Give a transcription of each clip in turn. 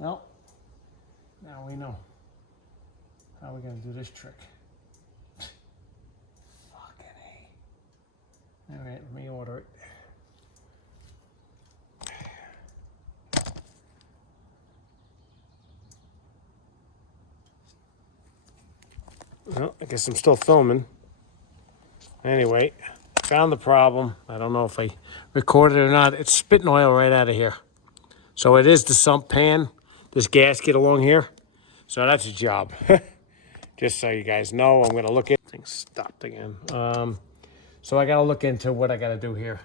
Well, now we know how we're going to do this trick. Fucking A. All right, let me order it. Well, I guess I'm still filming. Anyway, found the problem. I don't know if I recorded it or not. It's spitting oil right out of here. So it is the sump pan, this gasket along here. So that's a job. Just so you guys know, I'm gonna look at, things stopped again. So I gotta look into what I gotta do here.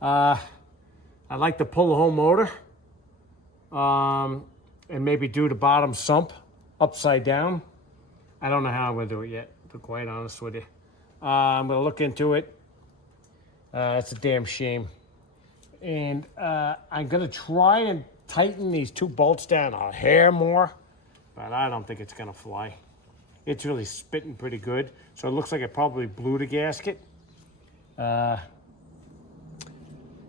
I'd like to pull the whole motor and maybe do the bottom sump upside down. I don't know how I'm gonna do it yet, to be quite honest with you. I'm gonna look into it. It's a damn shame. And I'm gonna try and tighten these two bolts down a hair more, but I don't think it's gonna fly. It's really spitting pretty good. So it looks like it probably blew the gasket.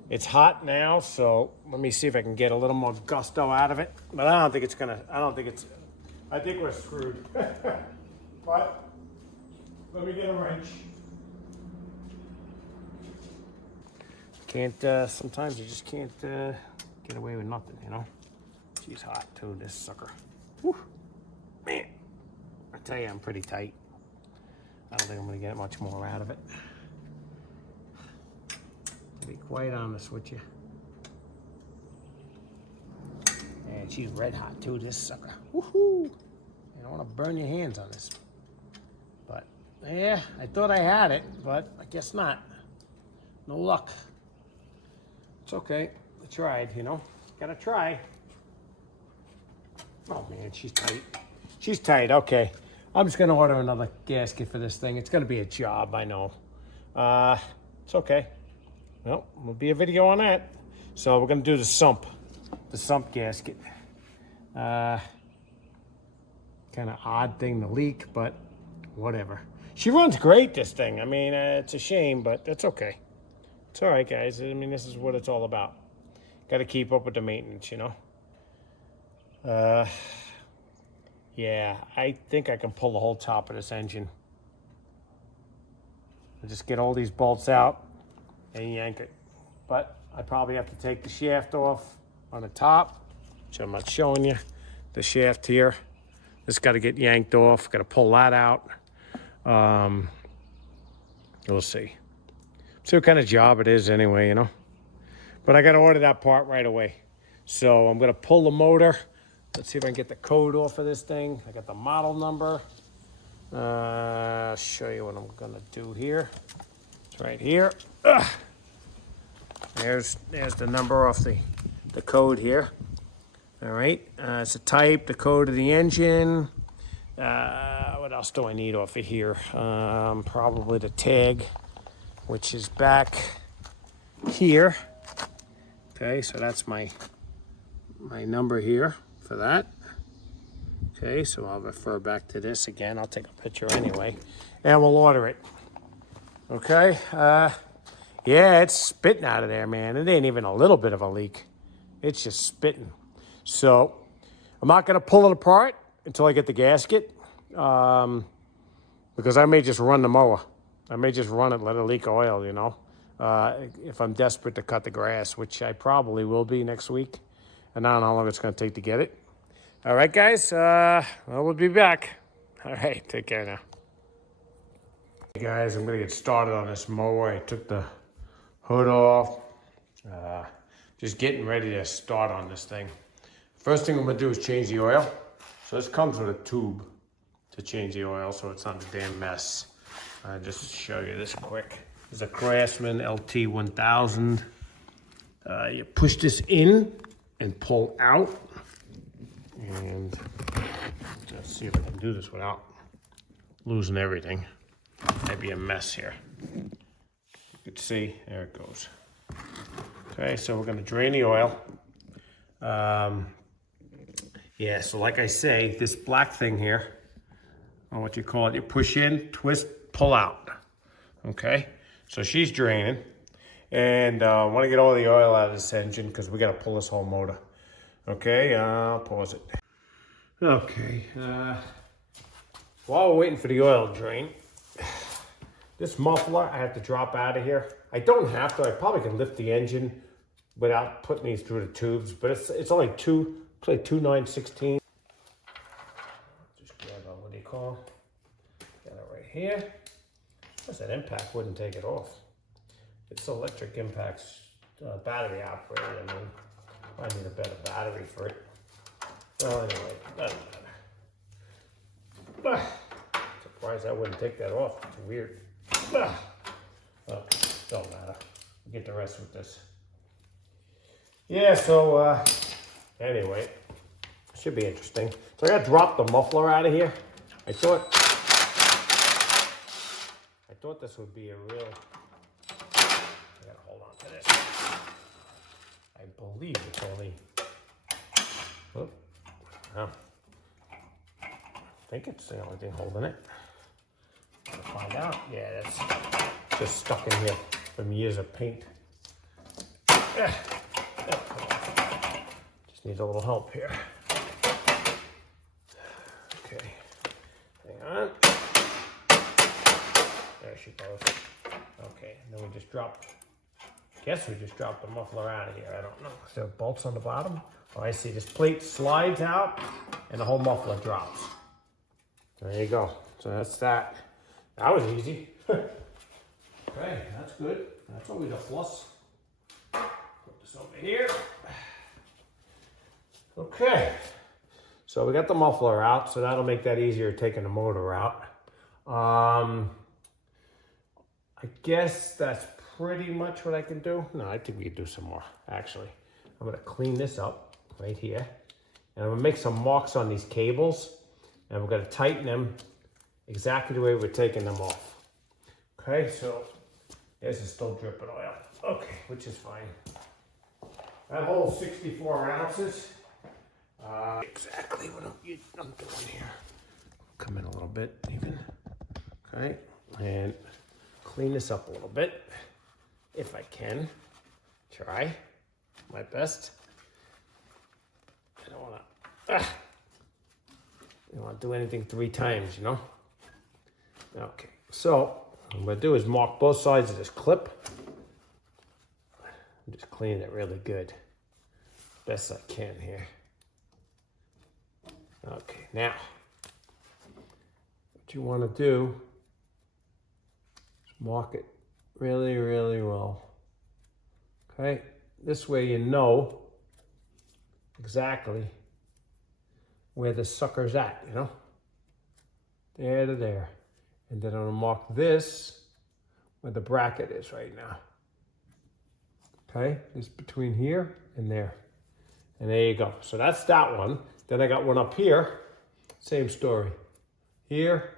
It's hot now, so let me see if I can get a little more gusto out of it. But I don't think it's gonna, I think we're screwed. But let me get a wrench. Can't, sometimes you just can't get away with nothing, you know? She's hot too, this sucker. Whew. Man, I tell you, I'm pretty tight. I don't think I'm gonna get much more out of it. To be quite honest with you. And she's red hot too, this sucker. Woohoo! You don't wanna burn your hands on this. But, yeah, I thought I had it, but I guess not. No luck. It's okay. I tried, you know. Gotta try. Oh man, she's tight. She's tight, okay. I'm just gonna order another gasket for this thing. It's gonna be a job, I know. It's okay. Well, there'll be a video on that. So we're gonna do the sump gasket. Kind of odd thing to leak, but whatever. She runs great, this thing. I mean, it's a shame, but that's okay. It's all right, guys. I mean, this is what it's all about. Got to keep up with the maintenance, you know. Yeah, I think I can pull the whole top of this engine. I'll just get all these bolts out and yank it. But I probably have to take the shaft off on the top, which I'm not showing you. The shaft here. This got to get yanked off. Got to pull that out. We'll see. See what kind of job it is anyway, you know. But I got to order that part right away. So I'm going to pull the motor. Let's see if I can get the code off of this thing. I got the model number. I'll show you what I'm going to do here. It's right here. There's the number off the code here. All right. It's the type, the code of the engine. What else do I need off of here? Probably the tag, which is back here. Okay, so that's my number here for that. Okay, so I'll refer back to this again. I'll take a picture anyway, and we'll order it. Okay, yeah, it's spitting out of there, man. It ain't even a little bit of a leak. It's just spitting. So I'm not gonna pull it apart until I get the gasket, because I may just run the mower. I may just run it, let it leak oil, you know, if I'm desperate to cut the grass, which I probably will be next week. And I don't know how long it's going to take to get it. All right, guys, well, we'll be back. All right, take care now. Hey, guys, I'm going to get started on this mower. I took the hood off. Just getting ready to start on this thing. First thing I'm going to do is change the oil. So this comes with a tube to change the oil so it's not a damn mess. Just to show you this quick. This is a Craftsman LT 1000. You push this in and pull out. And let's see if I can do this without losing everything. Might be a mess here. You can see, there it goes. Okay, so we're gonna drain the oil. Yeah, so like I say, this black thing here, or what you call it, you push in, twist, pull out. Okay, so she's draining, and I want to get all the oil out of this engine because we got to pull this whole motor. Okay, I'll pause it. Okay, while we're waiting for the oil drain, this muffler I have to drop out of here. I don't have to. I probably can lift the engine without putting these through the tubes, but it's only it's like 2/9/16. Just grab a, what do you call? Got it right here. Plus that impact wouldn't take it off. It's electric impacts, battery operated. I mean, I need a better battery for it. Well, anyway, doesn't matter. Surprised I wouldn't take that off. It's weird. Okay, don't matter. We'll get the rest with this. Yeah, so anyway, should be interesting. So I got to drop the muffler out of here. I thought this would be a real. I gotta hold on to this. I believe it's only. Oh, wow. I think it's the only thing holding it. I'll find out. Yeah, that's just stuck in here from years of paint. Just needs a little help here. Okay, hang on. There she goes. Okay, then we just dropped. Guess we just dropped the muffler out of here. I don't know. Is there bolts on the bottom? Oh, I see. This plate slides out, and the whole muffler drops. There you go. So that's that. That was easy. Okay, that's good. That's always a plus. Put this over here. Okay. So we got the muffler out, so that'll make that easier taking the motor out. I guess that's pretty much what I can do. No, I think we can do some more, actually. I'm gonna clean this up right here. And I'm gonna make some marks on these cables. And we're gonna tighten them exactly the way we're taking them off. Okay, so this is still dripping oil. Okay, which is fine. That holds 64 ounces. Exactly what I'm doing here. Come in a little bit even. Okay, and clean this up a little bit if I can. Try my best. I don't want to do anything 3 times, you know. Okay, so what I'm gonna do is mark both sides of this clip. I'm just cleaning it really good, best I can here. Okay, now what you want to do is mark it really, really well. Okay, this way you know exactly where the sucker's at, you know, there to there. And then I'm gonna mark this where the bracket is right now. Okay, it's between here and there. And there you go. So that's that one. Then I got one up here, same story. Here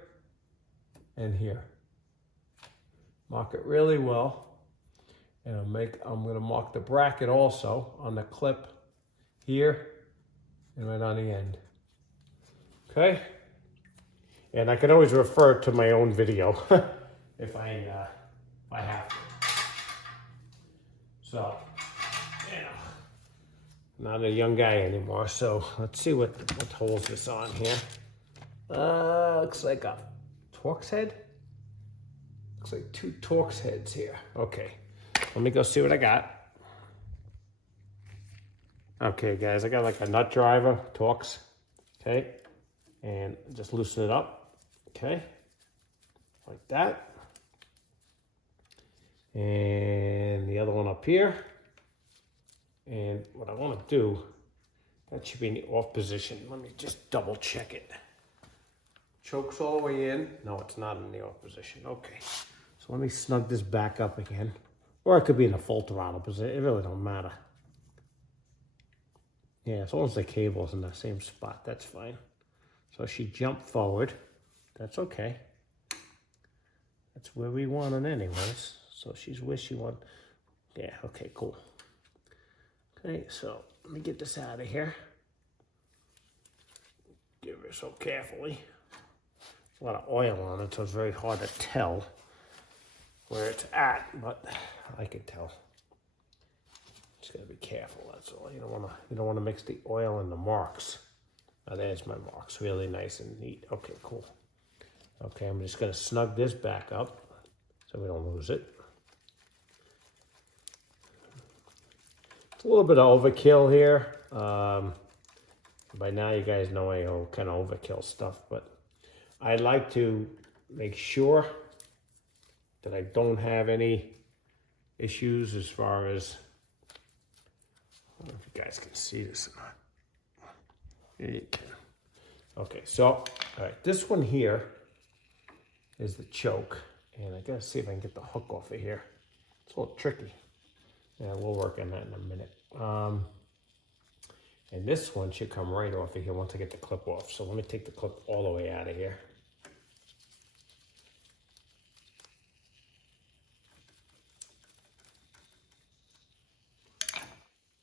and here. Mark it really well. And I'm gonna mark the bracket also on the clip here and right on the end. Okay? And I can always refer to my own video if I have to. So, yeah, not a young guy anymore. So let's see what holds this on here. Looks like a Torx head. Looks like 2 Torx heads here. Okay, let me go see what I got. Okay, guys, I got like a nut driver, Torx. Okay, and just loosen it up. Okay, like that. And the other one up here. And what I want to do, that should be in the off position. Let me just double check it. Chokes all the way in. No, it's not in the off position. Okay, so let me snug this back up again. Or it could be in a full throttle position. It really don't matter. Yeah, as long as the cable's in the same spot, that's fine. So she jumped forward. That's okay. That's where we want it anyways. So she's where she wants. Yeah, okay, cool. Okay, so let me get this out of here. Give her so carefully. There's a lot of oil on it, so it's very hard to tell where it's at, but I can tell. Just gotta be careful, that's all. You don't wanna mix the oil and the marks. Now there's my marks, really nice and neat. Okay, cool. Okay, I'm just gonna snug this back up so we don't lose it. It's a little bit of overkill here. By now you guys know I kind of overkill stuff, but I like to make sure that I don't have any issues as far as, I don't know if you guys can see this or not. Yeah, you can. Okay, so, all right, this one here is the choke, and I gotta see if I can get the hook off of here. It's a little tricky. Yeah, we'll work on that in a minute. And this one should come right off of here once I get the clip off. So let me take the clip all the way out of here.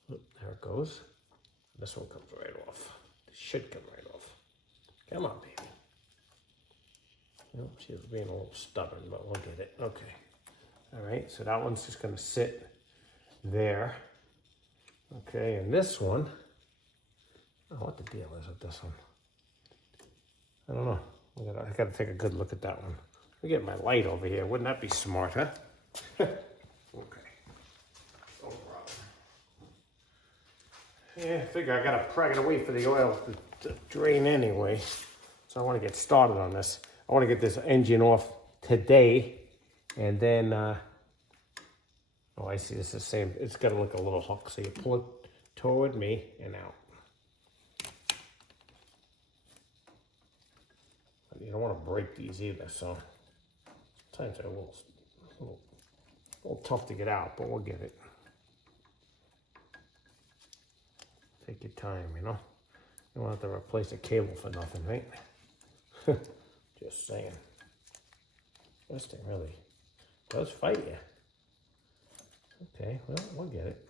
There it goes. This one comes right off. It should come right off. Come on, baby. Oh, she's being a little stubborn, but we'll get it. Okay. All right, so that one's just gonna sit there. Okay, and this one, I don't know what the deal is with this one. I don't know. I gotta take a good look at that one. Let me get my light over here. Wouldn't that be smart, huh? Okay. No problem. Yeah, I figure I gotta wait for the oil to drain anyway. So I want to get started on this. I want to get this engine off today, and then oh, I see, this is the same. It's got to look a little hook, so you pull it toward me and out. You don't want to break these either, so sometimes they're a little tough to get out, but we'll get it. Take your time, you know. You don't have to replace a cable for nothing, right? Just saying. This thing really does fight you. Okay, well, we'll get it.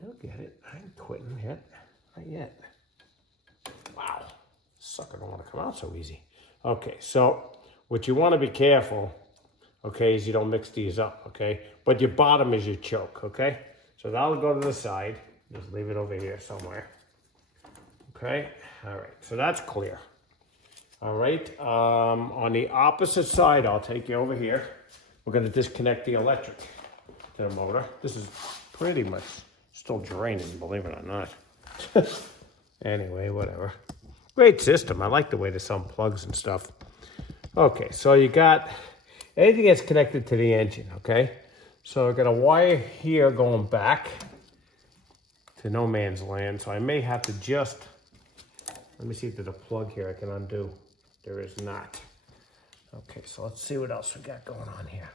We'll get it. I ain't quitting yet. Not yet. Wow. Sucker don't want to come out so easy. Okay, so what you want to be careful, okay, is you don't mix these up, okay? But your bottom is your choke, okay? So that'll go to the side. Just leave it over here somewhere. Okay, all right, so that's clear. All right, on the opposite side, I'll take you over here. We're going to disconnect the electric to the motor. This is pretty much still draining, believe it or not. Anyway, whatever. Great system. I like the way this unplugs and stuff. Okay, so you got anything that's connected to the engine, okay? So I've got a wire here going back to no man's land, so I may have to just, let me see if there's a plug here I can undo. There is not. Okay, so let's see what else we got going on here.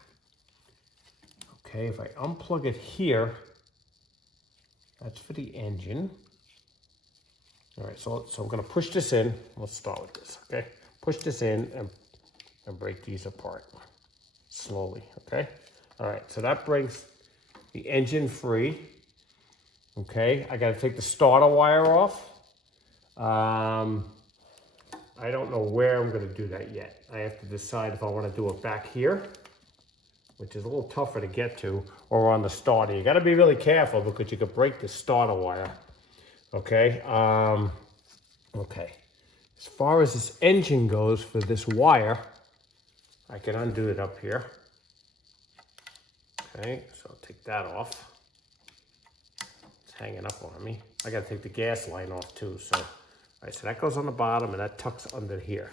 Okay, if I unplug it here, that's for the engine. All right, so we're gonna push this in. Let's start with this, okay? Push this in and break these apart slowly, okay? All right, so that breaks the engine free. Okay, I gotta take the starter wire off. I don't know where I'm gonna do that yet. I have to decide if I wanna do it back here, which is a little tougher to get to, or on the starter. You gotta be really careful because you could break the starter wire. Okay, okay. As far as this engine goes for this wire, I can undo it up here. Okay, so I'll take that off. It's hanging up on me. I gotta take the gas line off too, so. All right, so that goes on the bottom and that tucks under here.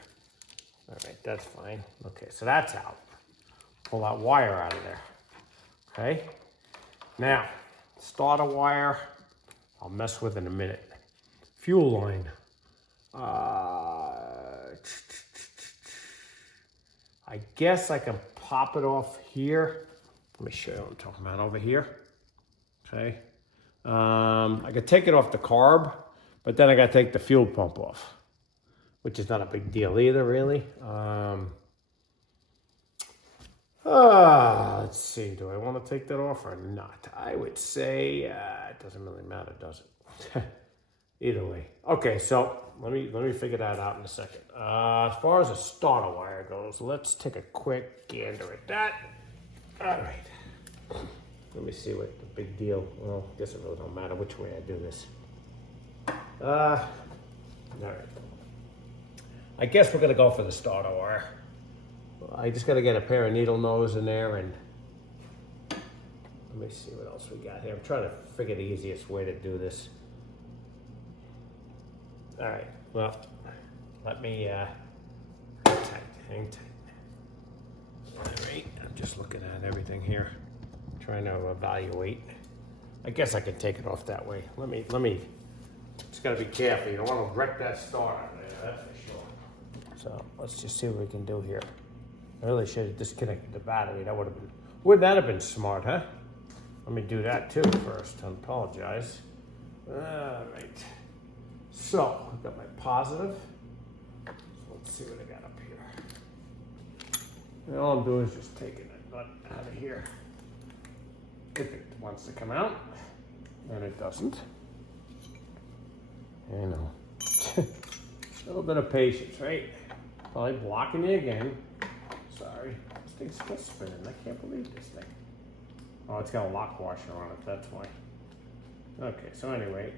All right, that's fine. Okay, so that's out. Pull that wire out of there. Okay, now, starter wire, I'll mess with in a minute. Fuel line. I guess I can pop it off here. Let me show you what I'm talking about over here. Okay. I could take it off the carb, but then I got to take the fuel pump off, which is not a big deal either, really. Let's see, do I want to take that off or not? I would say it doesn't really matter, does it? Either way. Okay, so let me figure that out in a second. As far as the starter wire goes, let's take a quick gander at that. All right. Let me see what the big deal. Well, I guess it really don't matter which way I do this. All right. I guess we're gonna go for the starter wire. I just gotta get a pair of needle nose in there, and let me see what else we got here. I'm trying to figure the easiest way to do this. All right, well, let me hang tight. All right, I'm just looking at everything here, trying to evaluate. I guess I can take it off that way. Let me, just gotta be careful. You don't wanna wreck that starter there, that's for sure. So let's just see what we can do here. I really should have disconnected the battery. That wouldn't that have been smart, huh? Let me do that too first. I apologize. All right. So I've got my positive. So let's see what I got up here. And all I'm doing is just taking that nut out of here. If it wants to come out, and it doesn't. You know, a little bit of patience, right? Probably blocking me again. Sorry, this thing's still spinning. I can't believe this thing. Oh, it's got a lock washer on it, that's why. Okay, so anyway,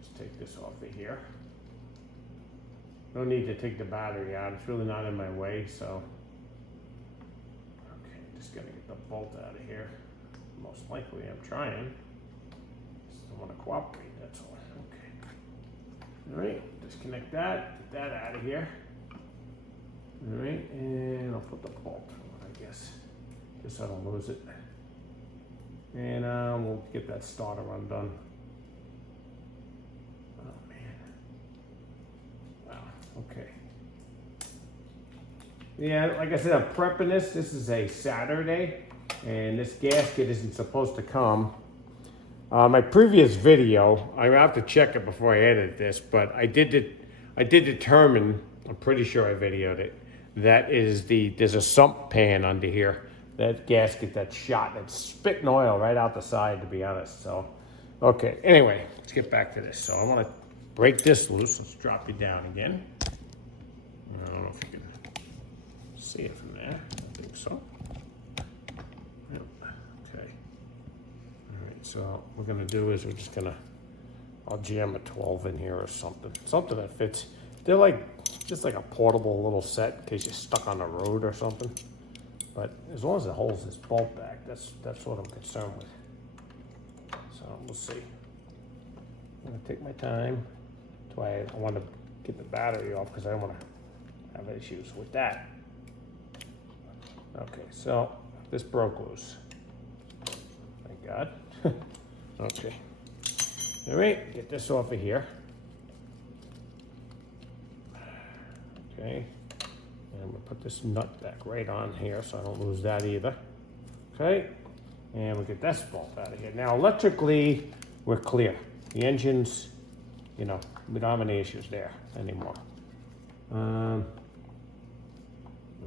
just take this off of here. No need to take the battery out. It's really not in my way, so. Okay, just gonna get the bolt out of here. Most likely I'm trying. Just don't want to cooperate, that's all. Okay. All right, disconnect that, get that out of here. All right, and I'll put the bolt on, I guess, just so I don't lose it. And we'll get that starter undone. Oh man. Wow, okay. Yeah, like I said, I'm prepping this. This is a Saturday, and this gasket isn't supposed to come. My previous video, I have to check it before I edit this, but I did determine, I'm pretty sure I videoed it, there's a sump pan under here. That gasket that's shot, it's spitting oil right out the side, to be honest. So, okay, anyway, let's get back to this. So I want to break this loose. Let's drop you down again. I don't know if you can see it from there. I think so. Yep. Okay. All right, so what we're gonna do is we're just gonna, I'll jam a 12 in here or something. Something that fits. They're like, just like a portable little set in case you're stuck on the road or something. But as long as it holds this bolt back, that's what I'm concerned with. So we'll see. I'm gonna take my time. That's why I want to get the battery off, because I don't want to have issues with that. Okay, so this broke loose. Thank God. Okay. All right, get this off of here. Okay. And we'll put this nut back right on here so I don't lose that either. Okay, and we'll get this bolt out of here. Now, electrically, we're clear. The engine's, you know, we don't have any issues there anymore. I don't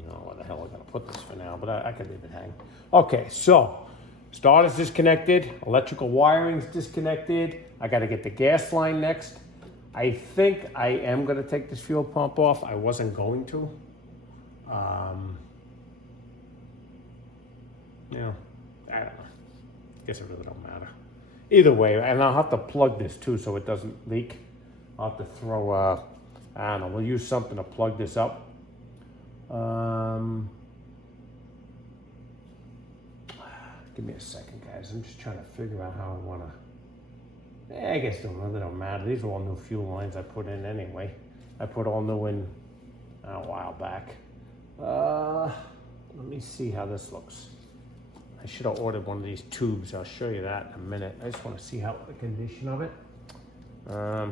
know where the hell I'm gonna put this for now, but I can leave it hang. Okay, so starter's disconnected, electrical wiring's disconnected. I gotta get the gas line next. I think I am gonna take this fuel pump off. I wasn't going to. You know, I don't know. I guess it really don't matter. Either way, and I'll have to plug this too so it doesn't leak. I'll have to throw, I don't know, we'll use something to plug this up. Give me a second, guys. I'm just trying to figure out how I want to. I guess it really don't matter. These are all new fuel lines I put in anyway. I put all new in a while back. Let me see how this looks. I should have ordered one of these tubes. I'll show you that in a minute. I just want to see how the condition of it. There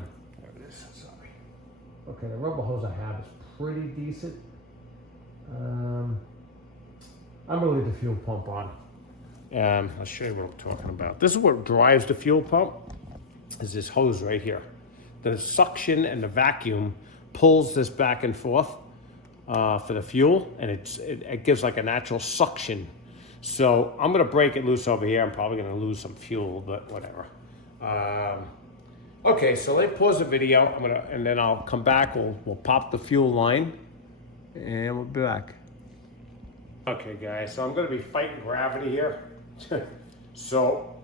it is. Sorry. Okay, the rubber hose I have is pretty decent. I'm gonna leave the fuel pump on. I'll show you what I'm talking about. This is what drives the fuel pump. Is this hose right here? The suction and the vacuum pulls this back and forth for the fuel, and it gives like a natural suction. So I'm gonna break it loose over here. I'm probably gonna lose some fuel, but whatever. Okay, so let me pause the video. And then I'll come back. We'll pop the fuel line, and we'll be back. Okay, guys. So I'm gonna be fighting gravity here. So,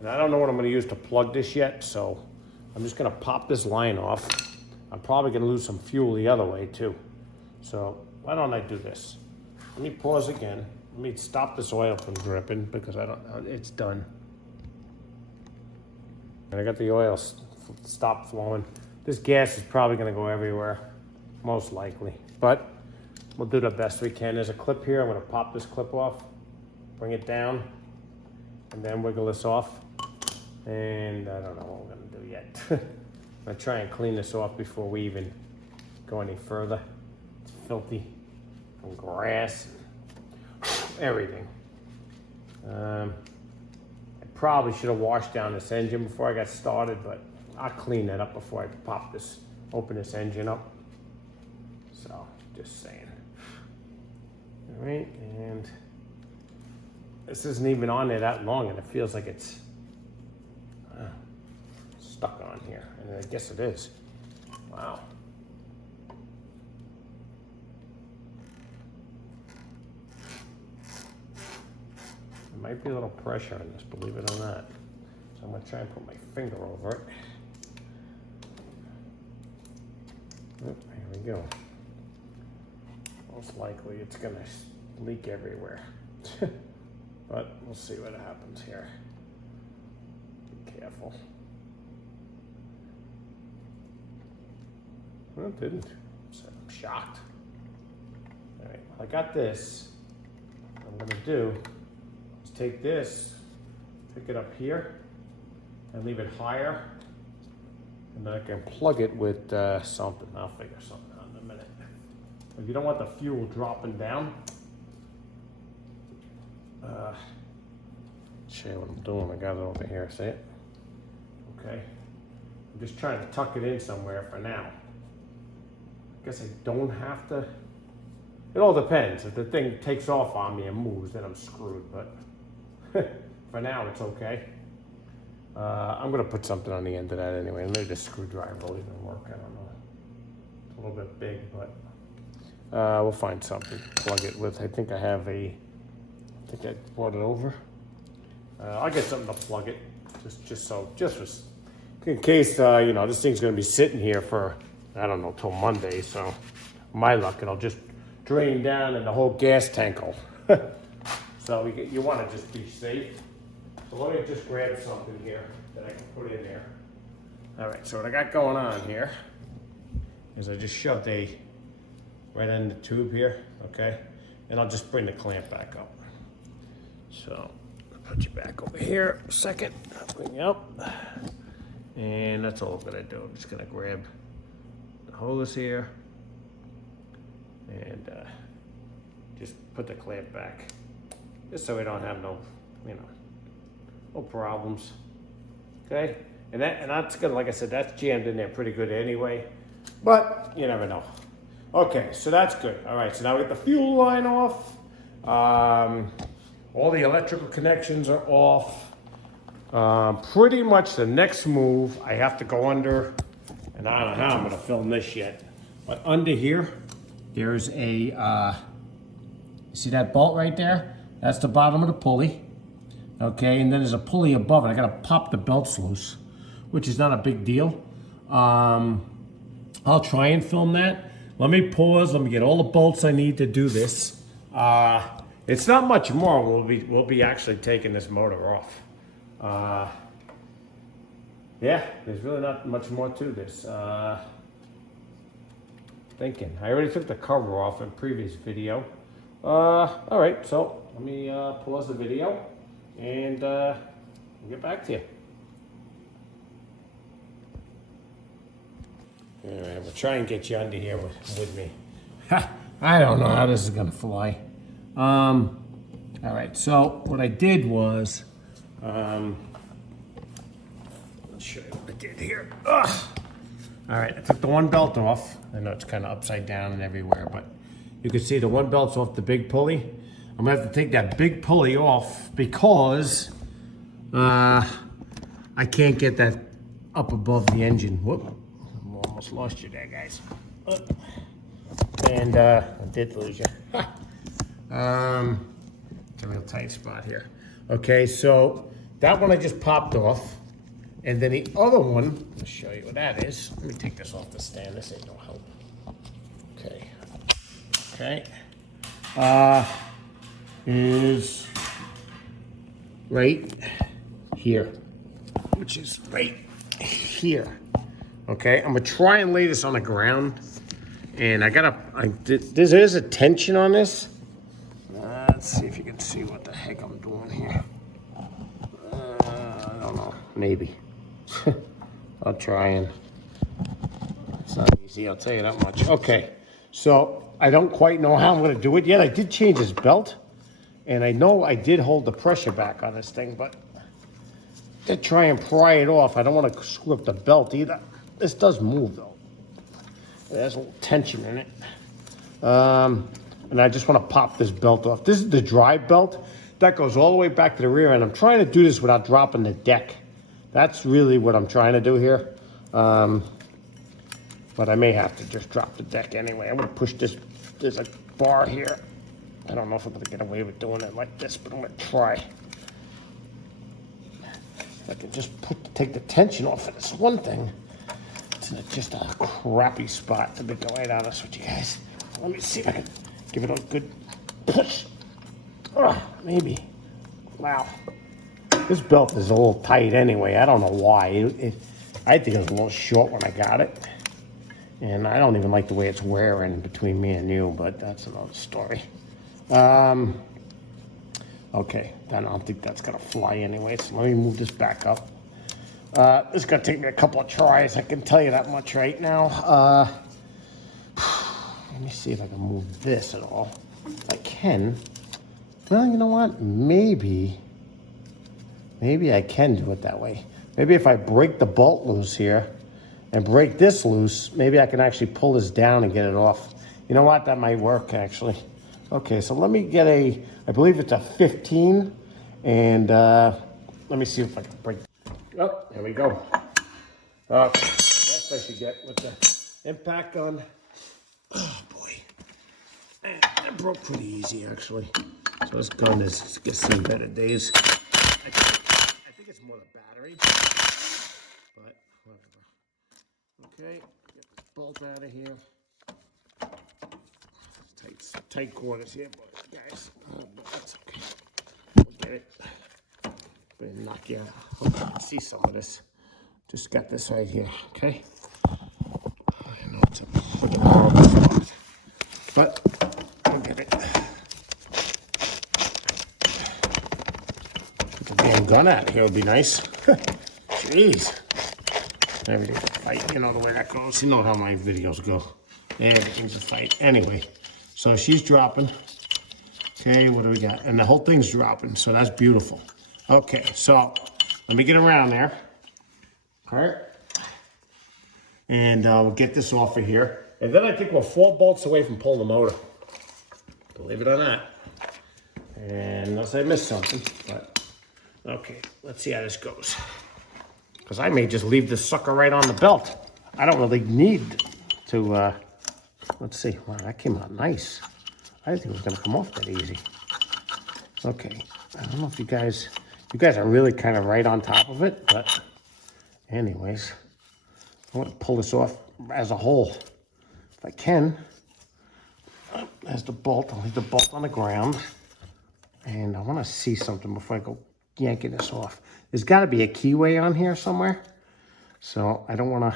and I don't know what I'm gonna use to plug this yet, so I'm just gonna pop this line off. I'm probably gonna lose some fuel the other way too. So why don't I do this? Let me pause again. Let me stop this oil from dripping because it's done. And I got the oil stopped flowing. This gas is probably gonna go everywhere, most likely. But we'll do the best we can. There's a clip here. I'm gonna pop this clip off, bring it down, and then wiggle this off. And I don't know what we're gonna do yet. I'm gonna try and clean this off before we even go any further. It's filthy from grass, everything. I probably should have washed down this engine before I got started, but I'll clean that up before I open this engine up. So, just saying. All right, and this isn't even on there that long, and it feels like it's stuck on here, and I guess it is. Wow. There might be a little pressure on this, believe it or not. So I'm gonna try and put my finger over it. Oh, here we go. Most likely it's gonna leak everywhere. But we'll see what happens here. Be careful. Well, it didn't. So I'm shocked. All right, well, I got this. What I'm gonna do is take this, pick it up here, and leave it higher. And then I can plug it with something. I'll figure something out in a minute. If you don't want the fuel dropping down, show you what I'm doing. I got it over here, see it? Okay. I'm just trying to tuck it in somewhere for now. I guess I don't have to. It all depends. If the thing takes off on me and moves, then I'm screwed, but for now it's okay. I'm gonna put something on the end of that anyway. Maybe the screwdriver will even work, I don't know. It's a little bit big, but we'll find something to plug it with. I think I brought it over. I'll get something to plug it, just in case, you know, this thing's gonna be sitting here for, I don't know, till Monday, so my luck, it'll just drain down and the whole gas tank will. So you wanna just be safe. So let me just grab something here that I can put in there. All right, so what I got going on here is I just shoved right in the tube here, okay? And I'll just bring the clamp back up. So I'll put you back over here a second. I'll bring you up. And that's all I'm gonna do. I'm just gonna grab the hose here and just put the clamp back. Just so we don't have no, you know, no problems. Okay? And that's good, like I said, that's jammed in there pretty good anyway. But you never know. Okay, so that's good. All right, so now we get the fuel line off. All the electrical connections are off. Pretty much the next move, I have to go under, and I don't know how I'm gonna film this yet, but under here, there's a, you see that bolt right there? That's the bottom of the pulley. Okay, and then there's a pulley above it. I gotta pop the belts loose, which is not a big deal. I'll try and film that. Let me pause, let me get all the bolts I need to do this. It's not much more. We'll be actually taking this motor off. Yeah, there's really not much more to this. Thinking. I already took the cover off in previous video. All right, so let me pause the video and we'll get back to you. All right, we'll try and get you under here with me. I don't know how this is gonna fly. All right, so what I did was, let's show you what I did here. Ugh. All right, I took the one belt off. I know it's kind of upside down and everywhere, but you can see the one belt's off the big pulley. I'm gonna have to take that big pulley off because I can't get that up above the engine. Whoop, I almost lost you there, guys. And I did lose you. It's a real tight spot here. Okay, so that one I just popped off. And then the other one, I'll show you what that is. Let me take this off the stand. This ain't no help. Okay. Okay. Is right here, which is right here. Okay, I'm gonna try and lay this on the ground. And there is a tension on this. Let's see if you can see what the heck I'm doing here. I don't know, maybe. I'll try and, it's not easy, I'll tell you that much. Okay, so I don't quite know how I'm gonna do it yet. I did change this belt, and I know I did hold the pressure back on this thing, but to try and pry it off, I don't wanna screw up the belt either. This does move though. There's a little tension in it. And I just wanna pop this belt off. This is the drive belt. That goes all the way back to the rear end. I'm trying to do this without dropping the deck. That's really what I'm trying to do here. But I may have to just drop the deck anyway. I'm gonna push this, there's a bar here. I don't know if I'm gonna get away with doing it like this, but I'm gonna try. I can just take the tension off of this one thing. It's just a crappy spot, to be quite honest with you guys. Let me see if I can give it a good push. Maybe. Wow. This belt is a little tight anyway. I don't know why. I think it was a little short when I got it. And I don't even like the way it's wearing between me and you, but that's another story. Okay, then I don't think that's gonna fly anyway, so let me move this back up. This is gonna take me a couple of tries, I can tell you that much right now. Let me see if I can move this at all. If I can. Well, you know what? Maybe I can do it that way. Maybe if I break the bolt loose here and break this loose, maybe I can actually pull this down and get it off. You know what? That might work actually. Okay, so let me get I believe it's a 15, and let me see if I can break. Oh, there we go. Okay, that's what I should get with the impact gun. Oh boy, that broke pretty easy actually. So this gun is gets some better days. I think it's more the battery, but whatever. Okay, get this bolt out of here. Tight quarters here, but guys, but that's okay. We'll get it. Better knock you out. Hope you can see some of this. Just got this right here, okay? I know it's a freaking horrible spot, but we'll get it. Put the damn gun out here would be nice. Jeez. Everything's a fight, you know the way that goes. You know how my videos go. Everything's a fight. Anyway. So she's dropping. Okay, what do we got? And the whole thing's dropping, so that's beautiful. Okay, so let me get around there. All right. And we'll get this off of here. And then I think we're 4 bolts away from pulling the motor. Believe it or not. And unless I missed something, but okay, let's see how this goes. Because I may just leave this sucker right on the belt. I don't really need to, let's see. Wow, that came out nice. I didn't think it was going to come off that easy. Okay. I don't know if you guys are really kind of right on top of it, but anyways, I want to pull this off as a whole. If I can. There's the bolt. I'll leave the bolt on the ground. And I want to see something before I go yanking this off. There's got to be a keyway on here somewhere. So I don't want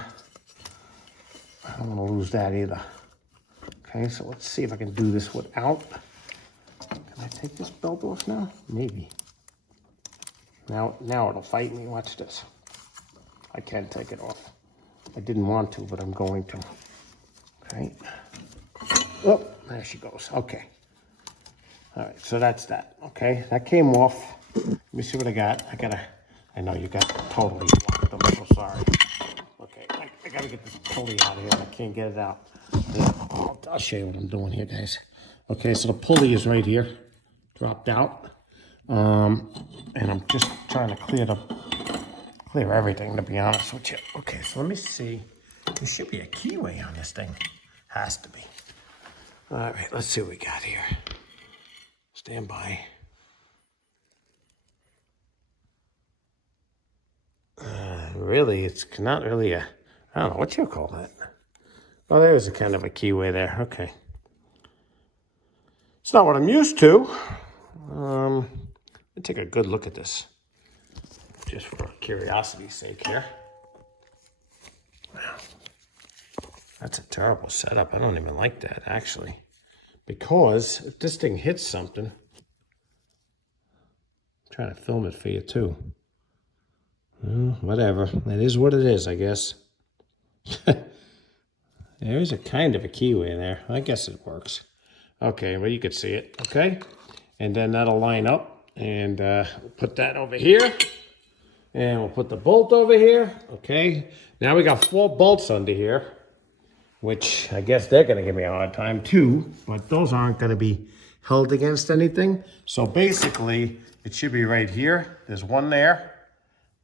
to lose that either. Okay, so let's see if I can do this without. Can I take this belt off now? Maybe. Now it'll fight me. Watch this. I can take it off. I didn't want to, but I'm going to. Okay. Oh, there she goes. Okay. All right, so that's that. Okay, that came off. Let me see what I got. I know you got totally locked. I'm so sorry. Okay, I gotta get this pulley out of here. I can't get it out. I'll show you what I'm doing here, guys. Okay, so the pulley is right here, dropped out. And I'm just trying to clear everything, to be honest with you. Okay, so let me see. There should be a keyway on this thing. Has to be. All right, let's see what we got here. Stand by. really, it's not really a, I don't know what you call that. Oh, there's a kind of a keyway there. Okay. It's not what I'm used to. Let me take a good look at this, just for curiosity's sake here. Wow. That's a terrible setup. I don't even like that, actually. Because if this thing hits something, I'm trying to film it for you, too. Whatever. It is what it is, I guess. There is a kind of a keyway there. I guess it works. Okay, well, you can see it, okay? And then that'll line up, and we'll put that over here. And we'll put the bolt over here, okay? Now we got 4 bolts under here, which I guess they're gonna give me a hard time too, but those aren't gonna be held against anything. So basically, it should be right here. There's one there.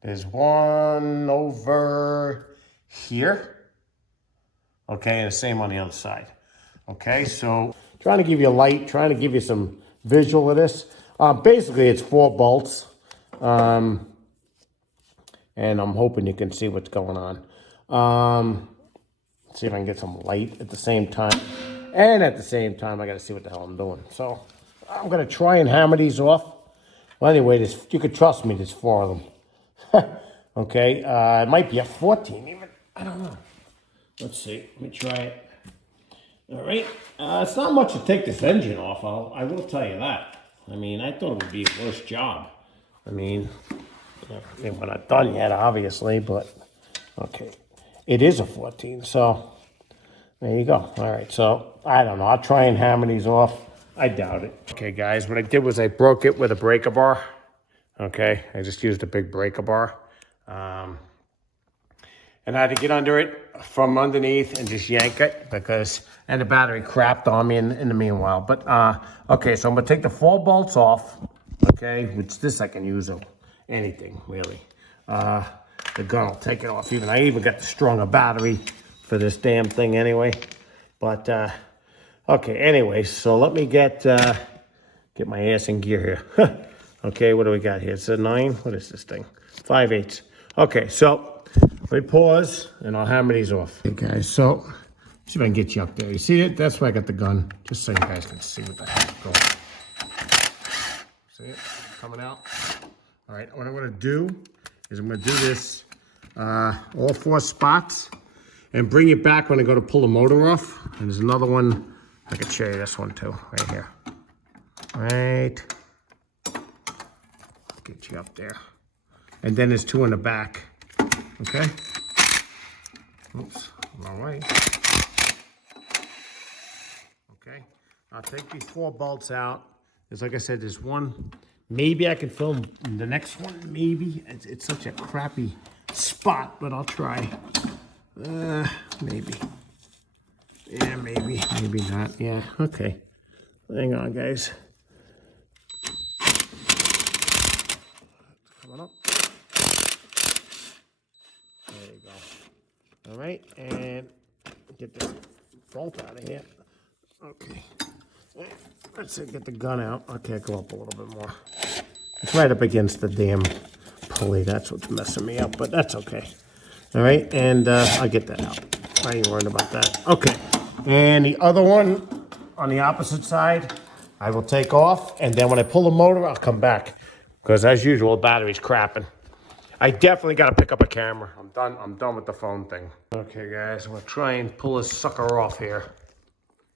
There's one over here. Okay, and the same on the other side. Okay, so trying to give you light, trying to give you some visual of this. Basically, it's 4 bolts. And I'm hoping you can see what's going on. See if I can get some light at the same time. And at the same time, I got to see what the hell I'm doing. So I'm going to try and hammer these off. Well, anyway, you could trust me, there's 4 of them. Okay, it might be a 14 even. I don't know. Let's see. Let me try it. All right. It's not much to take this engine off. I will tell you that. I mean, I thought it would be a worse job. I mean, we're not done yet, obviously, but okay. It is a 14, so there you go. All right, so I don't know. I'll try and hammer these off. I doubt it. Okay, guys, what I did was I broke it with a breaker bar. Okay, I just used a big breaker bar. And I had to get under it from underneath and just yank it because, and the battery crapped on me in the meanwhile. But, okay, so I'm gonna take the 4 bolts off, okay, which this I can use anything, really. The gun will take it off even. I even got the stronger battery for this damn thing anyway. But, okay, anyway, so let me get my ass in gear here. Okay, what do we got here? It's a 9. What is this thing? 5/8. Okay, so let me pause and I'll hammer these off. Okay, guys, so see if I can get you up there. You see it? That's why I got the gun, just so you guys can see what the heck's going on. See it coming out? All right, what I'm gonna do is I'm gonna do this all 4 spots and bring it back when I go to pull the motor off. And there's another one, I can show you this one too, right here. Right. Get you up there. And then there's 2 in the back. Okay? Oops, wrong way. Okay, I'll take these 4 bolts out. There's, like I said, there's one. Maybe I can film the next one, maybe. It's such a crappy spot, but I'll try. Maybe. Yeah, maybe not. Yeah, okay. Hang on, guys. Coming up. There you go. All right, and get this bolt out of here. Okay. Let's see, get the gun out. Okay, go up a little bit more. It's right up against the damn pulley. That's what's messing me up, but that's okay. All right, and I'll get that out. I ain't worried about that. Okay, and the other one on the opposite side, I will take off, and then when I pull the motor, I'll come back. Because as usual, the battery's crapping. I definitely got to pick up a camera. I'm done with the phone thing. Okay, guys, I'm going to try and pull this sucker off here.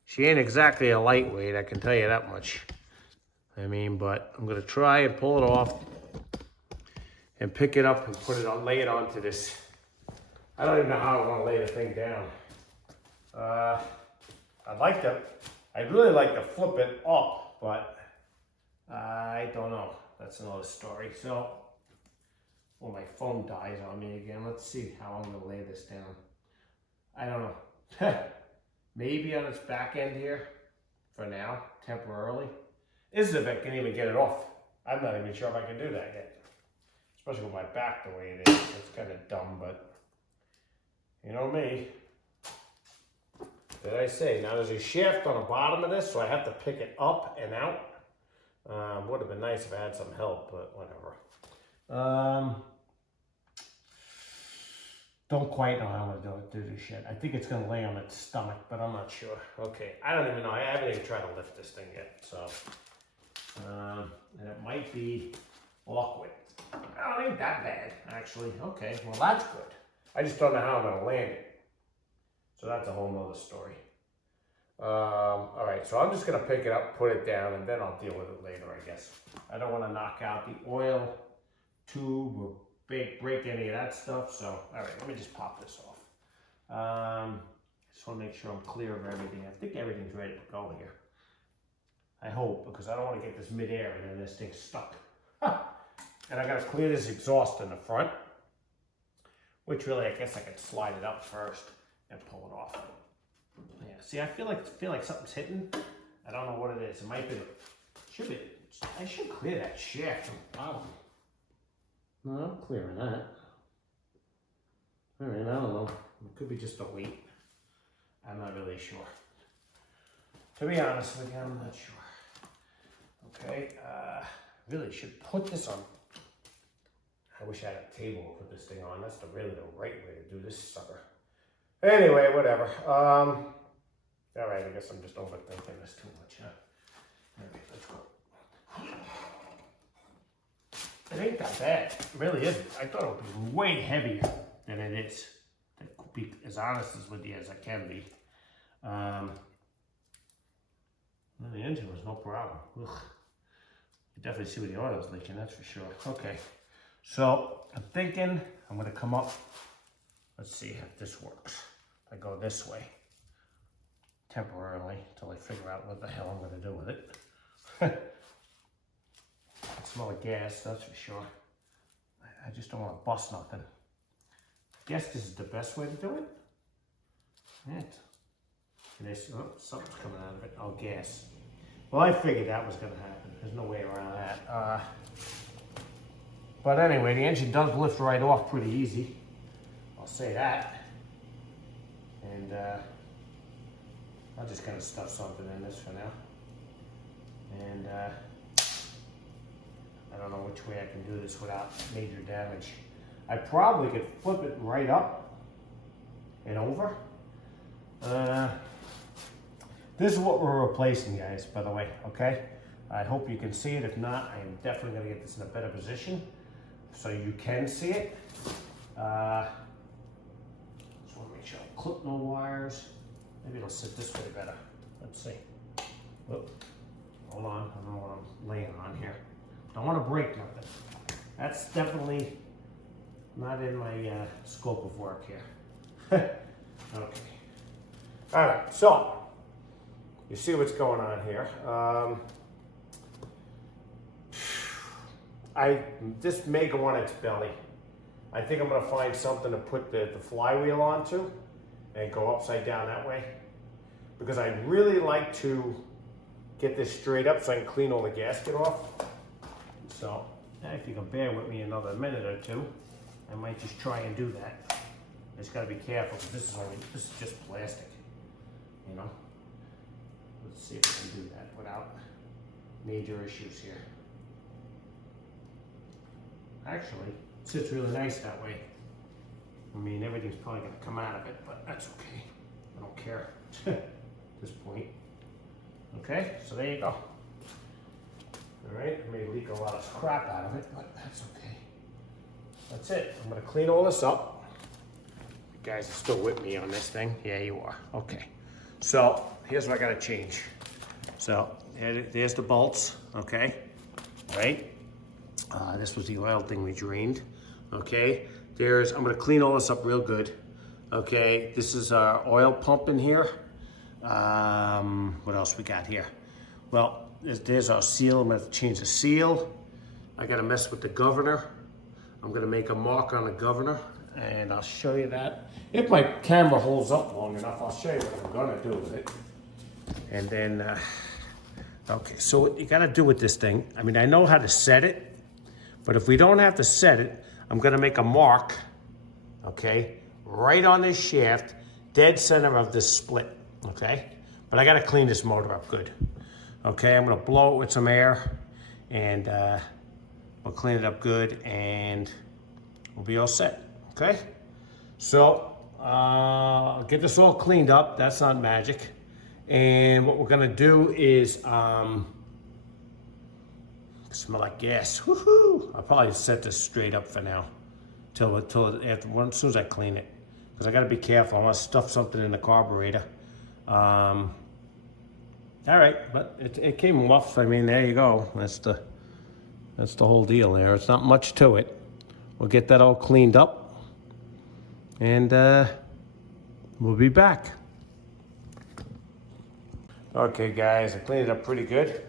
She ain't exactly a lightweight, I can tell you that much. I mean, but I'm going to try and pull it off and pick it up and put it on, lay it onto this. I don't even know how I want to lay the thing down. I'd really like to flip it up, but I don't know. That's another story. So, well, my phone dies on me again. Let's see how I'm going to lay this down. I don't know. Maybe on its back end here for now, temporarily. Is if I can even get it off. I'm not even sure if I can do that yet. Especially with my back the way it is. It's kind of dumb, but you know me. Did I say? Now there's a shaft on the bottom of this, so I have to pick it up and out. Would have been nice if I had some help, but whatever. don't quite know how I'm gonna do this shit. I think it's gonna lay on its stomach, but I'm not sure. Okay, I don't even know. I haven't even tried to lift this thing yet, so. And it might be awkward. Oh, it ain't that bad, actually. Okay, well that's good. I just don't know how I'm gonna land it. So that's a whole nother story. All right, so I'm just gonna pick it up, put it down, and then I'll deal with it later, I guess. I don't wanna knock out the oil tube or break any of that stuff, so, all right, let me just pop this off. Just wanna make sure I'm clear of everything. I think everything's ready to go here. I hope, because I don't want to get this mid-air and then this thing's stuck. And I got to clear this exhaust in the front, which really, I guess I could slide it up first and pull it off. Yeah, see, I feel like something's hitting. I don't know what it is. It might be, I should clear that shaft from the bottom. No, I'm clearing that. All right, I don't know. It could be just a weight. I'm not really sure. To be honest with you, I'm not sure. Okay, really should put this on. I wish I had a table to put this thing on. That's really the right way to do this sucker. Anyway, whatever. All right, I guess I'm just overthinking this too much, huh? All right, let's go. It ain't that bad. It really isn't. I thought it would be way heavier than it is. To be as honest with you as I can be. The engine was no problem. Ugh. You definitely see where the oil is leaking, that's for sure. Okay, so I'm thinking I'm gonna come up. Let's see if this works. I go this way temporarily until I figure out what the hell I'm gonna do with it. I smell of gas, that's for sure. I just don't want to bust nothing. I guess this is the best way to do it. Right. Oh, something's coming out of it. Oh, gas. Well, I figured that was going to happen. There's no way around that. But anyway, the engine does lift right off pretty easy. I'll say that. And I'm just going to stuff something in this for now. And I don't know which way I can do this without major damage. I probably could flip it right up and over. This is what we're replacing, guys, by the way, okay? I hope you can see it. If not, I am definitely gonna get this in a better position so you can see it. Just wanna make sure I clip no wires. Maybe it'll sit this way better. Let's see. Whoop. Hold on, I don't know what I'm laying on here. Don't wanna break nothing. That's definitely not in my scope of work here. Okay. All right, so you see what's going on here. This may go on its belly. I think I'm gonna find something to put the flywheel onto and go upside down that way. Because I really like to get this straight up so I can clean all the gasket off. So if you can bear with me another minute or two, I might just try and do that. Just gotta be careful because this is just plastic, you know. Let's see if we can do that without major issues here. Actually, it sits really nice that way. I mean, everything's probably gonna come out of it, but that's okay. I don't care at this point. Okay, so there you go. All right, I may leak a lot of crap out of it, but that's okay. That's it. I'm gonna clean all this up. You guys are still with me on this thing? Yeah, you are. Okay. So here's what I gotta change. So there's the bolts, okay? Right? This was the oil thing we drained. Okay. I'm gonna clean all this up real good. Okay. This is our oil pump in here. What else we got here? Well, there's our seal. I'm gonna change the seal. I gotta mess with the governor. I'm gonna make a mark on the governor and I'll show you that. If my camera holds up long enough, I'll show you what I'm gonna do with it. And then, okay, so what you gotta do with this thing, I mean, I know how to set it, but if we don't have to set it, I'm gonna make a mark, okay, right on this shaft, dead center of this split, okay? But I gotta clean this motor up good. Okay, I'm gonna blow it with some air and we'll clean it up good and we'll be all set, okay? So I'll get this all cleaned up. That's not magic. And what we're gonna do is, smell like gas. Woohoo! I'll probably set this straight up for now, till after, as soon as I clean it, because I gotta be careful. I want to stuff something in the carburetor. All right, but it came off. I mean, there you go. That's the whole deal there. It's not much to it. We'll get that all cleaned up, and we'll be back. Okay, guys, I cleaned it up pretty good.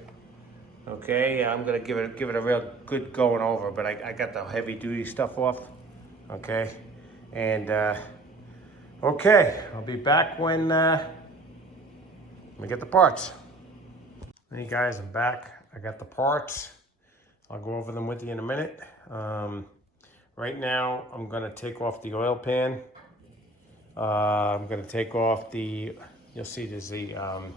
Okay, I'm gonna give it a real good going over, but I got the heavy duty stuff off. Okay, and okay, I'll be back when we get the parts. Hey guys, I'm back. I got the parts. I'll go over them with you in a minute. Right now, I'm gonna take off the oil pan. I'm gonna take off the, you'll see there's the, I'm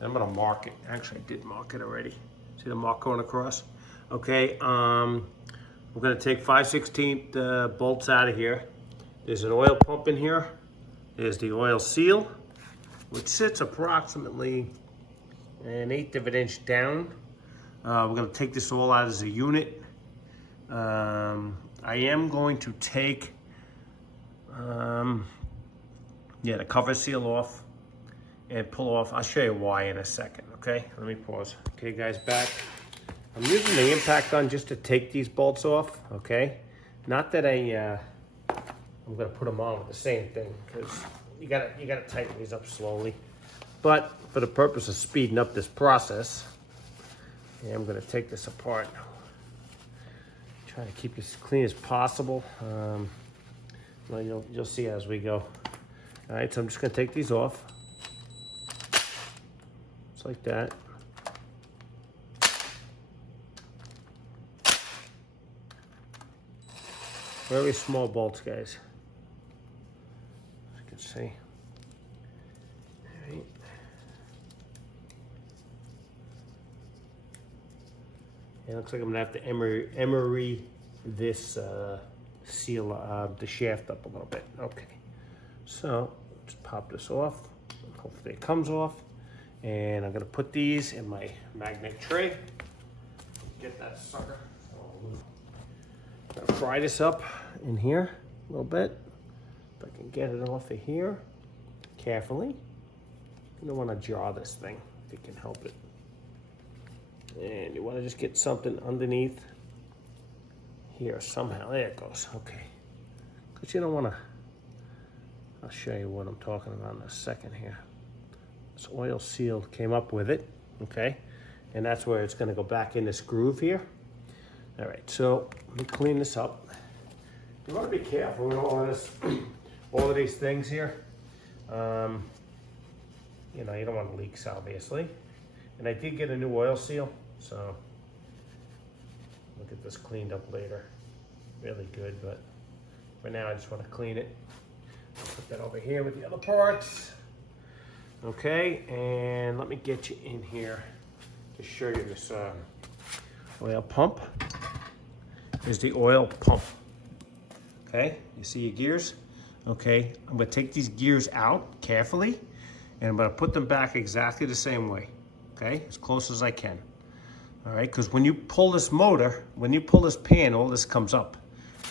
gonna mark it. Actually, I did mark it already. See the mark going across? Okay, we're gonna take 5/16 bolts out of here. There's an oil pump in here. There's the oil seal, which sits approximately an 1/8 of an inch down. We're gonna take this all out as a unit. I am going to take the cover seal off and pull off. I'll show you why in a second, okay? Let me pause. Okay, guys, back. I'm using the impact gun just to take these bolts off, okay? Not that I'm gonna put them on with the same thing, because you gotta tighten these up slowly. But for the purpose of speeding up this process, I'm gonna take this apart. Try to keep it as clean as possible. Well, you'll see as we go. All right, so I'm just gonna take these off. Just like that. Very small bolts, guys. As you can see. All right. It looks like I'm gonna have to emery this seal, the shaft up a little bit. Okay, so just pop this off. Hopefully it comes off. And I'm gonna put these in my magnet tray. Get that sucker. I'm gonna fry this up in here a little bit. If I can get it off of here carefully. You don't want to jar this thing if you can help it. And you want to just get something underneath here somehow. There it goes. Okay. Because you don't want to. I'll show you what I'm talking about in a second here. This oil seal came up with it. Okay. And that's where it's going to go back in this groove here. All right. So let me clean this up. You want to be careful with all of this, all of these things here. You know, you don't want leaks, obviously. And I did get a new oil seal, so we'll get this cleaned up later. Really good, but for now I just want to clean it. I'll put that over here with the other parts. Okay, and let me get you in here to show you this oil pump. Here's the oil pump. Okay, you see your gears? Okay, I'm gonna take these gears out carefully, and I'm gonna put them back exactly the same way. Okay, as close as I can. All right, because when you pull this motor, when you pull this pan, all this comes up,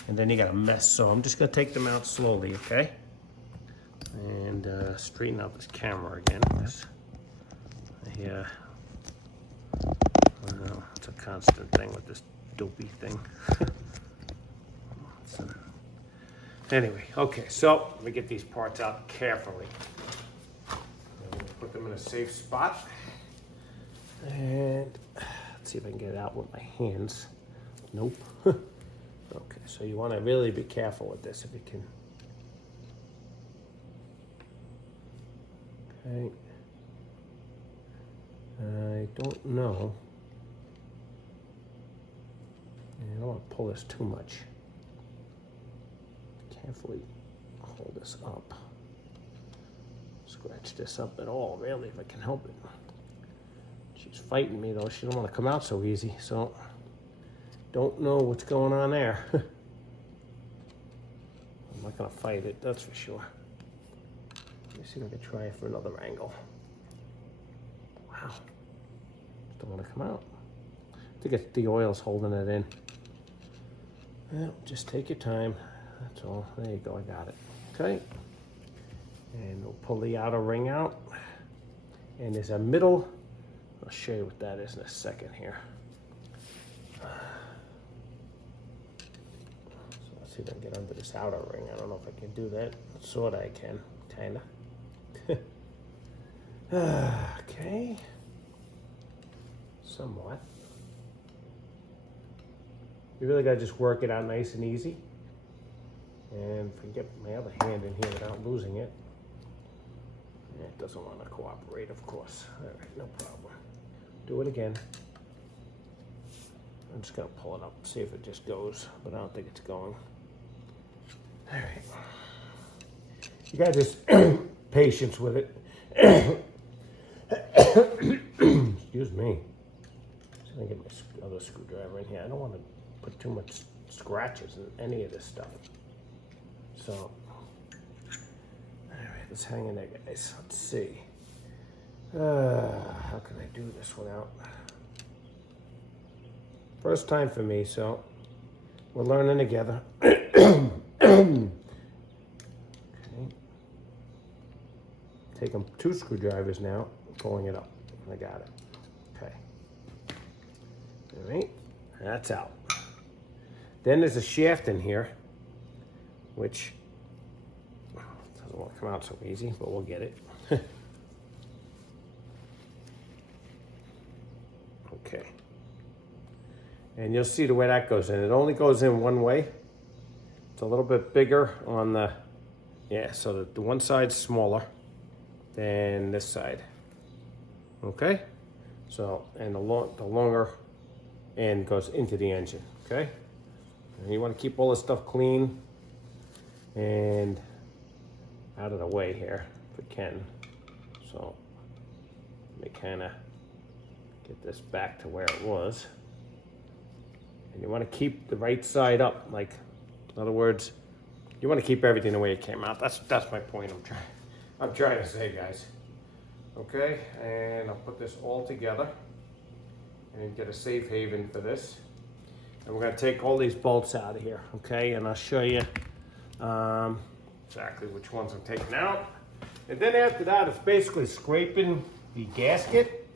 and then you got a mess. So I'm just gonna take them out slowly, okay? And straighten out this camera again. Yeah, I know it's a constant thing with this dopey thing. So, anyway, okay, so let me get these parts out carefully. Put them in a safe spot. And let's see if I can get it out with my hands. Nope. Okay, so you want to really be careful with this if you can. Okay. I don't know. I don't want to pull this too much. Carefully hold this up. Scratch this up at all, really, if I can help it. She's fighting me, though. She don't want to come out so easy, so don't know what's going on there. not gonna fight it, that's for sure. Let me see if I can try it for another angle. Wow, don't want to come out. I think it's the oil's holding it in. Well, just take your time. That's all. There you go, I got it. Okay. And we'll pull the outer ring out. And there's a middle, I'll show you what that is in a second here. So let's see if I can get under this outer ring. I don't know if I can do that. Sort of I can, kinda. Okay. Somewhat. You really gotta just work it out nice and easy. And if I can get my other hand in here without losing it. It doesn't want to cooperate, of course. All right, no problem. Do it again. I'm just gonna pull it up, see if it just goes, but I don't think it's going. All right. You got just patience with it. Excuse me. I'm gonna get my other screwdriver in here. I don't want to put too much scratches in any of this stuff. So, all right, let's hang in there, guys. Let's see. How can I do this without? First time for me, so we're learning together. Okay. Taking 2 screwdrivers now, pulling it up. I got it. Okay. All right, that's out. Then there's a shaft in here, which doesn't want to come out so easy, but we'll get it. Okay. And you'll see the way that goes in. It only goes in one way. It's a little bit bigger on the, yeah, so the one side's smaller than this side. Okay? So, and the longer end goes into the engine, okay? And you want to keep all this stuff clean and out of the way here if we can. So let me kind of get this back to where it was. And you want to keep the right side up, like, in other words, you want to keep everything the way it came out. That's my point I'm trying to say, guys. Okay, and I'll put this all together and get a safe haven for this. And we're gonna take all these bolts out of here, okay? And I'll show you exactly which ones I'm taking out. And then after that, it's basically scraping the gasket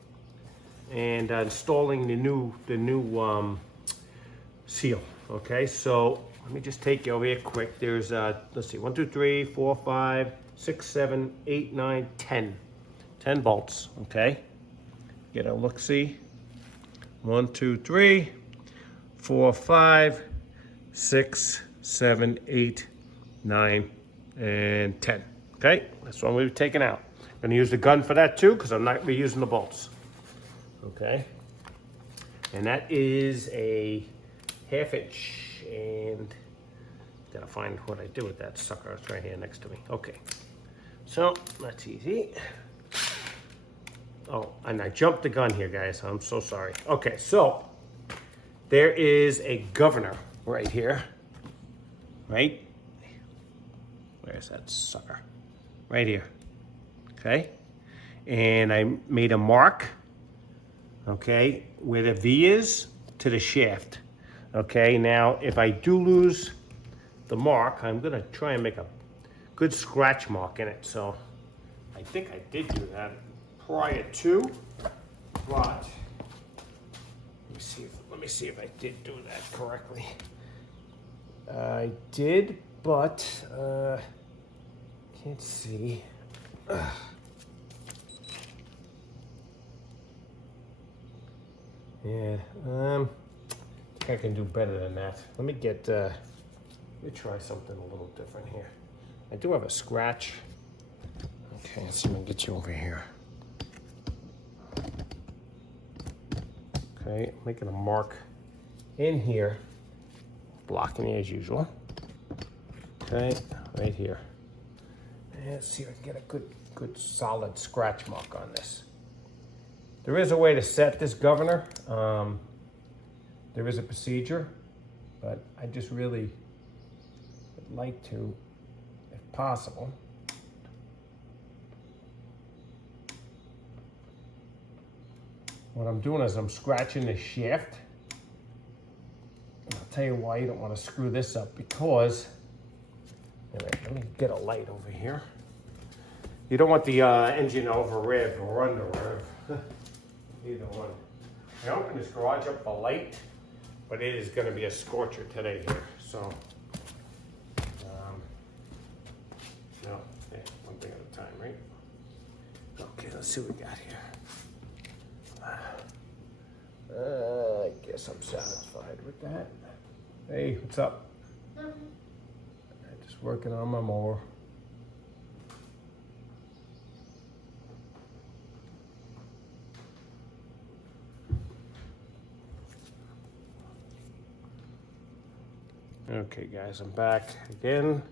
and installing the new seal, okay? So let me just take you over here quick. There's, let's see, 1, 2, 3, 4, 5, 6, 7, 8, 9, 10. 10 bolts, okay? Get a look-see. 1, 2, 3, 4, 5, 6, 7, 8, 9, and 10. Okay, that's one we've taken out. I'm gonna use the gun for that too, because I'm not reusing the bolts. Okay, and that is a 1/2 inch, and gotta find what I do with that sucker. It's right here next to me. Okay, so that's easy. Oh, and I jumped the gun here, guys. I'm so sorry. Okay, so there is a governor right here, right? Where's that sucker? Right here, okay? And I made a mark, okay, where the V is to the shaft, okay? Now, if I do lose the mark, I'm gonna try and make a good scratch mark in it. So I think I did do that prior to, but let me see if I did do that correctly. I did, but can't see. Yeah, I think I can do better than that. Let me try something a little different here. I do have a scratch. Okay, let's see if I can get you over here. Okay, making a mark in here, blocking it as usual. Okay, right here. And let's see if I can get a good solid scratch mark on this. There is a way to set this governor. There is a procedure, but I just really would like to possible. What I'm doing is I'm scratching the shaft. And I'll tell you why you don't want to screw this up, because, let me get a light over here. You don't want the engine over rev or under rev. Either one. I opened this garage up for light, but it is going to be a scorcher today here. So, no, yeah, one thing at a time, right? Okay, let's see what we got here. I guess I'm satisfied with that. Hey, what's up? Nothing. Just working on my mower. Okay, guys, I'm back again,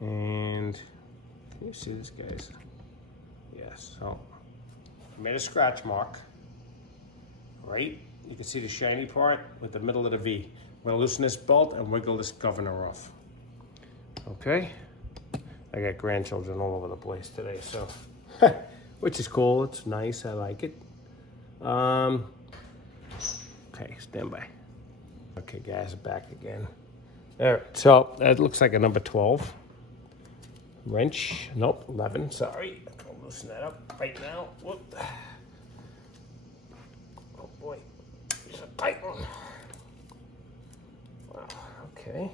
and can you see this, guys? Yes. So I made a scratch mark. Right, you can see the shiny part with the middle of the V. I'm gonna loosen this bolt and wiggle this governor off. Okay, I got grandchildren all over the place today, so which is cool. It's nice. I like it. Okay, stand by. Okay, guys, back again. All right, so that looks like a number 12 wrench. Nope, 11. Sorry, I'll loosen that up right now. Whoop. Oh boy, it's a tight one. Wow. Okay.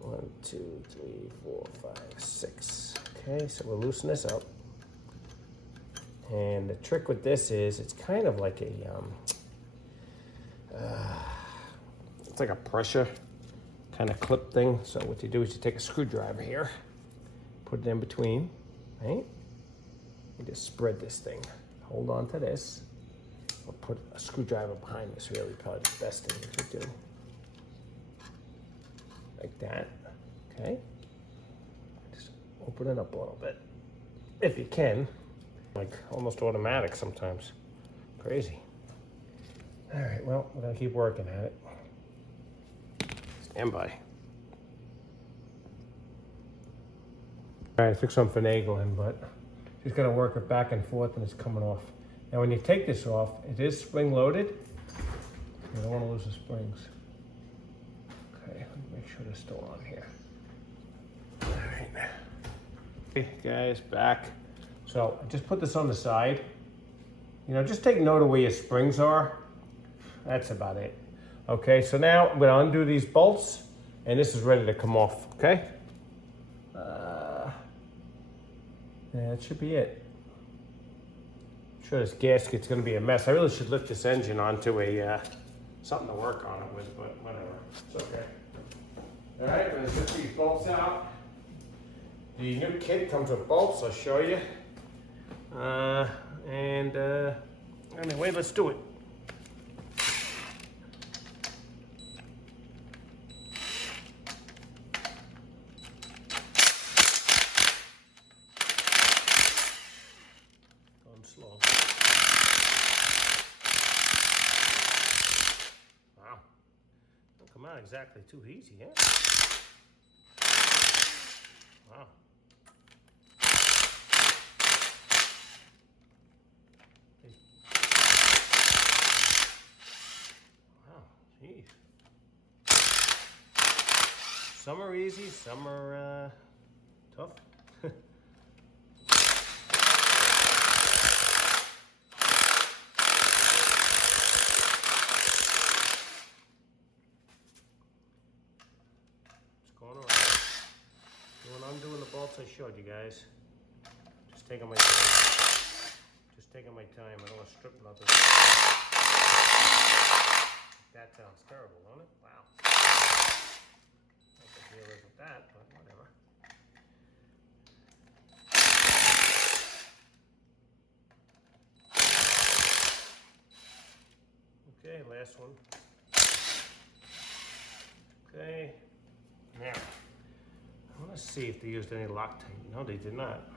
1, 2, 3, 4, 5, 6. Okay, so we'll loosen this up. And the trick with this is it's kind of like a it's like a pressure kind of clip thing. So what you do is you take a screwdriver here, put it in between, right? You just spread this thing. Hold on to this. Or put a screwdriver behind this, really, probably the best thing you could do. Like that, okay? Just open it up a little bit. If you can, like almost automatic sometimes. Crazy. All right, well, we're gonna keep working at it. Stand by. All right, fix some finagling, but just gotta work it back and forth and it's coming off. Now when you take this off, it is spring loaded. You don't wanna lose the springs. Okay, let me make sure they're still on here. All right. Okay, guys, back. So I just put this on the side. You know, just take note of where your springs are. That's about it. Okay, so now I'm gonna undo these bolts and this is ready to come off, okay? Yeah, that should be it. I'm sure this gasket's gonna be a mess. I really should lift this engine onto a something to work on it with, but whatever, it's okay. All right, I'm gonna zip these bolts out. The new kit comes with bolts, I'll show you. Anyway, let's do it. Going slow. Wow. Don't come out exactly too easy, huh? Wow. Jeez. Some are easy, some are tough. It's going around. Undoing the bolts I showed you guys. Just taking my time. Just taking my time. I don't want to strip nothing. That sounds terrible, don't it? Wow. Not the deal is with that, but whatever. Okay, last one. Okay. Now, I want to see if they used any Loctite. No, they did not.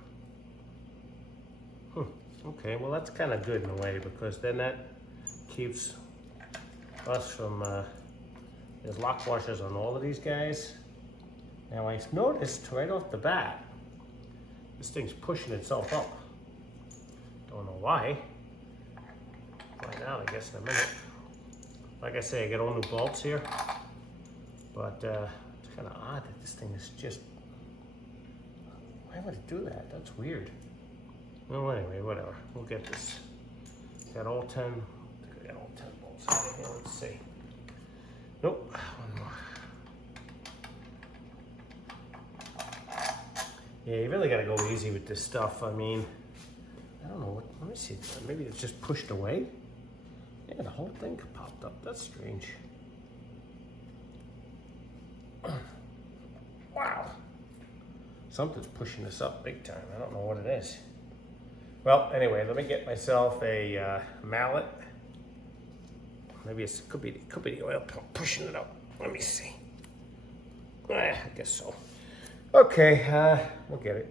Okay, well that's kind of good in a way, because then that keeps us from, there's lock washers on all of these guys. Now I noticed right off the bat, this thing's pushing itself up. Don't know why. Find out, I guess, in a minute. Like I say, I got all new bolts here, but it's kind of odd that this thing is just, why would it do that? That's weird. Well, anyway, whatever. We'll get this. Got all 10, I think I got all 10 bolts out of here. Let's see. Nope, one more. Yeah, you really gotta go easy with this stuff. I mean, I don't know what, let me see. Maybe it's just pushed away? Yeah, the whole thing popped up. That's strange. Wow. Something's pushing this up big time. I don't know what it is. Well, anyway, let me get myself a mallet. Maybe it could be the oil pump pushing it up. Let me see. I guess so. Okay, we'll get it.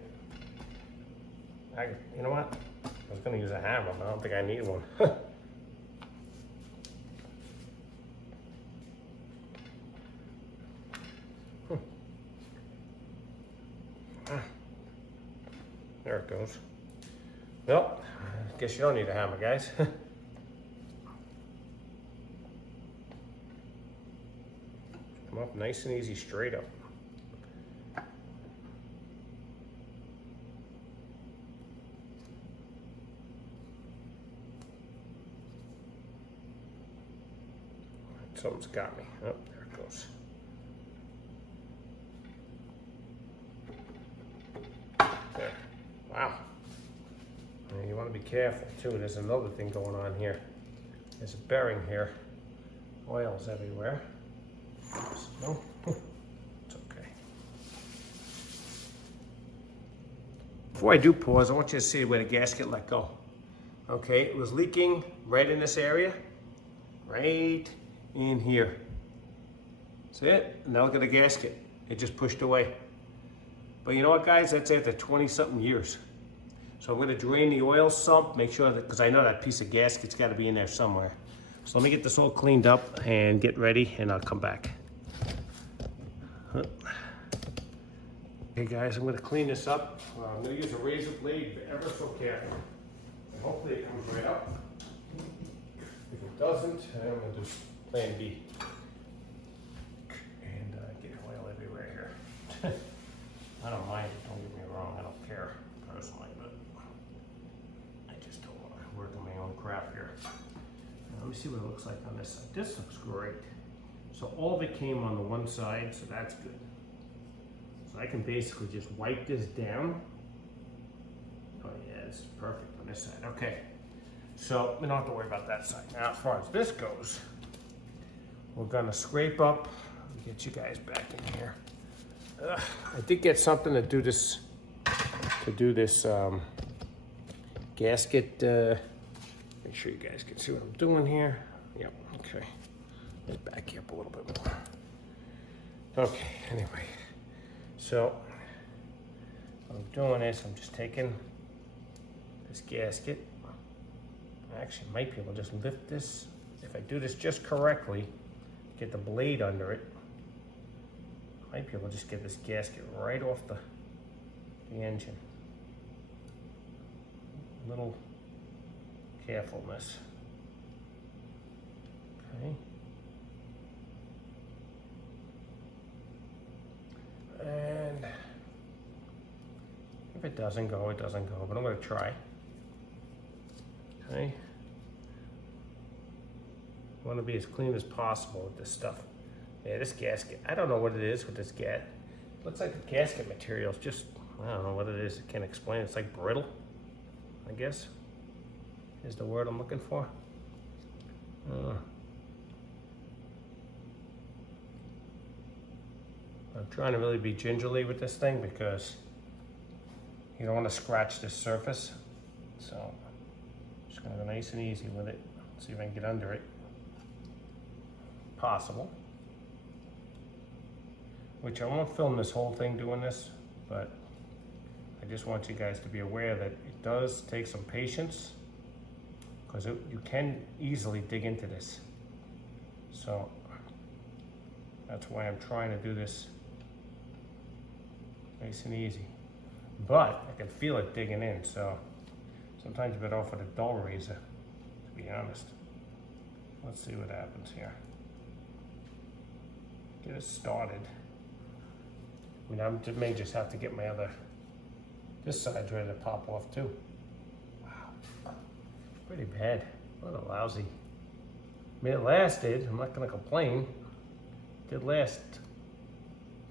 You know what? I was gonna use a hammer, but I don't think I need one. There it goes. Well, I guess you don't need a hammer, guys. Come up nice and easy, straight up. Something's got me. Oh, there it goes. There. Wow. Now you want to be careful too. There's another thing going on here. There's a bearing here. Oil's everywhere. Oops. No, it's okay. Before I do pause, I want you to see where the gasket let go. Okay, it was leaking right in this area, right in here. See it? Now look at the gasket. It just pushed away. But you know what, guys? That's after 20-something years. So I'm going to drain the oil sump, make sure that, because I know that piece of gasket's got to be in there somewhere. So let me get this all cleaned up and get ready, and I'll come back. Okay, guys, I'm going to clean this up. I'm going to use a razor blade, ever so careful. And hopefully it comes right up. If it doesn't, I'm going to do plan B. And get oil everywhere here. I don't mind it, don't get me wrong, I don't care personally, but I just don't want to work on my own crap here. Now, let me see what it looks like on this side. This looks great. So all of it came on the one side, so that's good. So I can basically just wipe this down. Oh yeah, this is perfect on this side. Okay, so we don't have to worry about that side. Now as far as this goes, we're gonna scrape up, get you guys back in here. I did get something to do this, gasket, make sure you guys can see what I'm doing here. Yep, okay. Let me back you up a little bit more. Okay, anyway. So, what I'm doing is I'm just taking this gasket. I actually might be able to just lift this. If I do this just correctly, get the blade under it, I might be able to just get this gasket right off the engine. A little carefulness. Okay. And if it doesn't go, it doesn't go, but I'm going to try. Okay. I want to be as clean as possible with this stuff. Yeah, this gasket, I don't know what it is with this gas. It looks like the gasket material is just, I don't know what it is. I can't explain. It's like brittle, I guess, is the word I'm looking for. I'm trying to really be gingerly with this thing because you don't want to scratch this surface. So I'm just going to go nice and easy with it. See if I can get under it. Possible. Which I won't film this whole thing doing this, but I just want you guys to be aware that it does take some patience because you can easily dig into this. So that's why I'm trying to do this nice and easy. But I can feel it digging in, so sometimes you better off with a dull razor, to be honest. Let's see what happens here. Get it started. I mean, I may just have to get my this side's ready to pop off too. Wow, pretty bad. What a lousy. I mean, it lasted, I'm not gonna complain. It did last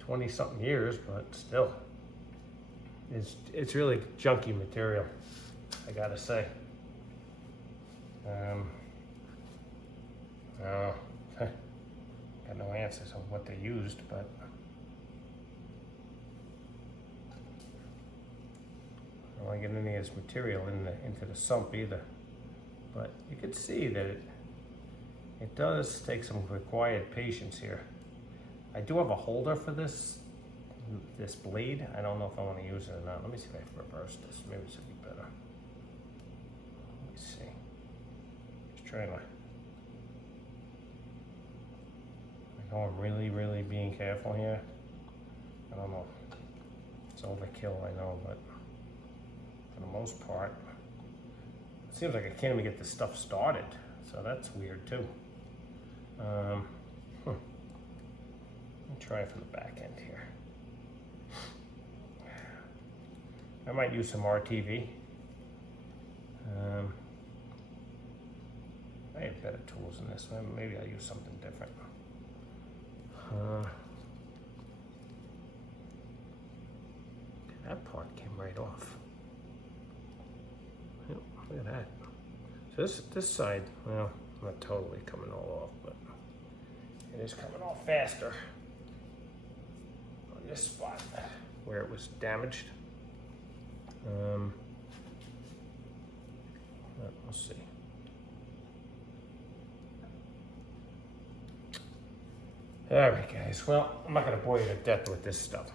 20 something years, but still. It's really junky material, I gotta say. Got no answers on what they used, but I don't want to get any of this material into the sump either. But you can see that it does take some required patience here. I do have a holder for this blade. I don't know if I want to use it or not. Let me see if I can reverse this. Maybe this would be better. Let me see. Just trying to. I know I'm really being careful here. I don't know. It's overkill, I know, but for the most part, it seems like I can't even get this stuff started. So that's weird too. Let me try it from the back end here. I might use some RTV. I have better tools than this. Maybe I'll use something different. That part came right off. Yep, look at that. So this side, well, not totally coming all off, but it is coming off faster on this spot where it was damaged. We'll see. All right, guys. Well, I'm not going to bore you to death with this stuff.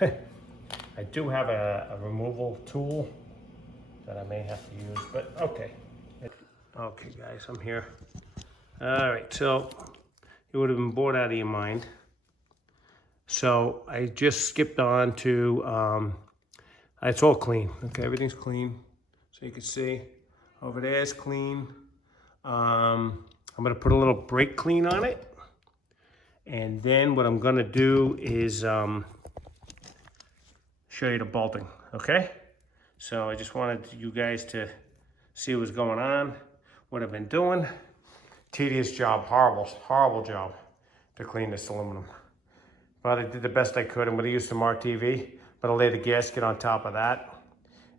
I do have a removal tool that I may have to use, but okay. Okay, guys, I'm here. All right, so you would have been bored out of your mind. So I just skipped on to, it's all clean. Okay, everything's clean. So you can see over there is clean. I'm going to put a little brake clean on it. And then what I'm gonna do is show you the bolting, okay? So I just wanted you guys to see what's going on, what I've been doing. Tedious job, horrible job to clean this aluminum. But I did the best I could. I'm gonna use some RTV, but I'll lay the gasket on top of that.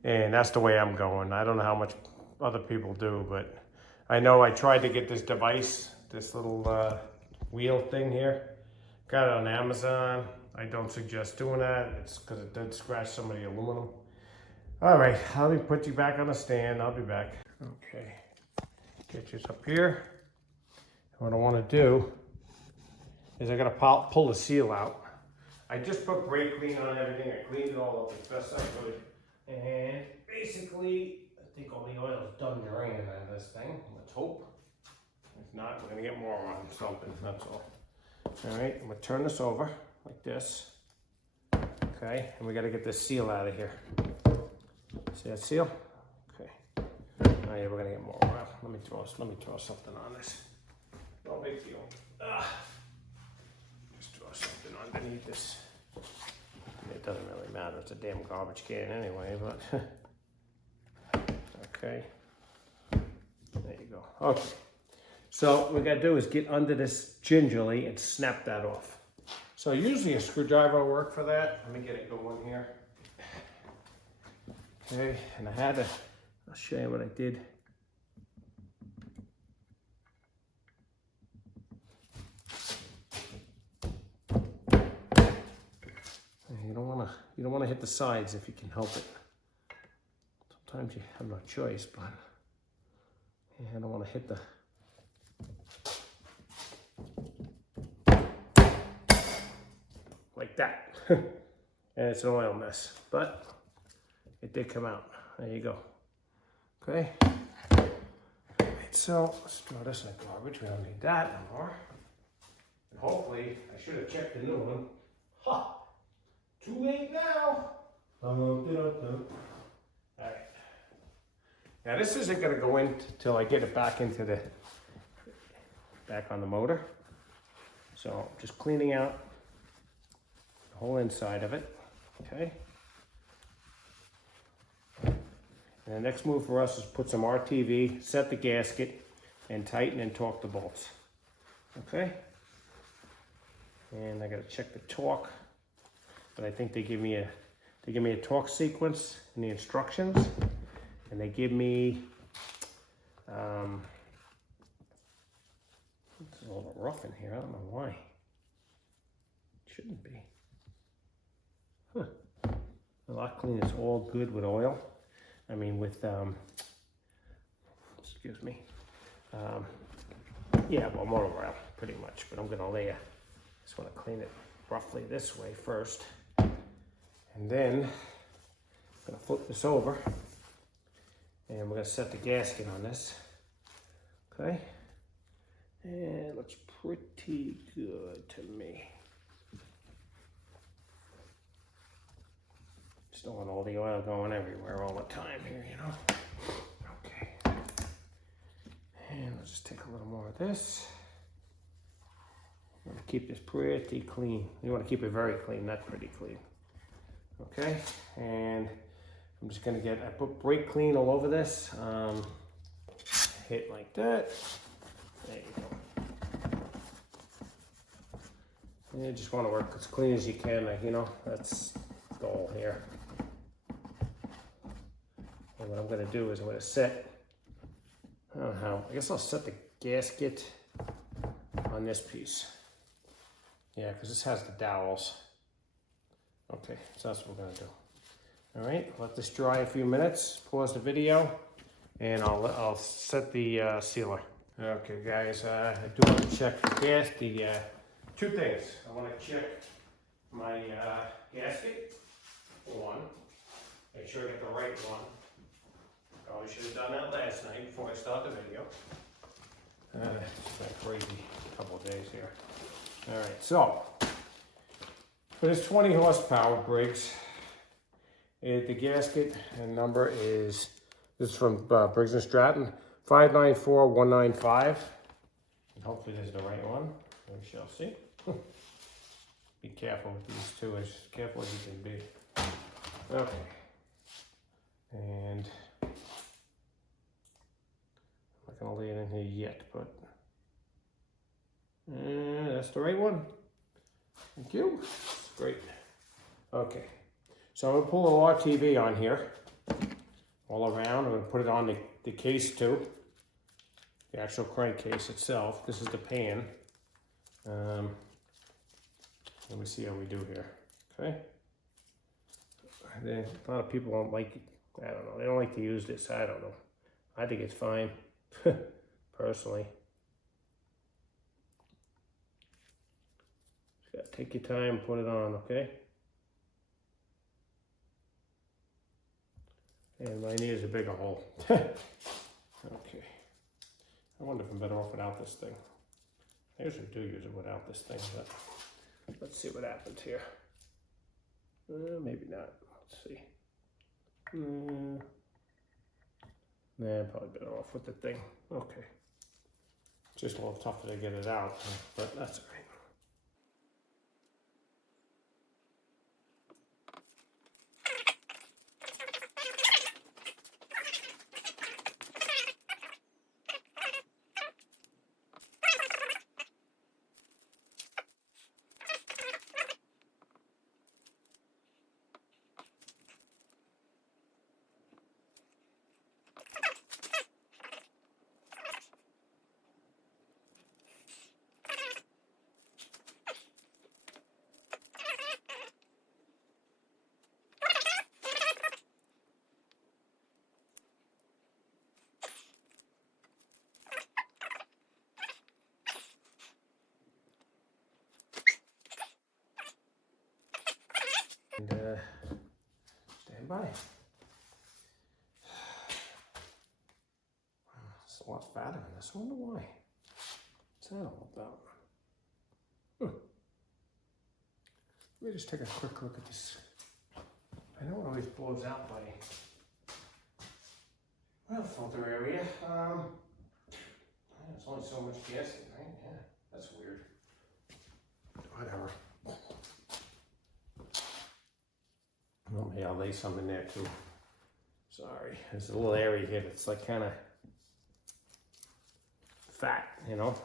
And that's the way I'm going. I don't know how much other people do, but I know I tried to get this device, this little wheel thing here. Got it on Amazon. I don't suggest doing that. It's because it did scratch some of the aluminum. All right, let me put you back on the stand. I'll be back. Okay, get yours up here. What I want to do is I gotta pull the seal out. I just put brake clean on everything. I cleaned it all up as best I could. And basically, I think all the oil is done draining out of this thing. Let's hope. If not, we're gonna get more on something, that's all. All right, I'm gonna turn this over like this. Okay, and we gotta get this seal out of here. See that seal? Okay. Oh yeah, we're gonna get more oil. Let me throw something on this. No big deal. Just throw something underneath this. It doesn't really matter, it's a damn garbage can anyway, but okay. There you go. Okay. So what we gotta do is get under this gingerly and snap that off. So usually a screwdriver will work for that. Let me get it going here. Okay, and I'll show you what I did. You don't wanna hit the sides if you can help it. Sometimes you have no choice, but I don't wanna hit the like that. And it's an oil mess, but it did come out. There you go. Okay. All right, so let's throw this in the garbage. We don't need that anymore. And hopefully, I should have checked the new one. Ha! Too late now. All right. Now this isn't going to go in till I get it back into back on the motor. So just cleaning out the whole inside of it. Okay. And the next move for us is put some RTV, set the gasket, and tighten and torque the bolts. Okay. And I got to check the torque, but I think they give me a torque sequence in the instructions, and they give me it's a little rough in here. I don't know why. It shouldn't be. Huh. The lock clean is all good with oil. I mean with excuse me. Yeah, well, motor oil pretty much. But I'm gonna just want to clean it roughly this way first, and then I'm gonna flip this over, and we're gonna set the gasket on this. Okay. And it looks pretty good to me. Just don't want all the oil going everywhere all the time here, you know. Okay. And let's just take a little more of this. I'm gonna keep this pretty clean. You want to keep it very clean, not pretty clean. Okay, and I'm just gonna I put brake clean all over this. Hit like that. There you go. And you just want to work as clean as you can, like, you know, that's the goal here. And what I'm going to do is I'm going to set, I don't know how, I guess I'll set the gasket on this piece. Yeah, because this has the dowels. Okay, so that's what we're going to do. All right, let this dry a few minutes, pause the video, and I'll set the sealer. Okay, guys, I do want to check the two things. I want to check my gasket, one, make sure I get the right one. Probably should have done that last night before I start the video. It's been a crazy couple of days here. All right, so for this 20 horsepower Briggs, the gasket and number is, this is from Briggs Stratton, 594195. And hopefully this is the right one. We shall see. Be careful with these two, as careful as you can be. Okay. And I'm not gonna lay it in here yet, but that's the right one. Thank you. Great. Okay. So I'm gonna pull a RTV on here all around. I'm gonna put it on the case too. The actual crankcase itself. This is the pan. Let me see how we do here. Okay. A lot of people don't like it. I don't know. They don't like to use this. I don't know. I think it's fine, personally. Just gotta take your time, put it on, okay? And my knee is a bigger hole. Okay. I wonder if I'm better off without this thing. I usually do use it without this thing, but let's see what happens here. Maybe not. Let's see. Nah, probably better off with the thing. Okay. Just a little tougher to get it out, but that's all right. And stand by. It's a lot fatter in this. I wonder why. What's that all about? Let me just take a quick look at this. I know it always blows out my oil filter area. There's only so much gasket, right? Yeah, that's weird. Whatever. Well, maybe I'll lay some in there too. Sorry, there's a little area here that's like kind of fat, you know.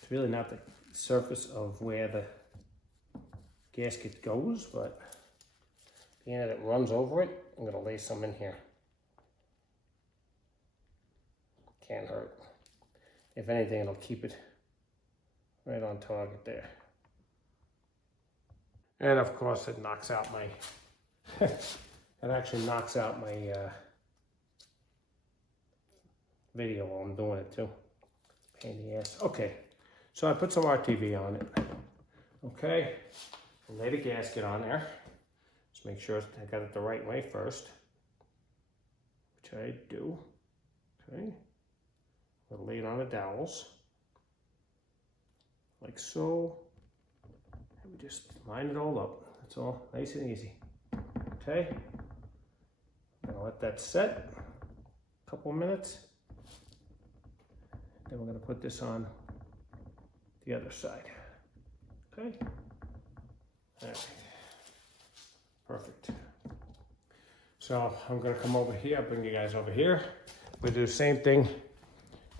It's really not the surface of where the gasket goes, but being that it runs over it, I'm gonna lay some in here. Can't hurt. If anything, it'll keep it right on target there. And of course, it knocks out my, it actually knocks out my video while I'm doing it too. Pain in the ass. Okay, so I put some RTV on it. Okay, lay the gasket on there. Just make sure I got it the right way first, which I do. Okay, I'll lay it on the dowels, like so. And we just line it all up. That's all, nice and easy. Okay, I'm gonna let that set a couple of minutes. Then we're gonna put this on the other side. Okay. All right. Perfect. So I'm gonna come over here, bring you guys over here. We'll do the same thing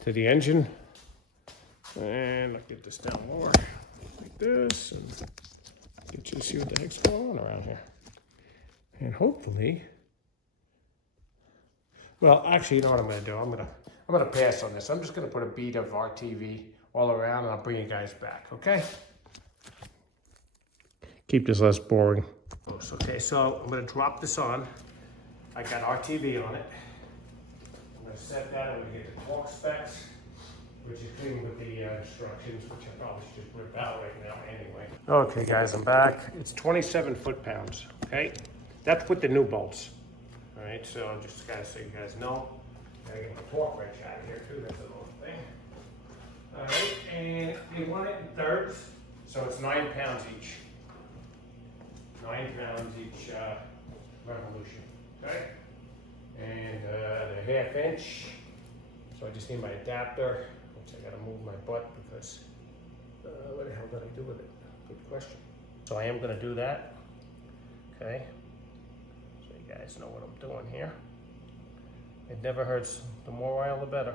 to the engine. And I'll get this down lower like this and get you to see what the heck's going on around here. And hopefully, well, actually, you know what I'm gonna do? I'm gonna pass on this. I'm just gonna put a bead of RTV all around and I'll bring you guys back, okay? Keep this less boring. Okay, so I'm gonna drop this on. I got RTV on it. I'm gonna set that, I'm gonna get the torque specs, which is clean with the instructions, which I probably should just rip out right now anyway. Okay guys, I'm back. It's 27 foot-pounds, okay? That's with the new bolts. All right, so just gotta so you guys know, gotta get my torque wrench out of here too, that's a little thing. All right, and they want it in thirds, so it's 9 pounds each. 9 pounds each revolution, okay? And the 1/2 inch, so I just need my adapter, which I gotta move my butt because what the hell did I do with it? Good question. So I am gonna do that, okay? So you guys know what I'm doing here. It never hurts. The more oil, the better.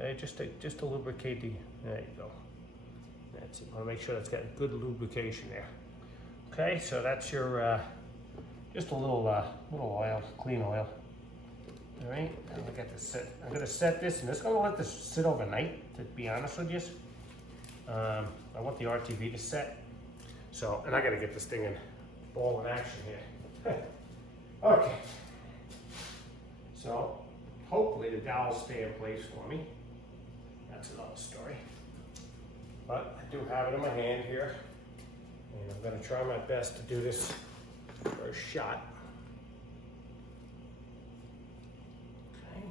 Okay, just to lubricate the, there you go. That's it. I want to make sure that's got good lubrication there. Okay, so that's your, just a little oil, clean oil. All right, and I got this set. I'm gonna set this, and I'm gonna let this sit overnight, to be honest with you. I want the RTV to set. So, and I gotta get this thing in ball in action here. Okay. So, hopefully the dowels stay in place for me. That's another story. But I do have it in my hand here. And I'm gonna try my best to do this first shot. Okay.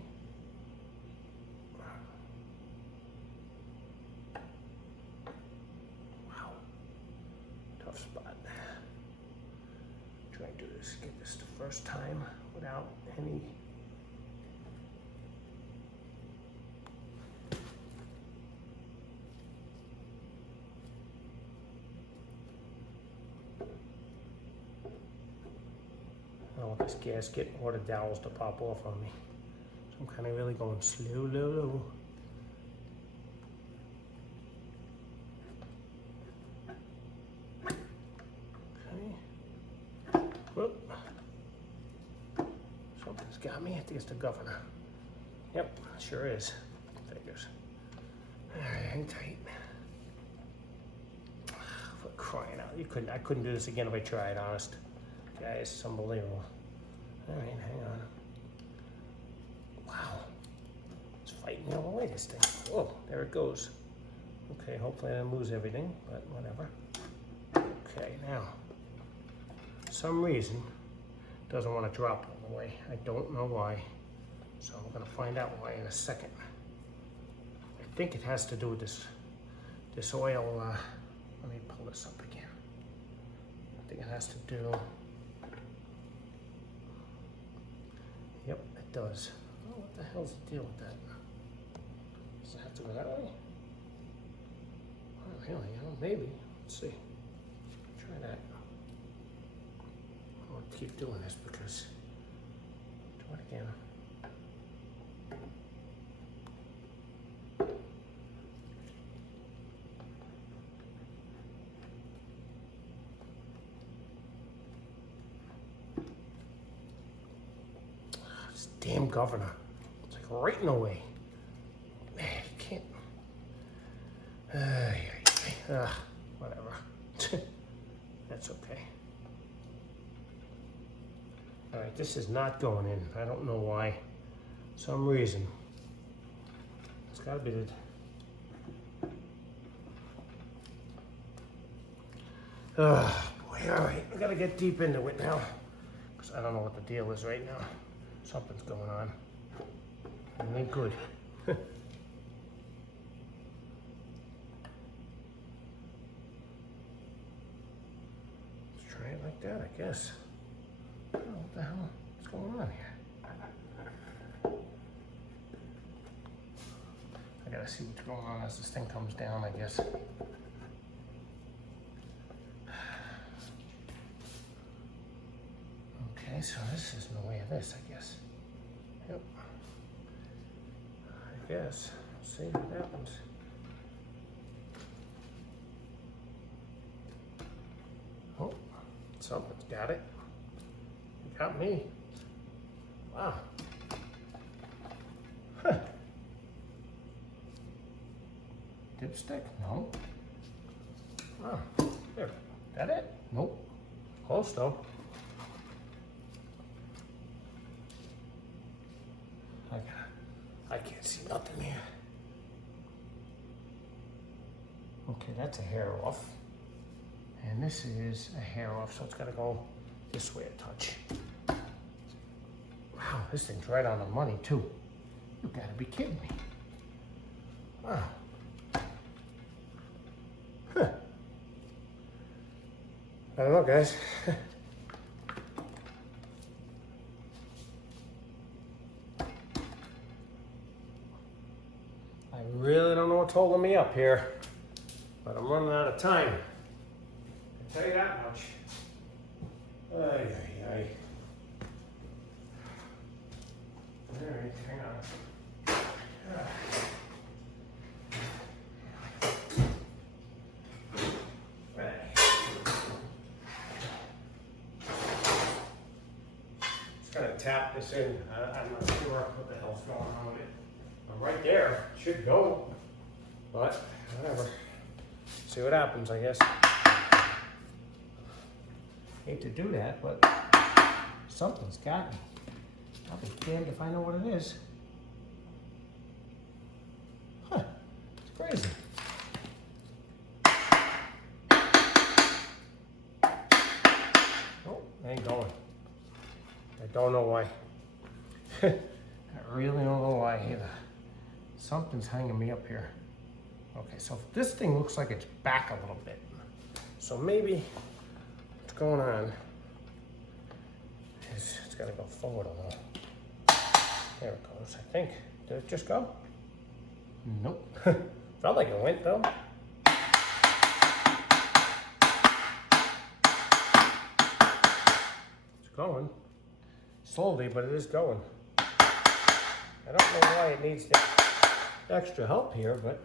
Wow. Tough spot. Try and do this, get this the first time without any I don't want this gasket or the dowels to pop off on me. So I'm kind of really going slow, low. Okay. Whoop. Something's got me. I think it's the governor. Yep, sure is. Figures. All right, hang tight. For crying out. I couldn't do this again if I tried, honest. Guys, it's unbelievable. All right, hang on. Wow. It's fighting me all the way, this thing. Whoa, there it goes. Okay, hopefully I didn't lose everything, but whatever. Okay, now, for some reason, it doesn't want to drop all the way. I don't know why. So I'm gonna find out why in a second. I think it has to do with this this oil, let me pull this up again. I think it has to do, yep, it does. Oh, what the hell's the deal with that? Does it have to go that way? Oh, really, maybe. Let's see. Try that. I'll keep doing this because, do it again. This damn governor. It's like right in the way. Man, you can't. Whatever. That's okay. All right, this is not going in. I don't know why. Some reason. It's gotta be the. Oh boy, all right. I gotta get deep into it now. Because I don't know what the deal is right now. Something's going on. It ain't good. Try it like that, I guess. Oh, what the hell? What's going on here? I gotta see what's going on as this thing comes down, I guess. Okay, so this is in the way of this, I guess. Yep. I guess. See what happens. Oh, something's got it. You got me. Wow. Huh. Dipstick? No. Oh, there. That it? Nope. Close though. I can't see nothing here. Okay, that's a hair off. And this is a hair off, so it's gotta go this way a touch. Wow, this thing's right on the money too. You gotta be kidding me. Wow. Huh. I don't know, guys. I really don't know what's holding me up here, but I'm running out of time. I tell you that much. Ay, ay, ay. All right, hang on. Right. Just gonna tap this in. I'm not sure what the hell's going on with it. Right there, should go, but whatever. See what happens, I guess. Hate to do that, but something's got me. I'll be damned if I know what it is. Huh, it's crazy. Oh, it ain't going. I don't know why. I really don't know why either. Something's hanging me up here. Okay, so this thing looks like it's back a little bit. So maybe what's going on is it's gotta go forward a little. There it goes, I think. Did it just go? Nope. Felt like it went though. It's going. Slowly, but it is going. I don't know why it needs to extra help here, but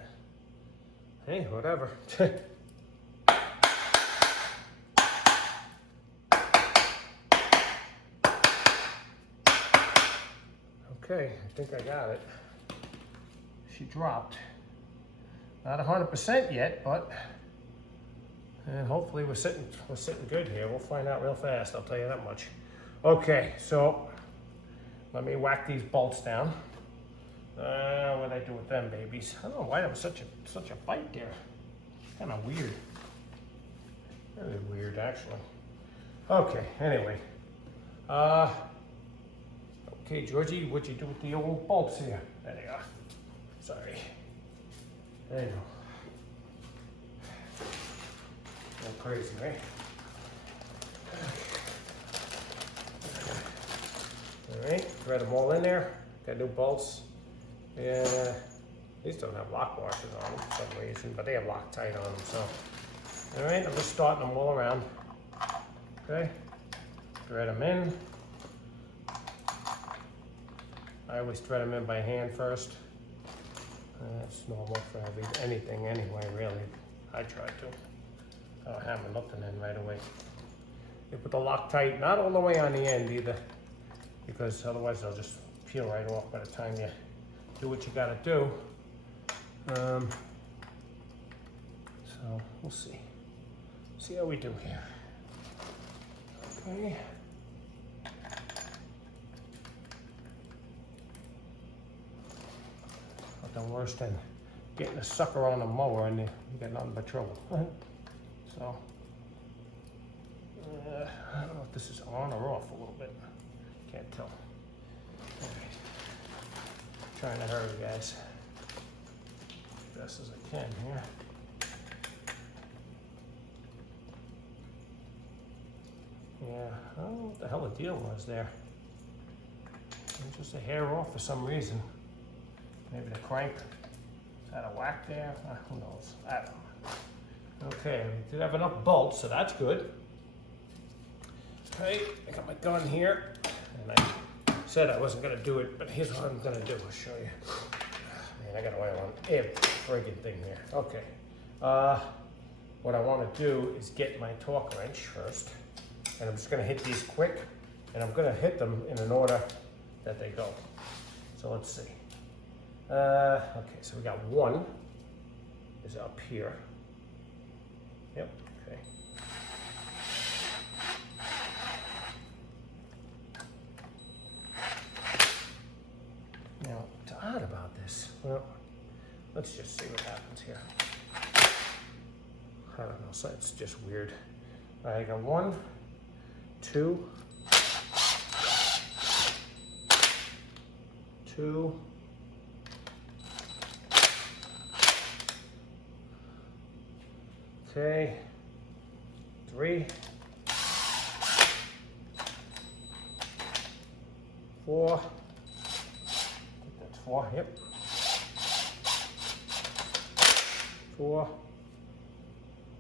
hey, whatever. Okay, I think I got it. She dropped. Not 100% yet, but and hopefully we're sitting good here. We'll find out real fast, I'll tell you that much. Okay, so let me whack these bolts down. What'd I do with them babies? I don't know why there was such a bite there. Kind of weird. Very weird, actually. Okay, anyway. Okay, Georgie, what'd you do with the old bolts here? There they are. Sorry. There you All crazy, right? All right, thread them all in there. Got new bolts. Yeah, these don't have lock washers on them for some reason, but they have Loctite on them, so. All right, I'm just starting them all around. Okay, thread them in. I always thread them in by hand first. That's normal for anything anyway, really. I try to. I haven't looked in right away. You put the Loctite not all the way on the end either, because otherwise they'll just peel right off by the time you do what you gotta do. So we'll see. See how we do here. Okay. Nothing worse than getting a sucker on a mower and you got nothing but trouble. So, I don't know if this is on or off a little bit. Can't tell. All right. Trying to hurry, guys. Best as I can here. Yeah, I don't know what the hell the deal was there. It was just a hair off for some reason. Maybe the crank is out of whack there. Who knows? I don't know. Okay, we did have enough bolts, so that's good. Okay, I got my gun here, and I said I wasn't gonna do it, but here's what I'm gonna do. I'll show you. Man, I got oil on every friggin' thing here. Okay. What I want to do is get my torque wrench first, and I'm just gonna hit these quick, and I'm gonna hit them in an order that they go. So let's see. Okay, so we got one is up here. Yep, okay. Now, what's odd about this? Well, let's just see what happens here. I don't know, so it's just weird. All right, I got 1, 2, 2, okay, 3, 4, that's 4, yep, 4,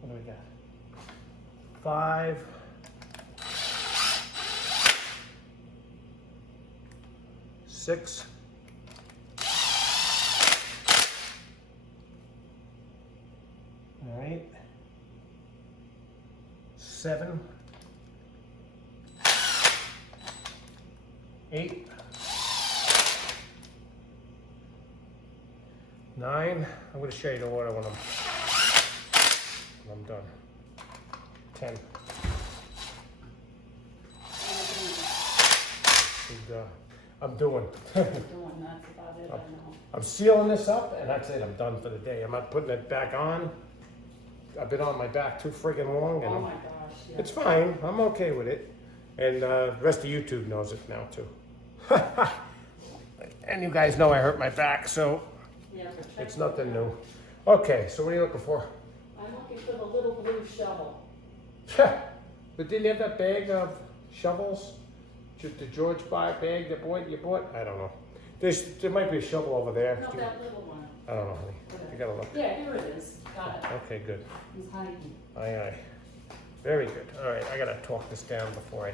what do we got, 5, 6, 7, 8, 9. I'm going to show you the order when I'm done. 10. And, I'm doing. That's about it, I know. I'm sealing this up, and that's it. I'm done for the day. I'm not putting it back on. I've been on my back too friggin' long, and Oh my gosh, yeah. it's fine. I'm okay with it. And the rest of YouTube knows it now too. And you guys know I hurt my back, so Yeah, but check it's nothing new. Okay, so what are you looking for? I'm looking for the little blue shovel. But didn't you have that bag of shovels? Just the George Bar bag that you bought? I don't know. There might be a shovel over there. No, that little one. I don't know, honey. You gotta look. Yeah, here it is. Got it. Okay, good. He's hiding. Aye, aye. Very good. All right, I gotta talk this down before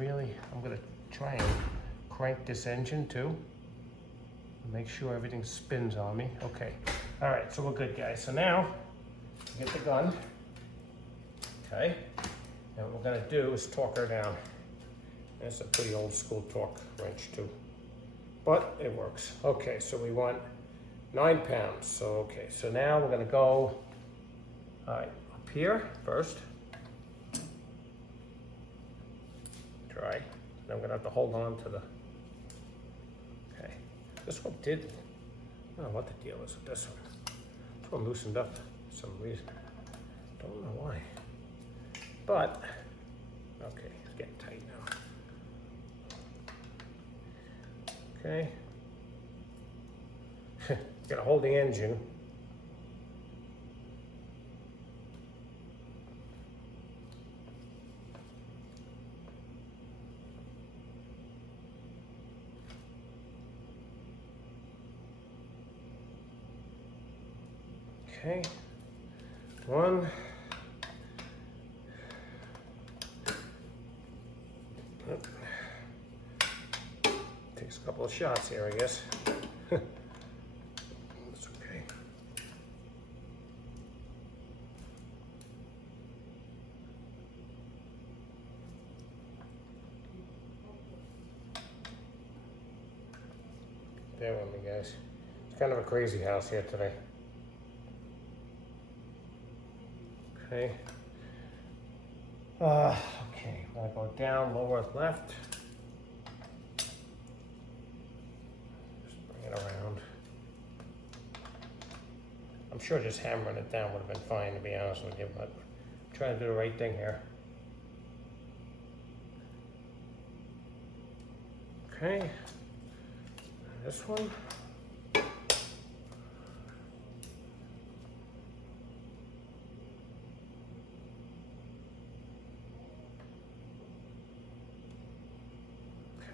I'm gonna try and crank this engine too. Make sure everything spins on me. Okay. All right, so we're good, guys. So now, get the gun. Okay. And what we're gonna do is torque her down. That's a pretty old school torque wrench too. But it works. Okay, so we want 9 pounds. So, okay, so now we're gonna go, all right, up here first. Try. Then I'm gonna have to hold on to the, okay. This one did, I don't know what the deal is with this one. This one loosened up for some reason. Don't know why. But, okay, it's getting tight now. Okay. Gotta hold the engine. Okay, one. Yep. Takes a couple of shots here, I guess. That's okay. Bear with me, guys. It's kind of a crazy house here today. Okay. Okay, I'll go down, lower left. Just bring it around. I'm sure just hammering it down would have been fine, to be honest with you, but I'm trying to do the right thing here. Okay. This one.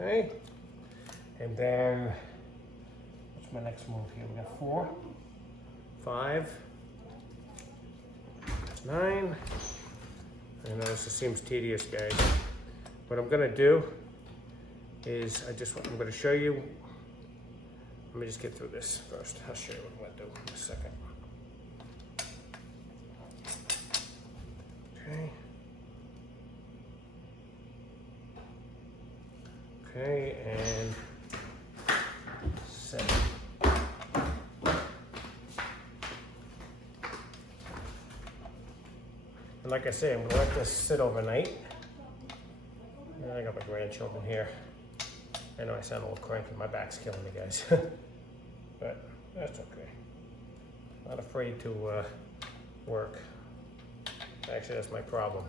Okay, and then what's my next move here? We got 4, 5, 9. I know this seems tedious, guys. What I'm gonna do is I'm gonna show you. Let me just get through this first. I'll show you what I'm gonna do in a second. Okay. Okay, and 7. And like I say, I'm gonna let this sit overnight. And I got my grandchildren here. I know I sound a little cranky, my back's killing me, guys. But that's okay. Not afraid to work. Actually, that's my problem.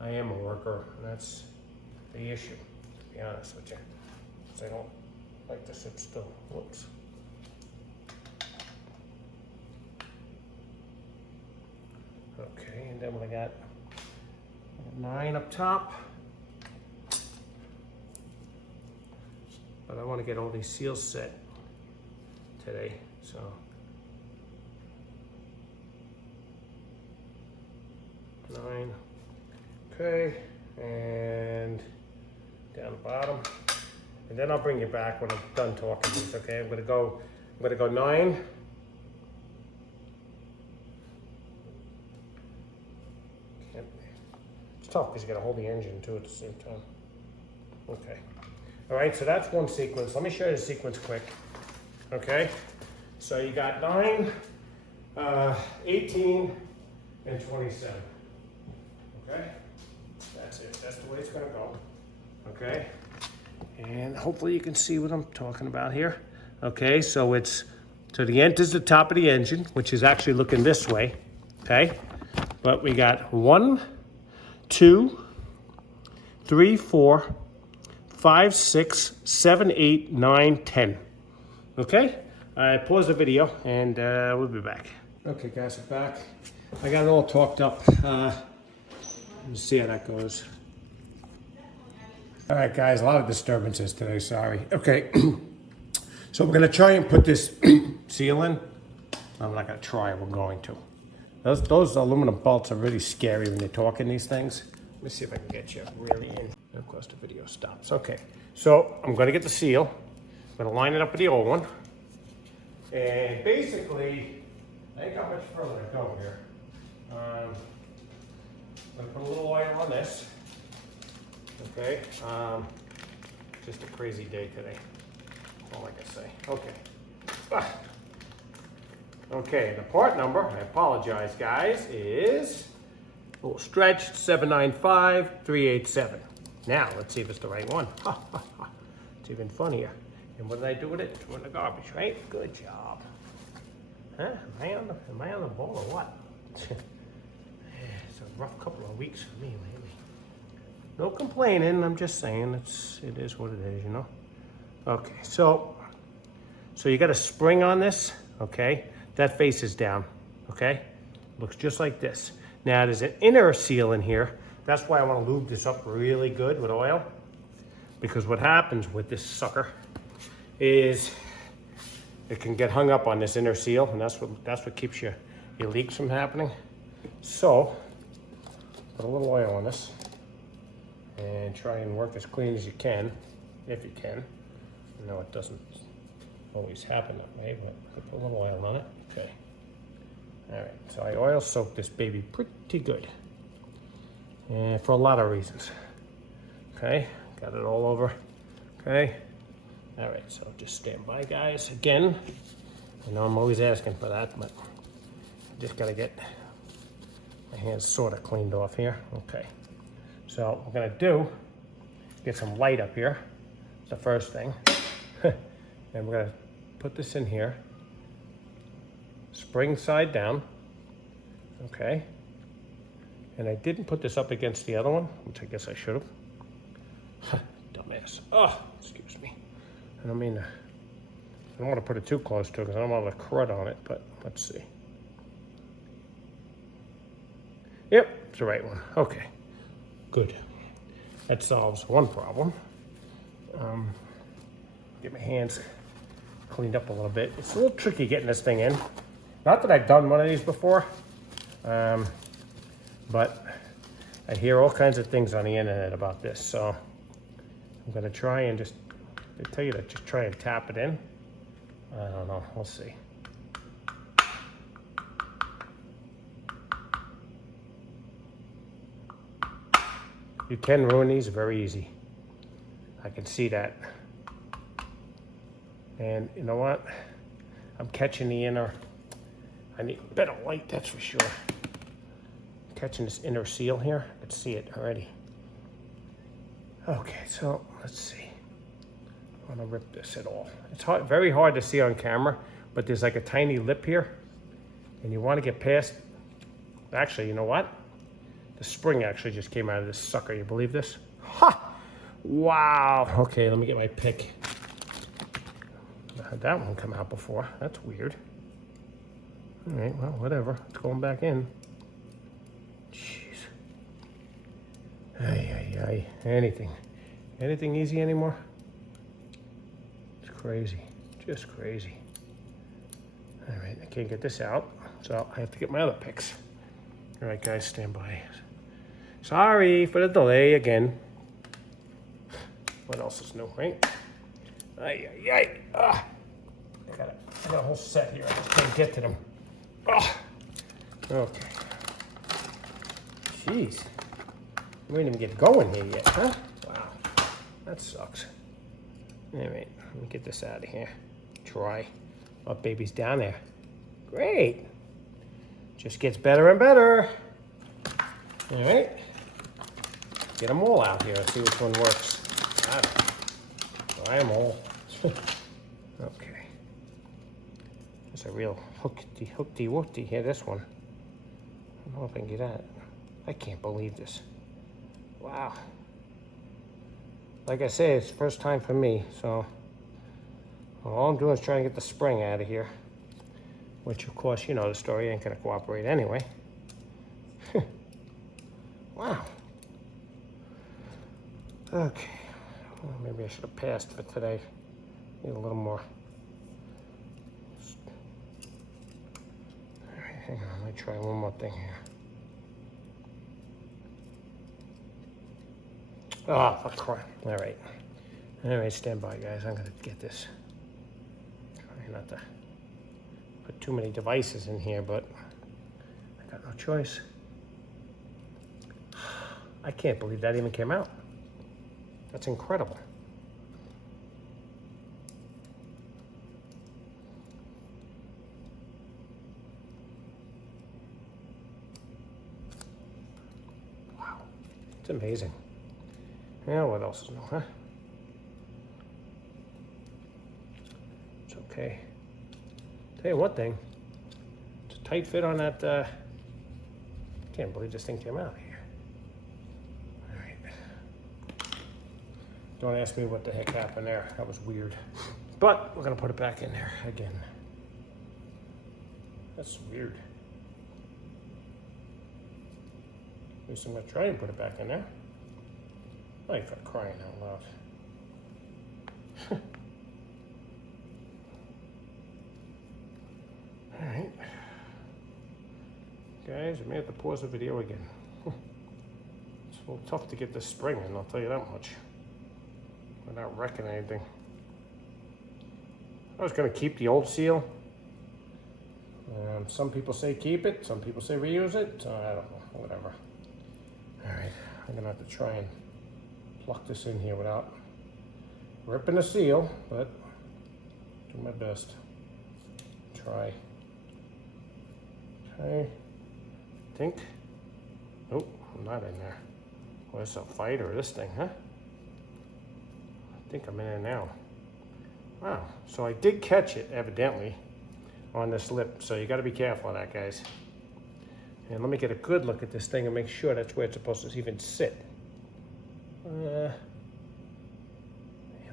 I am a worker, and that's the issue. Be honest with you, because I don't like to sit still. Whoops. Okay, and then we got 9 up top. But I want to get all these seals set today, so. 9. Okay, and down the bottom, and then I'll bring you back when I'm done talking these. Okay, I'm gonna go 9. It's tough because you gotta hold the engine too at the same time. Okay, all right. So that's one sequence. Let me show you the sequence quick. Okay, so you got 9, 18, and 27. Okay, that's it. That's the way it's gonna go. Okay, and hopefully you can see what I'm talking about here. Okay, so the end is the top of the engine, which is actually looking this way. Okay, but we got 1, 2, 3, 4, 5, 6, 7, 8, 9, 10. Okay, I pause the video and we'll be back. Okay, guys, I'm back. I got it all talked up. Let's see how that goes. All right, guys, a lot of disturbances today, sorry. Okay, so we're gonna try and put this seal in. I'm not gonna try, we're going to. Those aluminum bolts are really scary when you're talking these things. Let me see if I can get you really in. Of course, the video stops. Okay, so I'm gonna get the seal. I'm gonna line it up with the old one. And basically, I ain't got much further to go here. I'm gonna put a little oil on this. Okay, just a crazy day today. All I can say. Okay. Okay, the part number, I apologize, guys, is a little stretched 795387. Now, let's see if it's the right one. It's even funnier. And what did I do with it? Threw it in the garbage, right? Good job. Huh? Am I on the ball or what? It's a rough couple of weeks for me lately. No complaining, I'm just saying it is what it is, you know? Okay, so you got a spring on this, okay? That faces down, okay? Looks just like this. Now there's an inner seal in here. That's why I want to lube this up really good with oil. Because what happens with this sucker is it can get hung up on this inner seal, and that's what keeps your leaks from happening. So, put a little oil on this, and try and work as clean as you can, if you can. I know it doesn't always happen that way, but put a little oil on it. Okay. All right, so I oil soak this baby pretty good, and for a lot of reasons. Okay, got it all over. Okay. All right, so just stand by, guys. Again, I know I'm always asking for that, but I just gotta get my hands sort of cleaned off here. Okay, so what we're gonna do, get some light up here. It's the first thing. And we're gonna put this in here, spring side down, okay? And I didn't put this up against the other one, which I guess I should have. Dumbass. Oh, excuse me. I don't mean to, I don't want to put it too close to it because I don't want the crud on it, but let's see. Yep, it's the right one. Okay, good. That solves one problem. Get my hands cleaned up a little bit. It's a little tricky getting this thing in. Not that I've done one of these before, but I hear all kinds of things on the internet about this, so I'm gonna try and just, they tell you to just try and tap it in. I don't know, we'll see. You can ruin these very easy. I can see that. And you know what? I'm catching the inner, I need better light, that's for sure. Catching this inner seal here. I can see it already. Okay, so let's see. I want to rip this at all. It's hard, very hard to see on camera, but there's like a tiny lip here, and you want to get past. Actually, you know what? The spring actually just came out of this sucker. You believe this? Ha! Wow. Okay, let me get my pick. I had that one come out before. That's weird. All right, well, whatever. It's going back in. Jeez. Ay, ay, ay. Anything easy anymore? It's crazy. Just crazy. All right, I can't get this out, so I have to get my other picks. All right, guys, stand by. Sorry for the delay again. What else is new, right? Ay, ay, ay. Ah. I got a whole set here. I just can't get to them. Oh. Okay. Jeez. We didn't even get going here yet, huh? Wow. That sucks. All right, let me get this out of here. Try. Oh, baby's down there. Great. Just gets better and better. All right. Get them all out here. Let's see which one works. Try them all. Okay. It's a real hookty here, this one. I don't know if I can get that. I can't believe this. Wow. Like I say, it's the first time for me, so all I'm doing is trying to get the spring out of here. Which, of course, you know the story, ain't gonna cooperate anyway. Wow. Okay. Well, maybe I should have passed for today. Need a little more. All right, hang on. Let me try one more thing here. Oh, fuck crap. All right. All right, stand by, guys. I'm gonna get this. Try not to put too many devices in here, but I got no choice. I can't believe that even came out. That's incredible. Wow, it's amazing. Yeah, what else is new, huh? It's okay. Tell you one thing, it's a tight fit on that, can't believe this thing came out here. All right. Don't ask me what the heck happened there. That was weird. But we're gonna put it back in there again. That's weird. At least I'm gonna try and put it back in there. Oh, for crying out loud. guys, I may have to pause the video again. It's a little tough to get this spring in, I'll tell you that much. Without wrecking anything. I was gonna keep the old seal. Some people say keep it, some people say reuse it, so I don't know, whatever. All right, I'm gonna have to try and pluck this in here without ripping the seal, but do my best. Try. Okay, think. Nope, I'm not in there. Well, it's a fight or this thing, huh? I think I'm in there now. Wow, so I did catch it, evidently, on this lip, so you gotta be careful of that, guys. And let me get a good look at this thing and make sure that's where it's supposed to even sit. Yeah,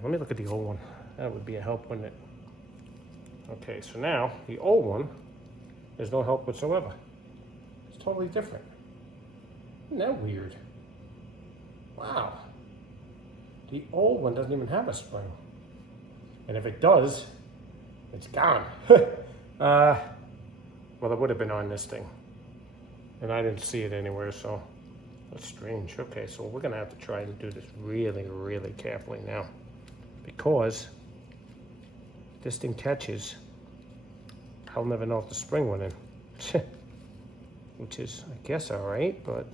let me look at the old one. That would be a help, wouldn't it? Okay, so now, the old one, there's no help whatsoever. It's totally different. Isn't that weird? Wow. The old one doesn't even have a spring. And if it does, it's gone. Well, it would have been on this thing. And I didn't see it anywhere, so that's strange. Okay, so we're gonna have to try and do this really, really carefully now. Because if this thing catches, I'll never know if the spring went in. Which is, I guess, all right, but.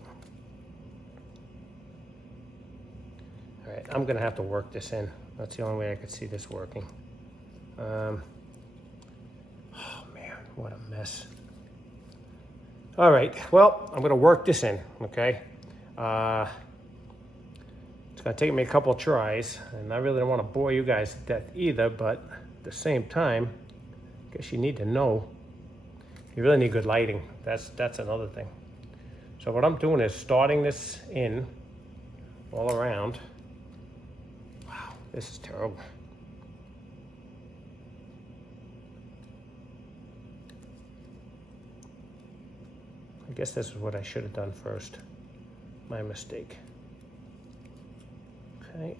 All right, I'm gonna have to work this in. That's the only way I could see this working. Oh man, what a mess. All right, well, I'm gonna work this in, okay? It's gonna take me a couple of tries, and I really don't wanna bore you guys to death either, but at the same time, I guess you need to know, you really need good lighting. That's another thing. So what I'm doing is starting this in all around. Wow, this is terrible. I guess this is what I should have done first. My mistake. Okay.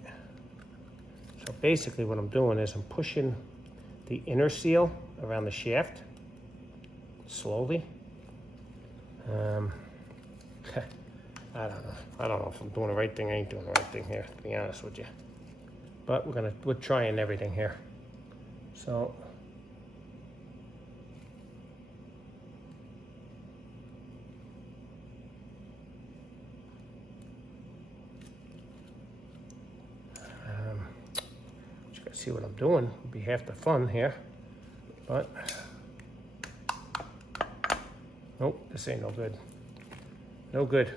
So basically what I'm doing is I'm pushing the inner seal around the shaft slowly. I don't know if I'm doing the right thing. I ain't doing the right thing here, to be honest with you. But we're trying everything here. So you gotta see what I'm doing. It'll be half the fun here. But nope, this ain't no good. No good.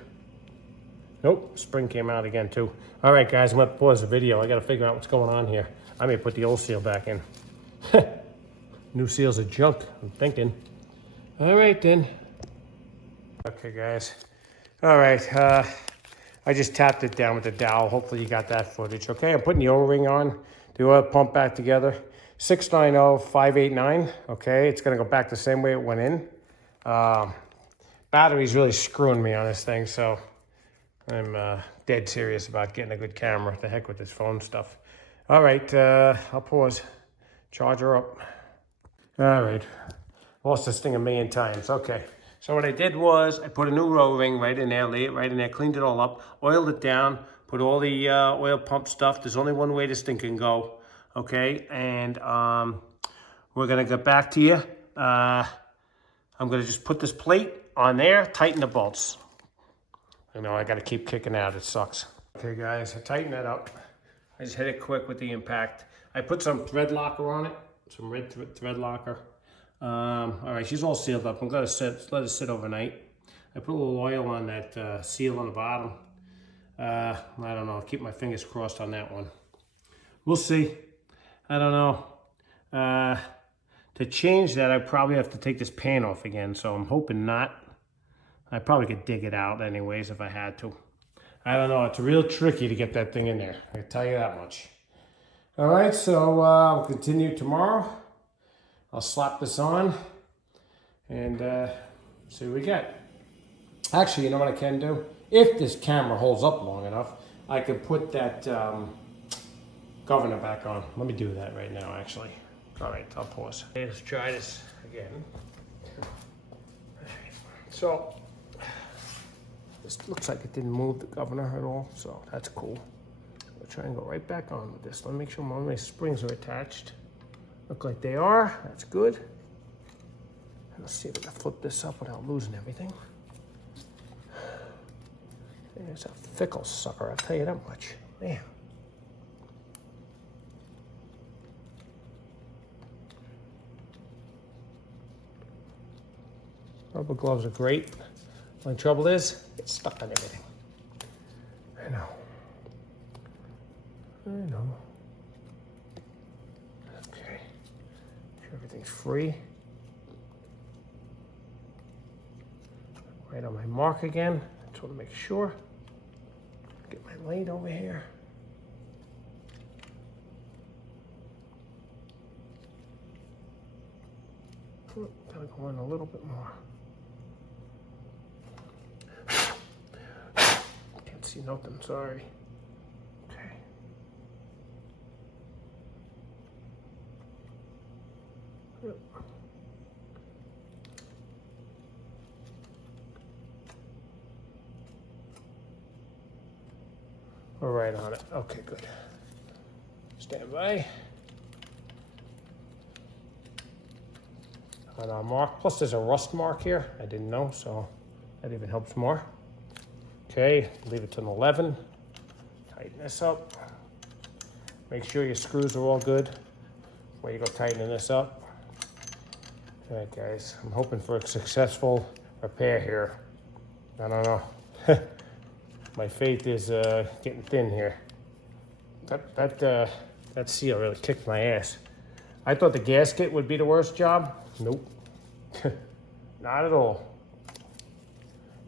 Nope, spring came out again too. All right, guys, I'm gonna pause the video. I gotta figure out what's going on here. I may put the old seal back in. New seals are junk, I'm thinking. All right, then. Okay, guys. All right, I just tapped it down with the dowel. Hopefully you got that footage. Okay, I'm putting the O-ring on, the oil pump back together. 690589, okay? It's gonna go back the same way it went in. Battery's really screwing me on this thing, so I'm dead serious about getting a good camera. The heck with this phone stuff. All right, I'll pause. Charge her up. All right, lost this thing a million times. Okay, so what I did was I put a new row ring right in there, lay it right in there, cleaned it all up, oiled it down, put all the oil pump stuff. There's only one way this thing can go, okay? And we're gonna get back to you. I'm gonna just put this plate on there, tighten the bolts. You know, I gotta keep kicking out, it sucks. Okay guys, I tightened that up. I just hit it quick with the impact. I put some thread locker on it, some red thread locker. All right, she's all sealed up. I'm gonna let it sit overnight. I put a little oil on that seal on the bottom. I don't know, I'll keep my fingers crossed on that one. We'll see, I don't know. To change that, I probably have to take this pan off again, so I'm hoping not. I probably could dig it out anyways if I had to. I don't know, it's real tricky to get that thing in there. I can tell you that much. All right, so we'll continue tomorrow. I'll slap this on and see what we get. Actually, you know what I can do? If this camera holds up long enough, I could put that governor back on. Let me do that right now, actually. All right, I'll pause. Okay, let's try this again. All right, So, this looks like it didn't move the governor at all, so that's cool. I'll try and go right back on with this. Let me make sure all my springs are attached. Look like they are, that's good. And let's see if I can flip this up without losing everything. It's a fickle sucker, I'll tell you that much. Man. Rubber gloves are great. Only trouble is, it's stuck on everything. I know. Okay. Sure everything's free. Right on my mark again. Just want to make sure. Get my light over here. Gotta go in a little bit more. Can't see nothing, sorry. Okay. Yep. We're right on it. Okay, good. Stand by. On our mark. Plus there's a rust mark here. I didn't know, so that even helps more. Okay, leave it to an 11. Tighten this up. Make sure your screws are all good before you go tightening this up. All right, guys, I'm hoping for a successful repair here. I don't know. My faith is getting thin here. That seal really kicked my ass. I thought the gasket would be the worst job. Nope. Not at all.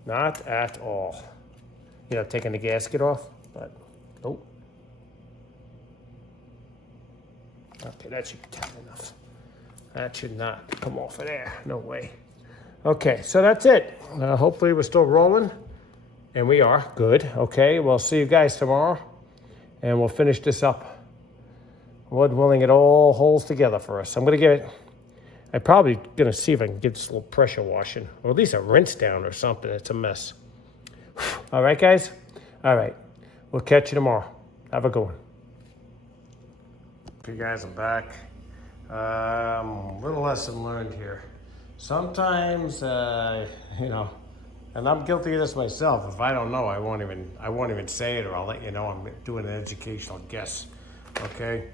Not at all. You know, taking the gasket off, but nope. Okay, that should be tight enough. That should not come off of there. No way. Okay, so that's it. Hopefully we're still rolling. And we are. Good. Okay, we'll see you guys tomorrow. And we'll finish this up. Lord willing, it all holds together for us. I'm going to give it... I'm probably going to see if I can get this little pressure washing. Or at least a rinse down or something. It's a mess. All right, guys? All right. We'll catch you tomorrow. Have a good one. Okay, guys, I'm back. Little lesson learned here. Sometimes, you know, and I'm guilty of this myself. If I don't know, I won't even say it, or I'll let you know I'm doing an educational guess. Okay.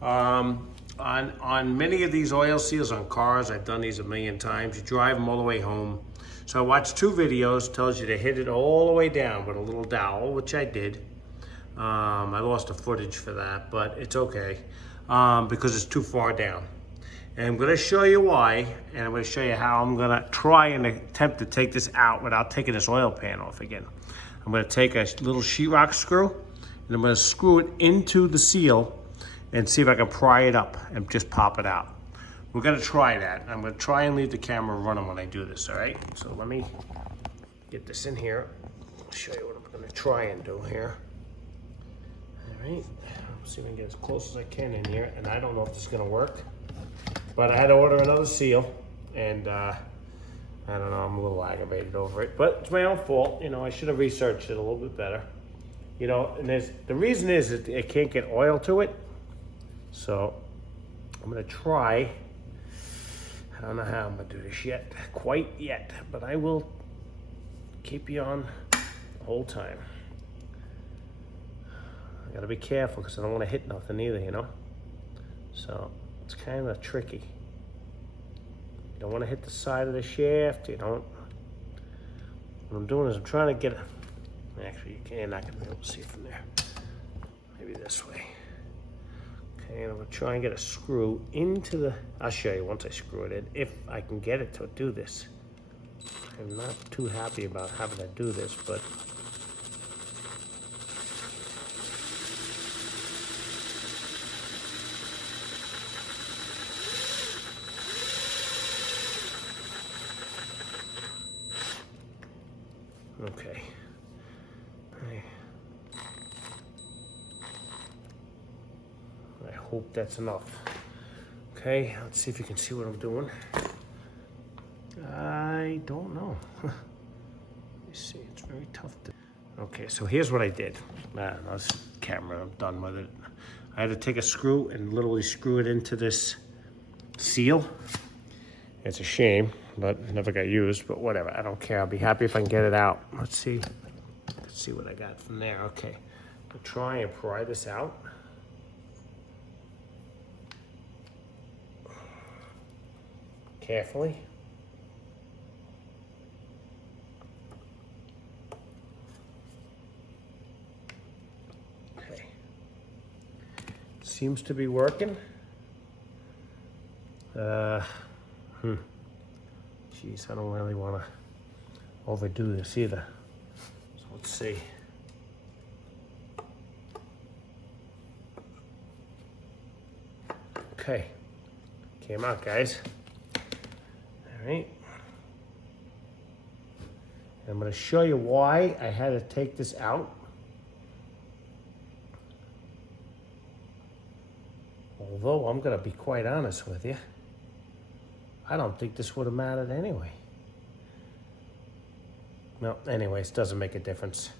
On many of these oil seals on cars, I've done these a million times. You drive them all the way home. So I watched 2 videos, tells you to hit it all the way down with a little dowel, which I did. I lost the footage for that, but it's okay because it's too far down. And I'm gonna show you why, and I'm gonna show you how I'm gonna try and attempt to take this out without taking this oil pan off again. I'm gonna take a little sheetrock screw, and I'm gonna screw it into the seal and see if I can pry it up and just pop it out. We're gonna try that. I'm gonna try and leave the camera running when I do this, all right? So let me get this in here. I'll show you what I'm gonna try and do here. All right, let's see if I can get as close as I can in here, and I don't know if this is gonna work. But I had to order another seal, and I don't know, I'm a little aggravated over it. But it's my own fault, you know, I should have researched it a little bit better. You know, and the reason is that it can't get oil to it. So I'm gonna try. I don't know how I'm gonna do this yet, quite yet, but I will keep you on the whole time. I gotta be careful because I don't wanna hit nothing either, you know? So it's kind of tricky. You don't want to hit the side of the shaft. You don't. What I'm doing is I'm trying to get it. Actually, you're not going to be able to see it from there. Maybe this way. Okay, and I'm going to try and get a screw into the... I'll show you once I screw it in, if I can get it to do this. I'm not too happy about having to do this, but... Okay. I hope that's enough. Okay, let's see if you can see what I'm doing. I don't know. Let me see, it's very tough to... Okay, so here's what I did. This camera, I'm done with it. I had to take a screw and literally screw it into this seal. It's a shame, but it never got used, but whatever, I don't care. I'll be happy if I can get it out. Let's see what I got from there. Okay, I'll try and pry this out. Carefully. Okay. Seems to be working. Geez, I don't really want to overdo this either. So let's see. Okay, came out, guys. All right. I'm going to show you why I had to take this out. Although I'm going to be quite honest with you, I don't think this would have mattered anyway. No, anyways, doesn't make a difference.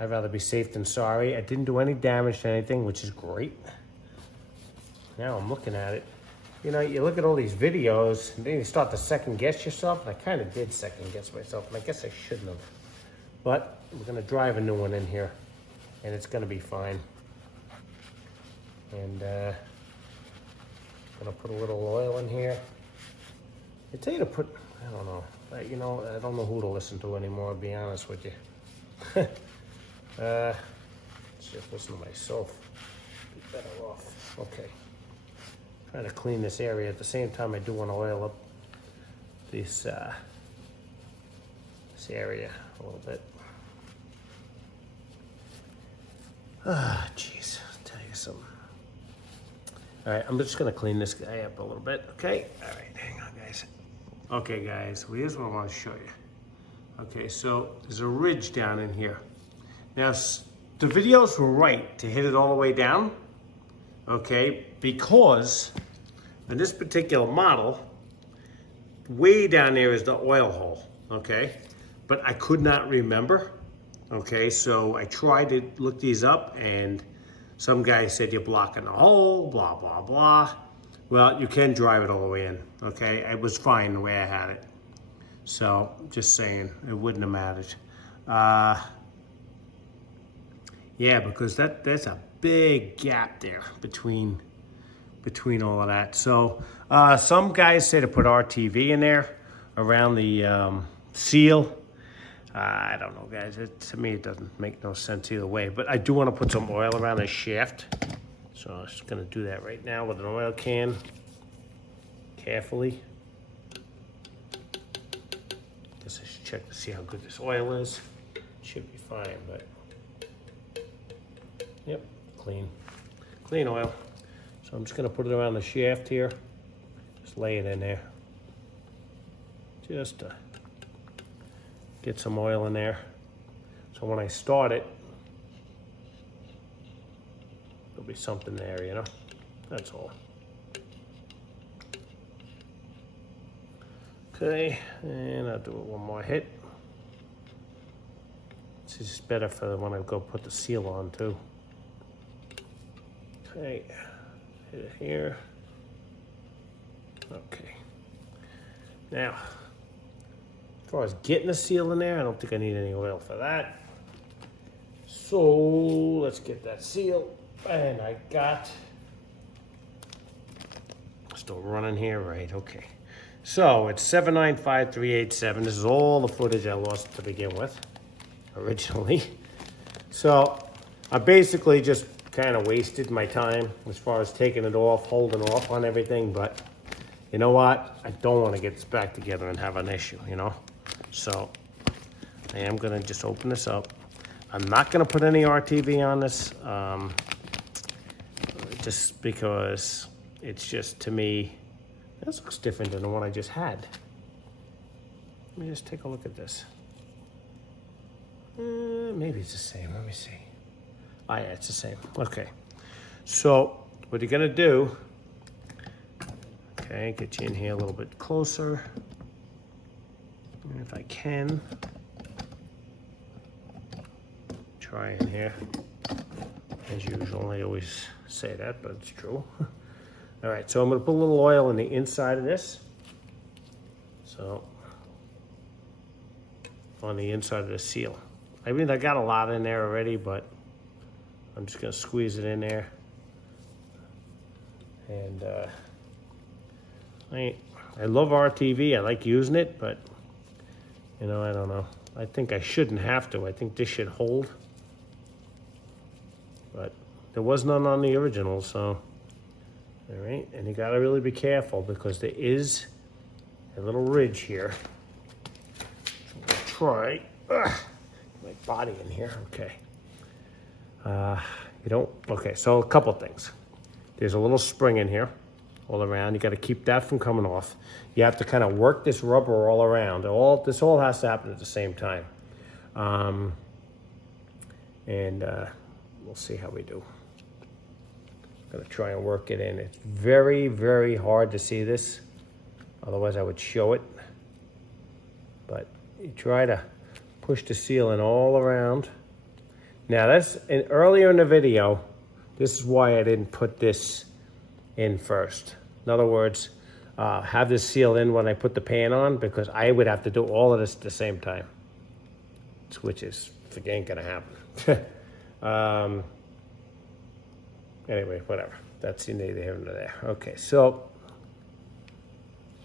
I'd rather be safe than sorry. I didn't do any damage to anything, which is great. Now I'm looking at it. You know, you look at all these videos, and then you start to second guess yourself, and I kind of did second guess myself, and I guess I shouldn't have. But we're gonna drive a new one in here, and it's gonna be fine. And gonna put a little oil in here. They tell you to put, I don't know, you know, I don't know who to listen to anymore, to be honest with you. Let's just listen to myself. Be better off. Okay. Trying to clean this area. At the same time, I do want to oil up this area a little bit. Ah, jeez. I'll tell you something. All right, I'm just gonna clean this guy up a little bit, okay? All right, hang on, guys. Okay, guys, well, here's what I want to show you. Okay, so there's a ridge down in here. Now, the videos were right to hit it all the way down, okay? Because in this particular model, way down there is the oil hole, okay? But I could not remember, okay? So I tried to look these up, and some guy said you're blocking the hole, blah, blah, blah. Well, you can drive it all the way in, okay? It was fine the way I had it. So, just saying, it wouldn't have mattered. Yeah, because there's a big gap there between all of that. So, some guys say to put RTV in there around the seal. I don't know, guys. To me, it doesn't make no sense either way. But I do want to put some oil around the shaft. So I'm just going to do that right now with an oil can. Carefully. Guess I should check to see how good this oil is. Should be fine, but... Yep, clean. Clean oil. So I'm just going to put it around the shaft here. Just lay it in there. Just to get some oil in there. So when I start it, there'll be something there, you know? That's all. Okay, and I'll do it one more hit. This is better for when I go put the seal on too. Okay, hit it here. Okay. Now, as far as getting the seal in there, I don't think I need any oil for that. So let's get that seal. And I got, still running here, right? Okay. So it's 795,387. This is all the footage I lost to begin with, originally. So I basically just kind of wasted my time as far as taking it off, holding off on everything. But you know what? I don't want to get this back together and have an issue, you know? So I am going to just open this up. I'm not going to put any RTV on this. Just because it's just, to me, this looks different than the one I just had. Let me just take a look at this. Maybe it's the same, let me see. Oh yeah, it's the same, okay. So, what you're gonna do, okay, get you in here a little bit closer. If I can, try in here. As usual, I always say that, but it's true. All right, so I'm gonna put a little oil in the inside of this. So, on the inside of the seal. I mean, I got a lot in there already, but I'm just gonna squeeze it in there. And I love RTV, I like using it, but you know, I don't know. I think I shouldn't have to. I think this should hold. But there was none on the original, so. All right, and you gotta really be careful because there is a little ridge here. So I'm gonna try, my body in here, okay. Okay, so a couple things. There's a little spring in here all around. You gotta keep that from coming off. You have to kind of work this rubber all around. This all has to happen at the same time. We'll see how we do. I'm gonna try and work it in. It's very, very hard to see this. Otherwise I would show it. But you try to push the seal in all around. Now earlier in the video, this is why I didn't put this in first. In other words, have this seal in when I put the pan on because I would have to do all of this at the same time. Which ain't gonna happen. Anyway, whatever. That's neither here nor there. Okay, so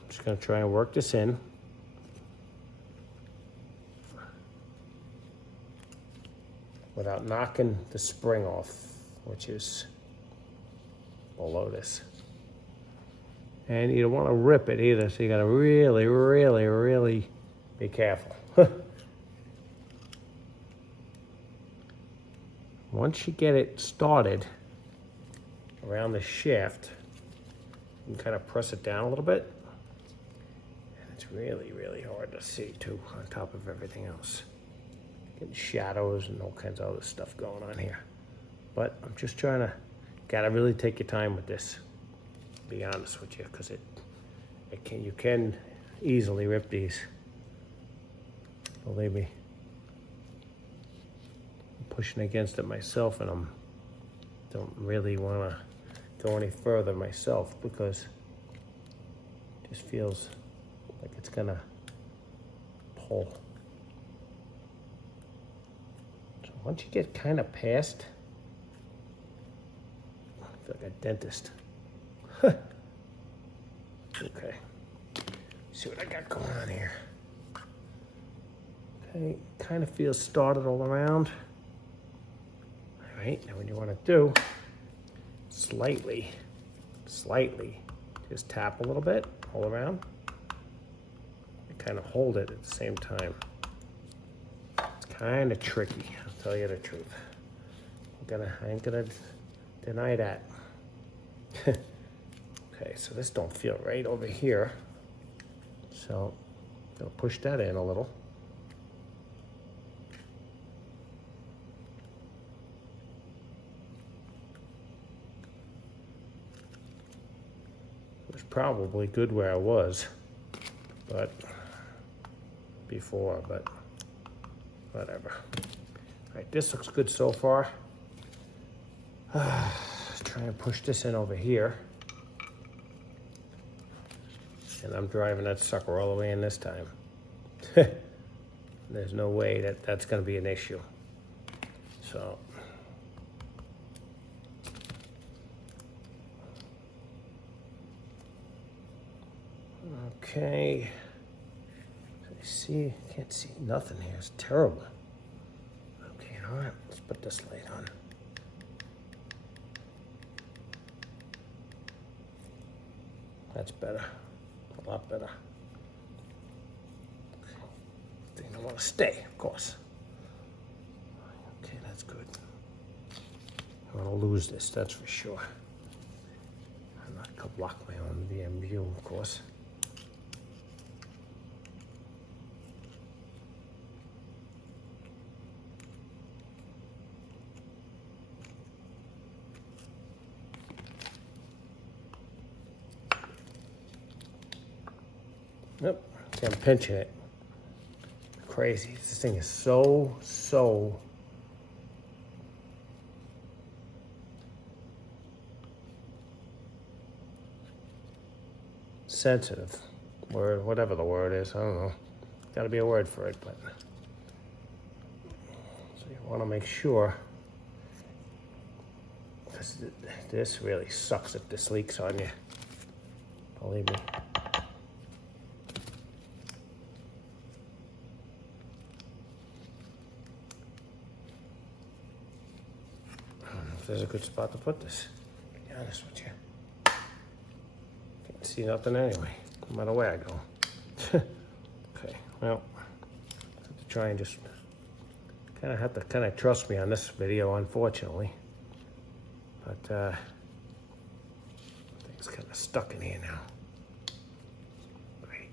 I'm just gonna try and work this in. Without knocking the spring off, which is below this. And you don't want to rip it either, so you gotta really, really, really be careful. Once you get it started around the shaft, you can kind of press it down a little bit. And it's really, really hard to see too, on top of everything else. Getting shadows and all kinds of other stuff going on here. But I'm just trying to, gotta really take your time with this, to be honest with you, because you can easily rip these. Believe me. I'm pushing against it myself and don't really want to go any further myself because it just feels like it's gonna pull. So once you get kind of past, I feel like a dentist. Okay, see what I got going on here. Okay, kind of feels started all around. All right, now what you want to do, slightly, just tap a little bit all around and kind of hold it at the same time. It's kind of tricky, I'll tell you the truth. I ain't gonna deny that. Okay, so this don't feel right over here. So I'm gonna push that in a little. It was probably good where I was, but before, but whatever. All right, this looks good so far. Let's try and push this in over here. And I'm driving that sucker all the way in this time. There's no way that's gonna be an issue. So. Okay. Can't see nothing here. It's terrible. Okay, all right, let's put this light on. That's better. A lot better. Okay. I want to stay, of course. Okay, that's good. I want to lose this, that's for sure. I'm not going to block my own VM view, of course. Yep, see, I'm pinching it. crazy. This thing is so sensitive, or whatever the word is. I don't know. Got to be a word for it, but so you want to make sure, because this really sucks if this leaks on you. Believe me. I don't know if there's a good spot to put this, to be honest with you. Can't see nothing anyway, no matter where I go. Okay, well, I have to try and just have to trust me on this video, unfortunately. But thing's kind of stuck in here now. Great.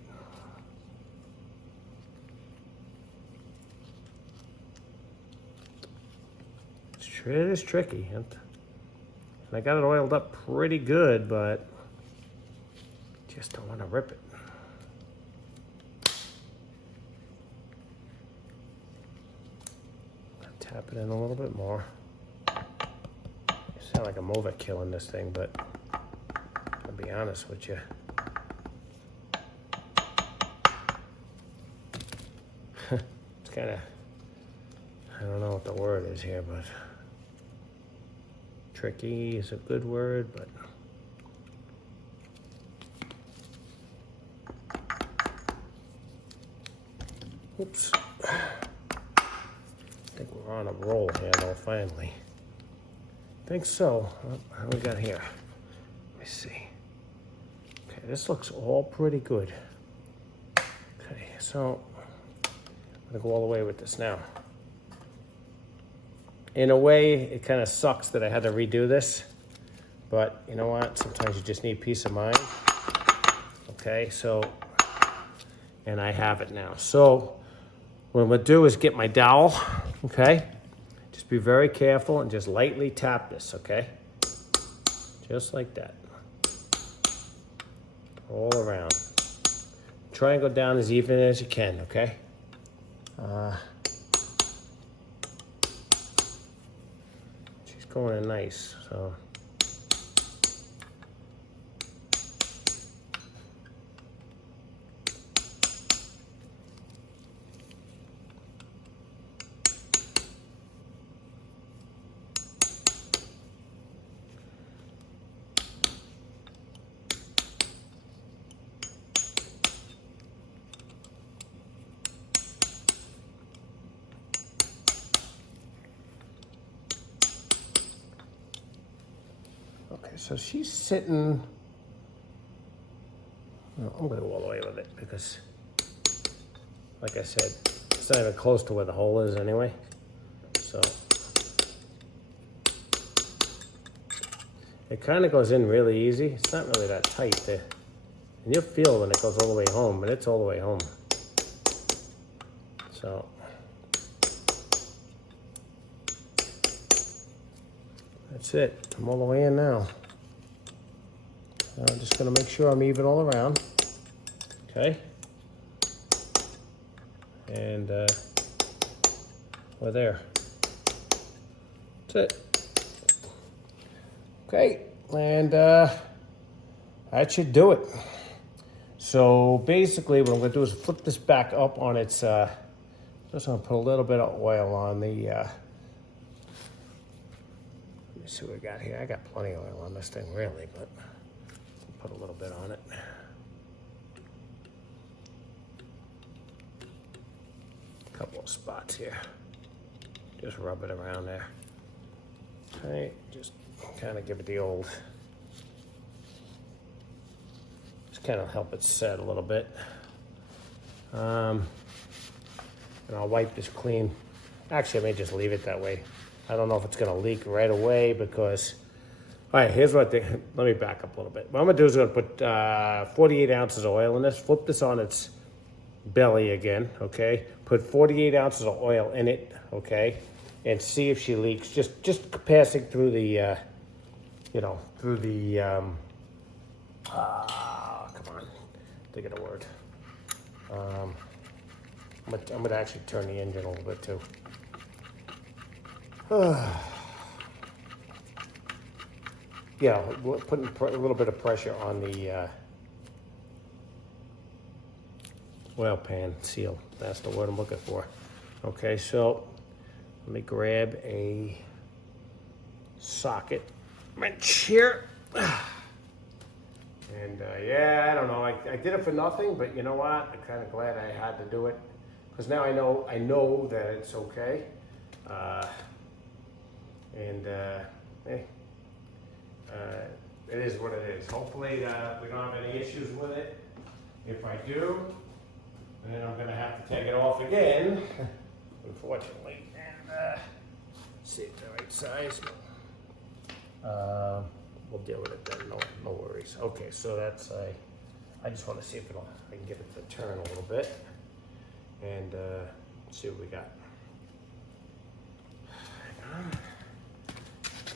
It is tricky, and I got it oiled up pretty good, but just don't want to rip it. Tap it in a little bit more. You sound like a mower killing this thing, but I'll be honest with you. It's kind of, I don't know what the word is here, but tricky is a good word, but oops. I think we're on a roll here though, finally. I think so. What do we got here? Let me see. Okay, this looks all pretty good. Okay, so I'm gonna go all the way with this now. In a way, it kind of sucks that I had to redo this, but you know what? Sometimes you just need peace of mind. Okay, so, and I have it now. So what I'm gonna do is get my dowel, okay? Just be very careful and just lightly tap this, okay? Just like that. All around. Try and go down as even as you can, okay? She's going in nice, so. Okay, so she's sitting, well, I'm gonna go all the way with it because, like I said, it's not even close to where the hole is anyway. So it kind of goes in really easy. It's not really that tight there. And you'll feel when it goes all the way home, but it's all the way home. So that's it. I'm all the way in now. I'm just gonna make sure I'm even all around. Okay. And we're there. That's it. Okay, and that should do it. So basically what I'm gonna do is flip this back up on its, just gonna put a little bit of oil on the, let me see what we got here. I got plenty of oil on this thing really, but I'll put a little bit on it. A couple of spots here. Just rub it around there. Okay, just kind of give it the old, just kind of help it set a little bit. And I'll wipe this clean. Actually, I may just leave it that way. I don't know if it's gonna leak right away because, all right, here's what let me back up a little bit. What I'm gonna do is I'm gonna put 48 ounces of oil in this, flip this on its belly again, okay? Put 48 ounces of oil in it, okay? And see if she leaks, just passing through the, you know, through the, come on, think of the word. I'm gonna actually turn the engine a little bit too. Yeah, putting a little bit of pressure on the oil pan seal. That's the word I'm looking for. Okay, so let me grab a socket wrench here. And yeah, I don't know. I did it for nothing, but you know what? I'm kind of glad I had to do it because now I know that it's okay. Hey, it is what it is. Hopefully, we don't have any issues with it. If I do, then I'm gonna have to take it off again, unfortunately. And see if it's the right size. We'll deal with it then. No worries. Okay, so that's I just want to see if I can get it to turn a little bit, and see what we got. Hang on.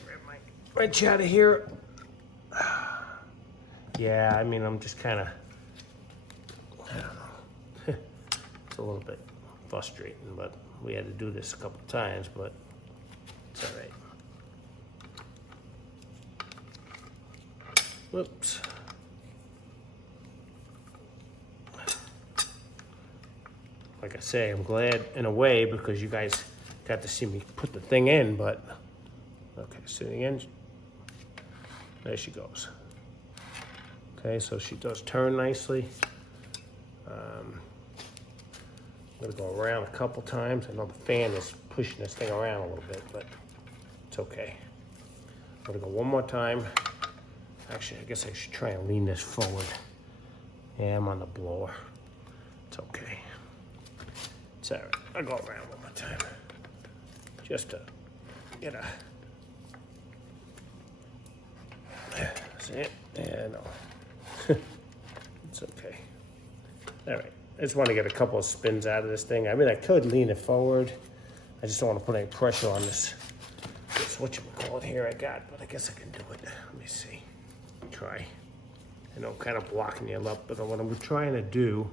Grab my wrench out of here. Yeah, I mean, I'm just kind of, I don't know. It's a little bit frustrating, but we had to do this a couple of times, but it's all right. Whoops. Like I say, I'm glad in a way because you guys got to see me put the thing in, but okay, so the engine, there she goes. Okay, so she does turn nicely. I'm gonna go around a couple times. I know the fan is pushing this thing around a little bit, but it's okay. I'm gonna go one more time. Actually, I guess I should try and lean this forward. Yeah, I'm on the blower. It's okay. It's all right. I'll go around one more time. Just to get a... See it? Yeah, no. It's okay. All right. I just want to get a couple of spins out of this thing. I mean, I could lean it forward. I just don't want to put any pressure on this whatchamacallit here I got, but I guess I can do it. Let me see. Try. I know I'm kind of blocking you up, but what I'm trying to do,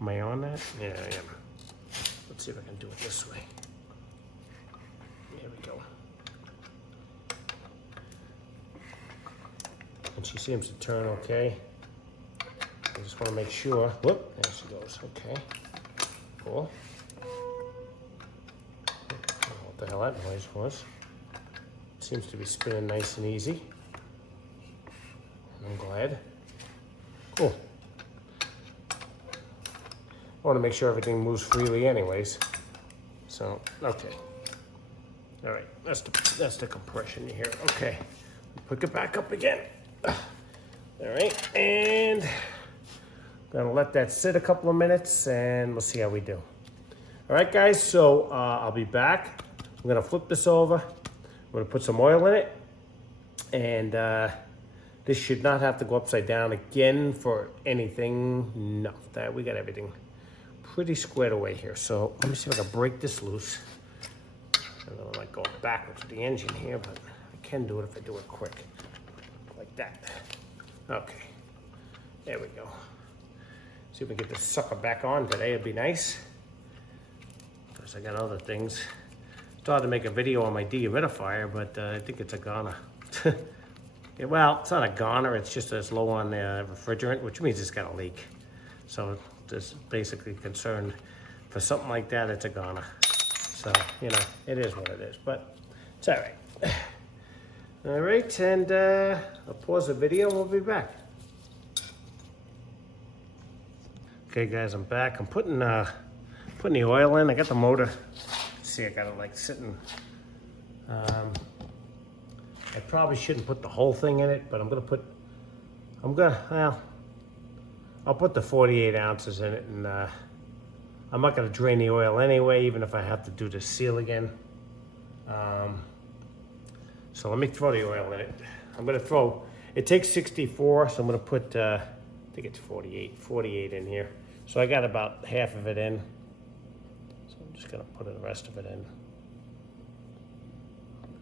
am I on that? Yeah, I am. Let's see if I can do it this way. There we go. And she seems to turn okay. I just want to make sure. Whoop, there she goes. Okay. Cool. I don't know what the hell that noise was. Seems to be spinning nice and easy. I'm glad. Cool. I want to make sure everything moves freely anyways. So, okay. All right, that's the compression here. Okay, pick it back up again. All right, and gonna let that sit a couple of minutes and we'll see how we do. All right, guys, so I'll be back. I'm gonna flip this over. I'm gonna put some oil in it, and this should not have to go upside down again for anything. No, that we got everything pretty squared away here. So let me see if I can break this loose. I don't like going backwards with the engine here, but I can do it if I do it quick, like that. Okay, there we go. See if we can get this sucker back on today. It'd be nice. Because I got other things. Thought to make a video on my dehumidifier, but I think it's a goner. Yeah, well, it's not a goner, it's just that it's low on refrigerant, which means it's got a leak. So just basically concerned for something like that, it's a goner. So, you know, it is what it is, but it's all right. All right, and I'll pause the video and we'll be back. Okay, guys, I'm back. I'm putting the oil in. I got the motor. See, I got it like sitting. I probably shouldn't put the whole thing in it, but well, I'll put the 48 ounces in it, and I'm not gonna drain the oil anyway, even if I have to do the seal again. So let me throw the oil in it. It takes 64, so I'm gonna put, I think it's 48 in here. So I got about half of it in. So I'm just gonna put the rest of it in.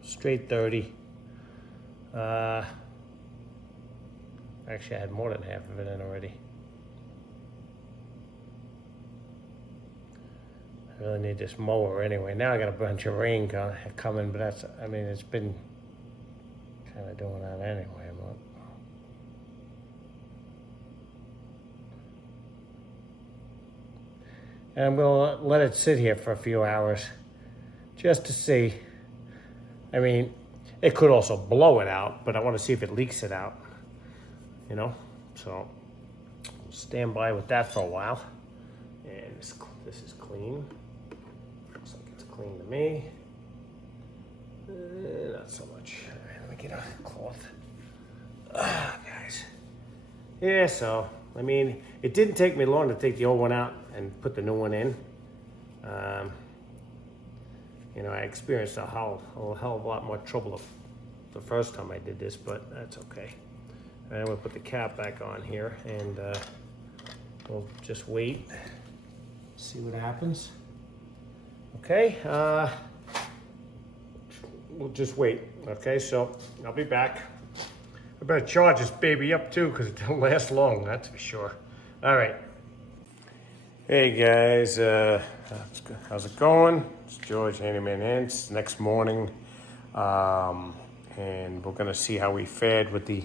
Straight 30. Actually, I had more than half of it in already. I really need this mower anyway. Now I got a bunch of rain coming, but that's, I mean, it's been kind of doing that anyway. But and I'm gonna let it sit here for a few hours just to see. I mean, it could also blow it out, but I want to see if it leaks it out, you know? So we'll stand by with that for a while. And this is clean. Looks like it's clean to me. Not so much. All right, let me get a cloth. Guys. Yeah, so, I mean, it didn't take me long to take the old one out and put the new one in. You know, I experienced a hell of a lot more trouble the first time I did this, but that's okay. And I'm gonna put the cap back on here, and we'll just wait, see what happens. Okay, we'll just wait. Okay, so I'll be back. I better charge this baby up too, because it don't last long, that's for sure. All right. Hey guys, how's it going? It's George, Handyman Hints. Next morning, and we're gonna see how we fared with the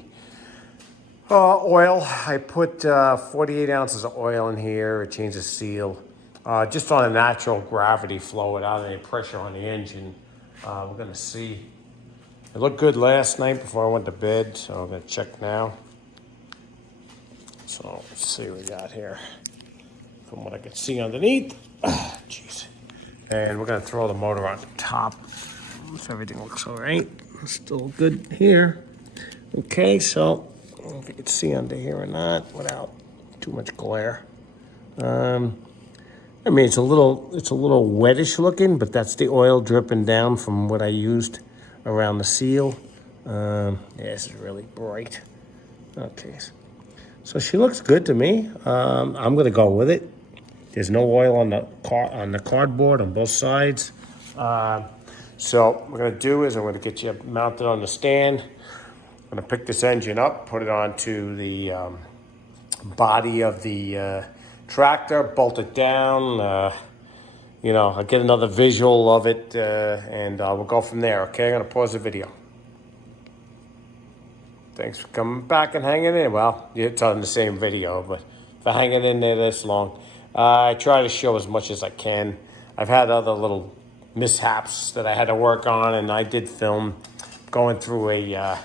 oil. I put 48 ounces of oil in here. It changed the seal, just on a natural gravity flow without any pressure on the engine. We're gonna see. It looked good last night before I went to bed, so I'm gonna check now. So let's see what we got here. From what I can see underneath. Jeez. And we're gonna throw the motor on the top. So everything looks all right. Still good here. Okay, so I don't know if you can see under here or not without too much glare. I mean, it's a little wettish looking, but that's the oil dripping down from what I used around the seal. Yeah, this is really bright. Okay, so she looks good to me. I'm gonna go with it. There's no oil on the cardboard on both sides. So what we're gonna do is I'm gonna get you mounted on the stand. I'm gonna pick this engine up, put it onto the body of the tractor, bolt it down. You know, I'll get another visual of it, and we'll go from there. Okay, I'm gonna pause the video. Thanks for coming back and hanging in. Well, it's on the same video, but for hanging in there this long. I try to show as much as I can. I've had other little mishaps that I had to work on, and I did film going through a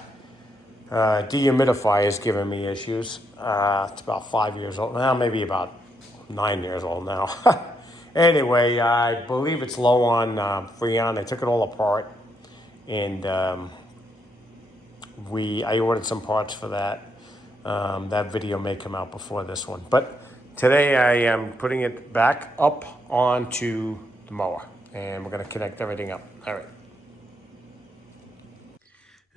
dehumidifier is giving me issues. It's about 5 years old now, maybe about 9 years old now. Anyway, I believe it's low on Freon. I took it all apart, and I ordered some parts for that. That video may come out before this one, but today I am putting it back up onto the mower, and we're gonna connect everything up. All right.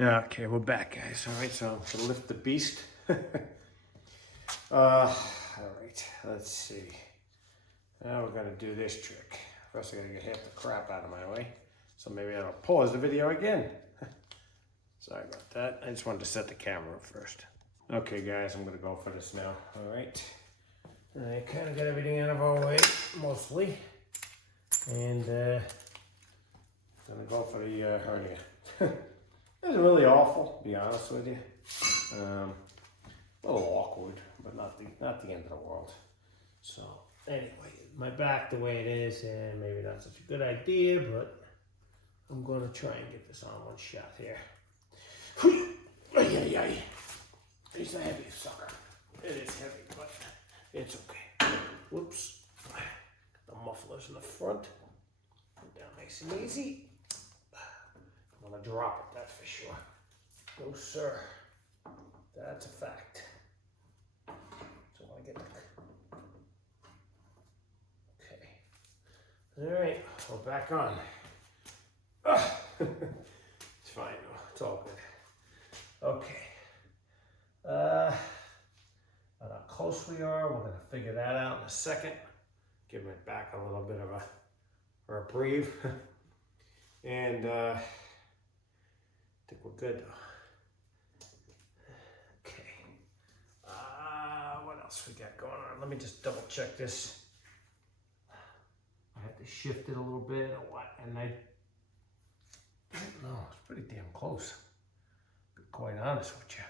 Okay, we're back, guys. All right, so I'm gonna lift the beast. All right, let's see. Now we're gonna do this trick. First I gotta get half the crap out of my way. So maybe I'll pause the video again. Sorry about that. I just wanted to set the camera up first. Okay guys, I'm gonna go for this now. All right. I kind of got everything out of our way, mostly. And gonna go for the hernia. It's really awful, to be honest with you. A little awkward, but not the end of the world. So anyway, my back the way it is, and maybe not such a good idea, but I'm gonna try and get this on one shot here. It's a heavy sucker. It is heavy, but it's okay. Whoops. The muffler's in the front. Put down nice and easy. I'm gonna drop it, that's for sure. No sir. That's a fact. So I get the... Okay. Alright, we're back on. It's fine, it's all good. Okay. How close we are, we're gonna figure that out in a second. Give my back a little bit of a reprieve. And I think we're good though. Okay. What else we got going on? Let me just double check this. I have to shifted a little bit or what, and I don't know, it's pretty damn close, to be quite honest with you.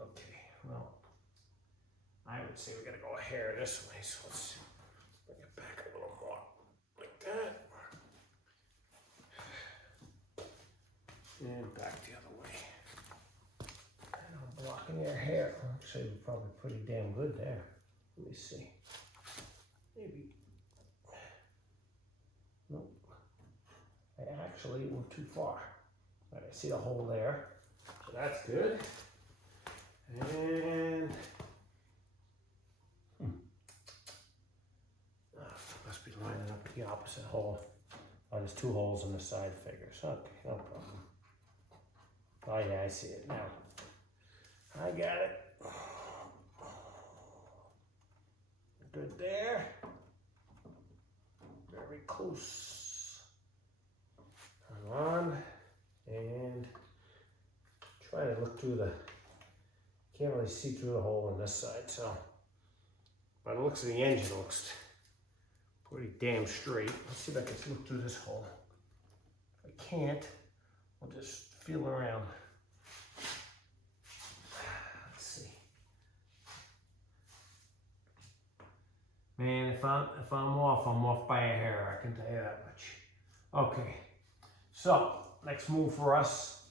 Okay, well, I would say we gotta go a hair this way, so let's bring it back a little more, like that. And back the other way. And I'm blocking your hair. Actually, we're probably pretty damn good there. Let me see. Maybe. Nope. I actually went too far. All right, I see the hole there. So that's good. And must be lining up the opposite hole. Oh, there's 2 holes in the side figures. Okay, no problem. Oh yeah, I see it now. I got it. Good there. Very close. Hang on. And try to look through the, can't really see through the hole on this side, so. By the looks of the engine, it looks pretty damn straight. Let's see if I can look through this hole. If I can't, I'll just feel around. Let's see. Man, if I'm off by a hair, I can tell you that much. Okay, so next move for us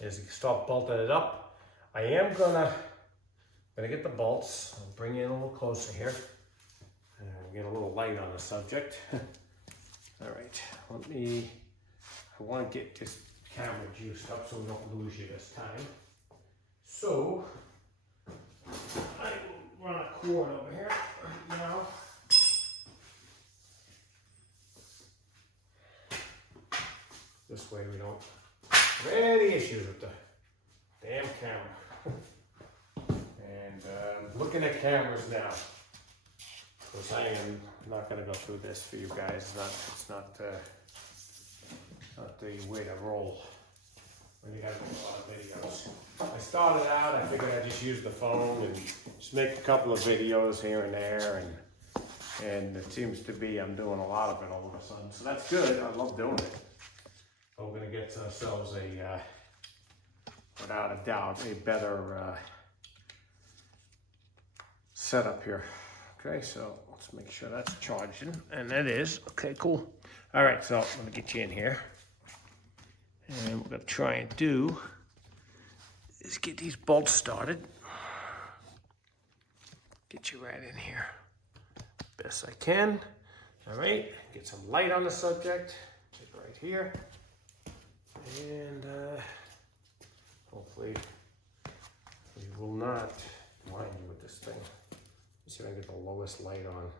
is to start bolting it up. I am gonna get the bolts. I'll bring you in a little closer here. Get a little light on the subject. All right, I want to get this camera juiced up so we don't lose you this time. So, I will run a cord over here right now. This way we don't have any issues with the damn camera. And looking at cameras now. Because I am not going to go through this for you guys. It's not the way to roll when you got to make a lot of videos. I started out, I figured I'd just use the phone and just make a couple of videos here and there, and it seems to be I'm doing a lot of it all of a sudden. So that's good. I love doing it. We're going to get ourselves without a doubt, a better setup here. Okay, so let's make sure that's charging, and it is. Okay, cool. All right, so I'm gonna get you in here, and what we're gonna try and do is get these bolts started. Get you right in here, best I can. All right, get some light on the subject. Take it right here, and hopefully we will not blind you with this thing. See if I can get the lowest light on.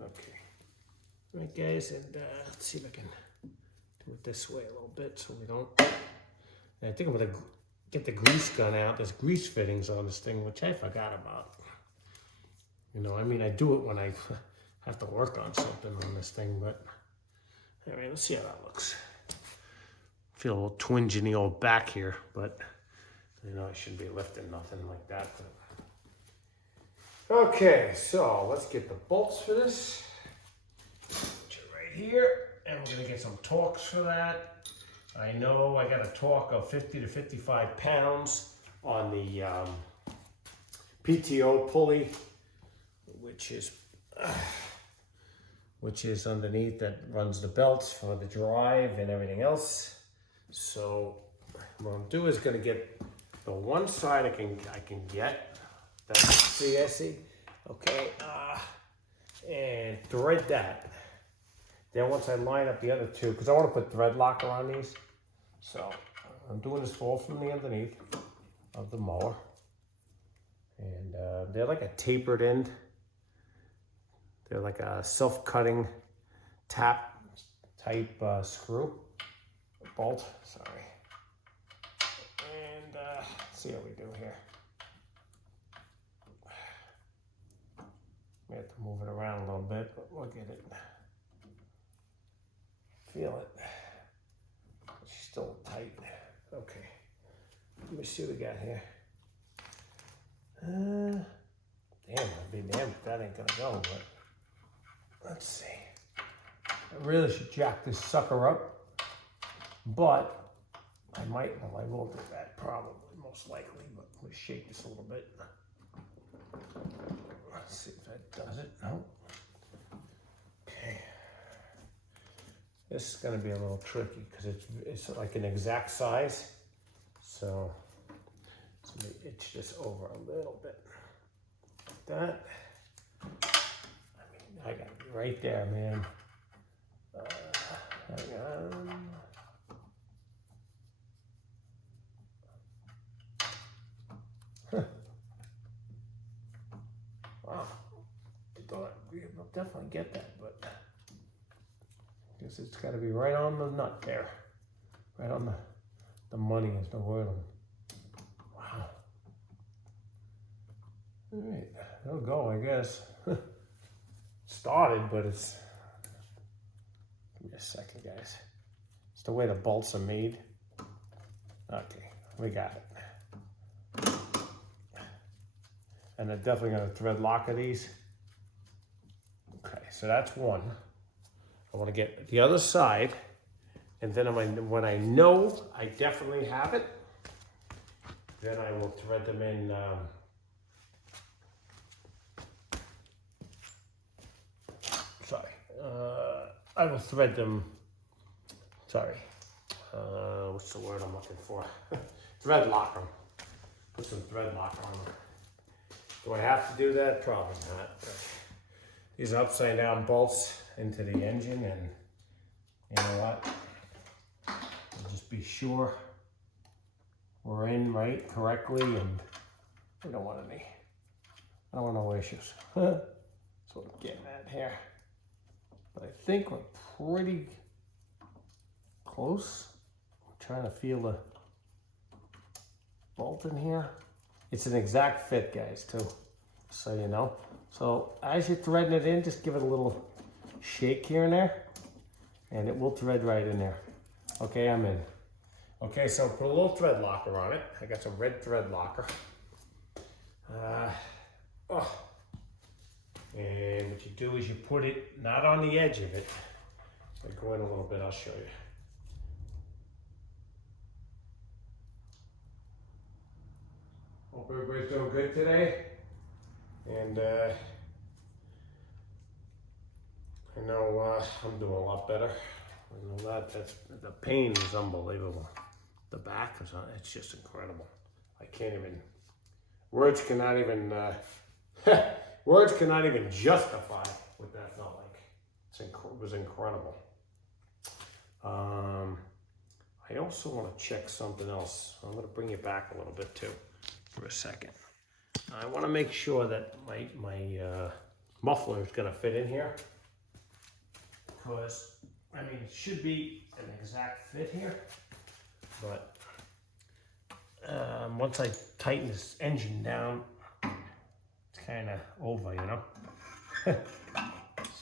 Okay. All right, guys, and let's see if I can do it this way a little bit so we don't. And I think I'm gonna get the grease gun out. There's grease fittings on this thing, which I forgot about. You know, I mean, I do it when I have to work on something on this thing, but all right, let's see how that looks. Feel a little twinge in the old back here, but you know, I shouldn't be lifting nothing like that. But. Okay, so let's get the bolts for this. Put you right here, and we're gonna get some torques for that. I know I got a torque of 50 to 55 pounds on the PTO pulley, which is underneath that runs the belts for the drive and everything else. So what I'm doing is gonna get the one side I can get. See, I see. Okay, and thread that. Then once I line up the other two, because I want to put thread locker on these. So I'm doing this all from the underneath of the mower. And they're like a tapered end. They're like a self-cutting tap type screw, bolt, sorry. And see how we do here. We have to move it around a little bit, but look at it. Feel it. It's still tight. Okay. Let me see what we got here. Damn, I'd be damned if that ain't gonna go, but let's see. I really should jack this sucker up, but I might, well, I will do that probably, most likely, but let's shake this a little bit. Let's see if that does it. No. Okay. This is gonna be a little tricky because it's like an exact size. So let me itch this over a little bit. Like that. I mean, I gotta be right there, man. Hang on. Huh. Wow. I thought we'll definitely get that, but I guess it's gotta be right on the nut there. Right on the money is the word. Wow. All right, it'll go, I guess. Started, but it's, give me a second, guys. It's the way the bolts are made. Okay, we got it. And I'm definitely gonna thread locker these. Okay, so that's one. I wanna get the other side, and then when I know I definitely have it, then I will thread them in, I will thread them, what's the word I'm looking for? Thread lock them. Put some thread lock on them. Do I have to do that? Probably not. These are upside down bolts into the engine, and you know what? I'll just be sure we're in right correctly, and we don't want any, I don't want no issues. That's what I'm getting at here. But I think we're pretty close. I'm trying to feel the bolt in here. It's an exact fit, guys, too, so you know. So as you're threading it in, just give it a little shake here and there, and it will thread right in there. Okay, I'm in. Okay, so put a little thread locker on it. I got some red thread locker. And what you do is you put it not on the edge of it. If I go in a little bit, I'll show you. Hope everybody's doing good today. And I know I'm doing a lot better. I know that's the pain is unbelievable. The back is it's just incredible. I can't even, words cannot even words cannot even justify what that felt like. It was incredible. I also want to check something else. I'm going to bring you back a little bit too for a second. I want to make sure that my muffler is going to fit in here, because I mean it should be an exact fit here, but once I tighten this engine down, it's kind of over, you know.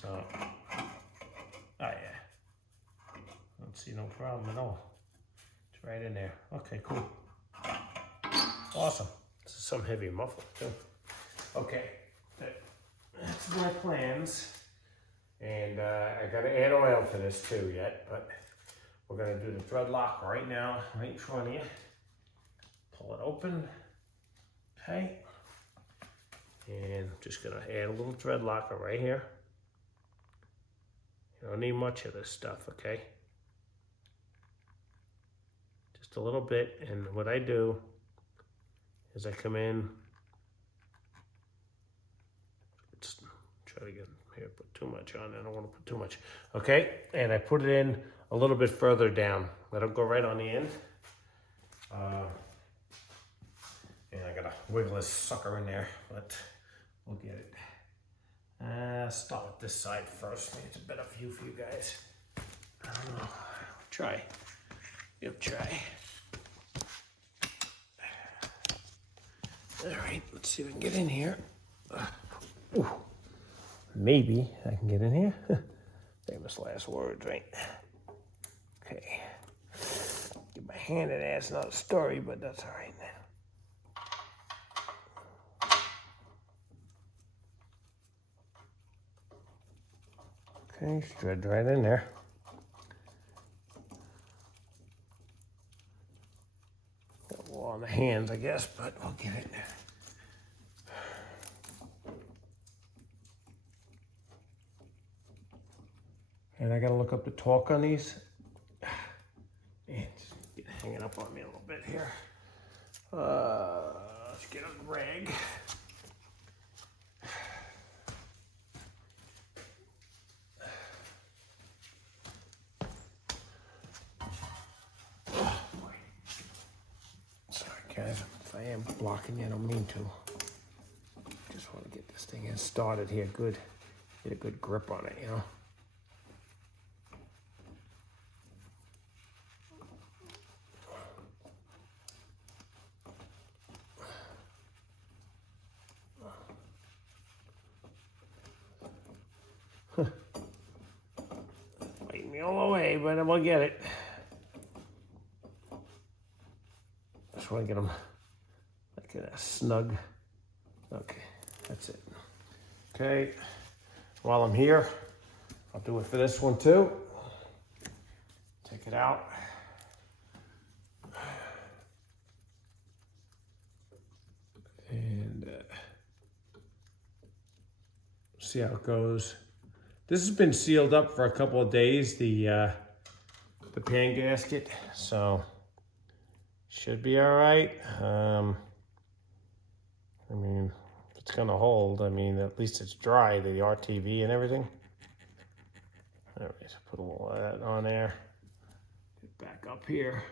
So, oh yeah, don't see no problem at all. It's right in there. Okay, cool. Awesome. This is some heavy muffler too. Okay, that's my plans. And I gotta add oil to this too yet, but we're gonna do the thread lock right now, right in front of you. Pull it open, okay. And I'm just gonna add a little thread locker right here. You don't need much of this stuff, okay? Just a little bit, and what I do is I come in, let's try to get here, put too much on, I don't want to put too much, okay? And I put it in a little bit further down. Let it go right on the end. And I gotta wiggle this sucker in there, but we'll get it. Start with this side first. Maybe it's a better view for you guys. I don't know. Try. Yep, try. All right, let's see if we can get in here. Ooh. Maybe I can get in here. Famous last words, right? Okay. Get my hand in there. It's not a story, but that's all right now. Okay, thread right in there. Got a little on the hands, I guess, but we'll get it. And I gotta look up the torque on these. Man, it's hanging up on me a little bit here. Let's get a rag. Oh, boy. Sorry guys, if I am blocking you, I don't mean to. Just want to get this thing started here good. Get a good grip on it, you know. Fighting me all the way, but I'm gonna get it. Just want to get them like a snug. Okay, that's it. Okay, while I'm here, I'll do it for this one too. Take it out. And see how it goes. This has been sealed up for a couple of days, the pan gasket, so should be all right. I mean, if it's gonna hold, I mean, at least it's dry, the RTV and everything. All right, so put a little of that on there. Get back up here.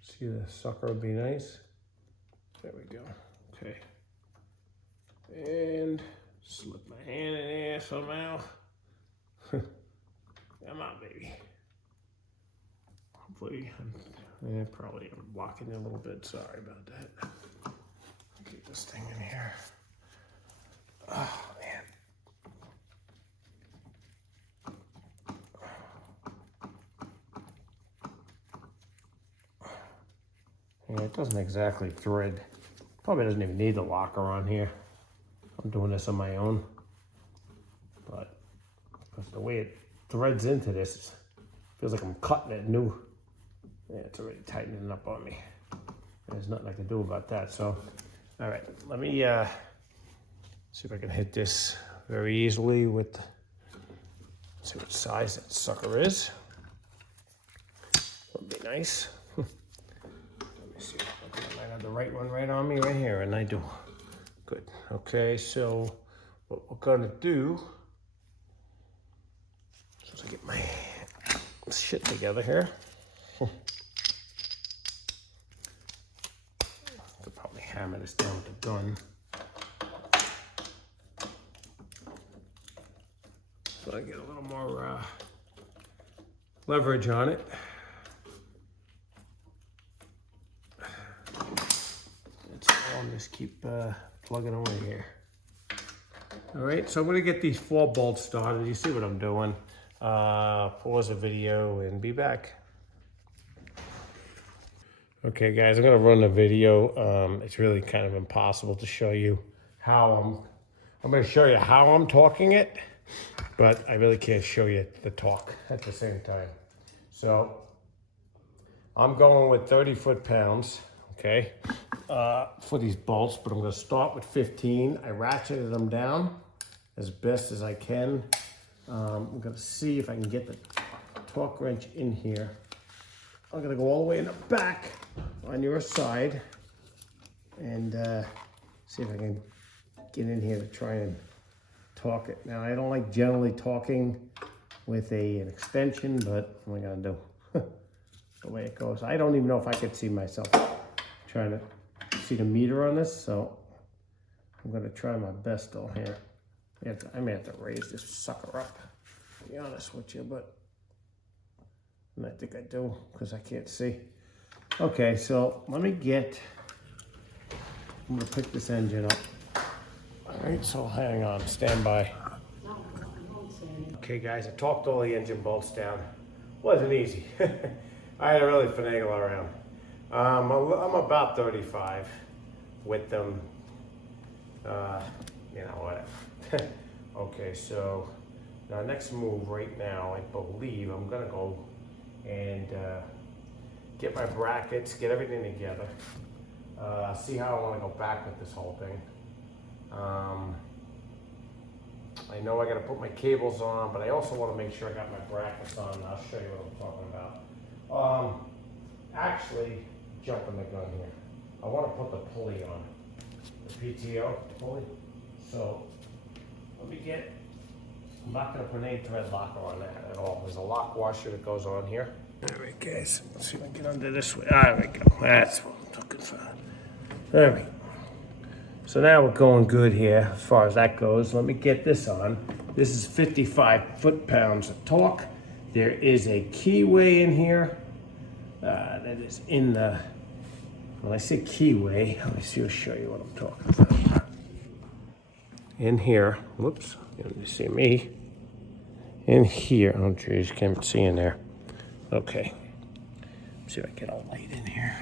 See, the sucker would be nice. There we go. Okay. And slip my hand in there somehow. Come on, baby. Hopefully, probably I'm blocking it a little bit. Sorry about that. Keep this thing in here. Oh, man. Yeah, it doesn't exactly thread. Probably doesn't even need the locker on here. I'm doing this on my own. But the way it threads into this, feels like I'm cutting it new. Yeah, it's already tightening up on me. There's nothing I can do about that. So, all right, let me see if I can hit this very easily with, see what size that sucker is. Would be nice. Let me see. Okay, I might have the right one right on me right here, and I do. Good. Okay, so what we're gonna do, so I get my shit together here. Could probably hammer this down with the gun. So I get a little more leverage on it. That's all. I'll just keep plugging away here. All right, so I'm gonna get these 4 bolts started. You see what I'm doing. Pause the video and be back. Okay guys, I'm gonna run the video. It's really kind of impossible to show you how I'm gonna show you how I'm torquing it, but I really can't show you the torque at the same time. So I'm going with 30 foot-pounds, okay, for these bolts, but I'm gonna start with 15. I ratcheted them down as best as I can. I'm gonna see if I can get the torque wrench in here. I'm gonna go all the way in the back on your side and see if I can get in here to try and torque it. Now, I don't like generally torquing with an extension, but what am I gonna do? The way it goes. I don't even know if I could see myself trying to see the meter on this, so I'm gonna try my best though here. I may have to raise this sucker up, to be honest with you, but I think I do because I can't see. Okay, so let me get, I'm gonna pick this engine up. All right, so hang on, stand by. Okay guys, I torqued all the engine bolts down. Wasn't easy. I had to really finagle around. I'm about 35 with them. You know, whatever. Okay, so our next move right now, I believe I'm gonna go and get my brackets, get everything together, see how I want to go back with this whole thing. I know I got to put my cables on, but I also want to make sure I got my brackets on. I'll show you what I'm talking about. Actually, jumping the gun here. I want to put the pulley on, the PTO pulley. So let me get. I'm not going to put any thread locker on that at all. There's a lock washer that goes on here. All right, guys. Let's see if I can get under this way. There we go. That's what I'm looking for. There we go. So now we're going good here as far as that goes. Let me get this on. This is 55 foot-pounds of torque. There is a keyway in here that is in the, when I say keyway, let me see, I'll show you what I'm talking about. In here, whoops, you see me. In here, oh geez, can't see in there. Okay, let's see if I can get a light in here.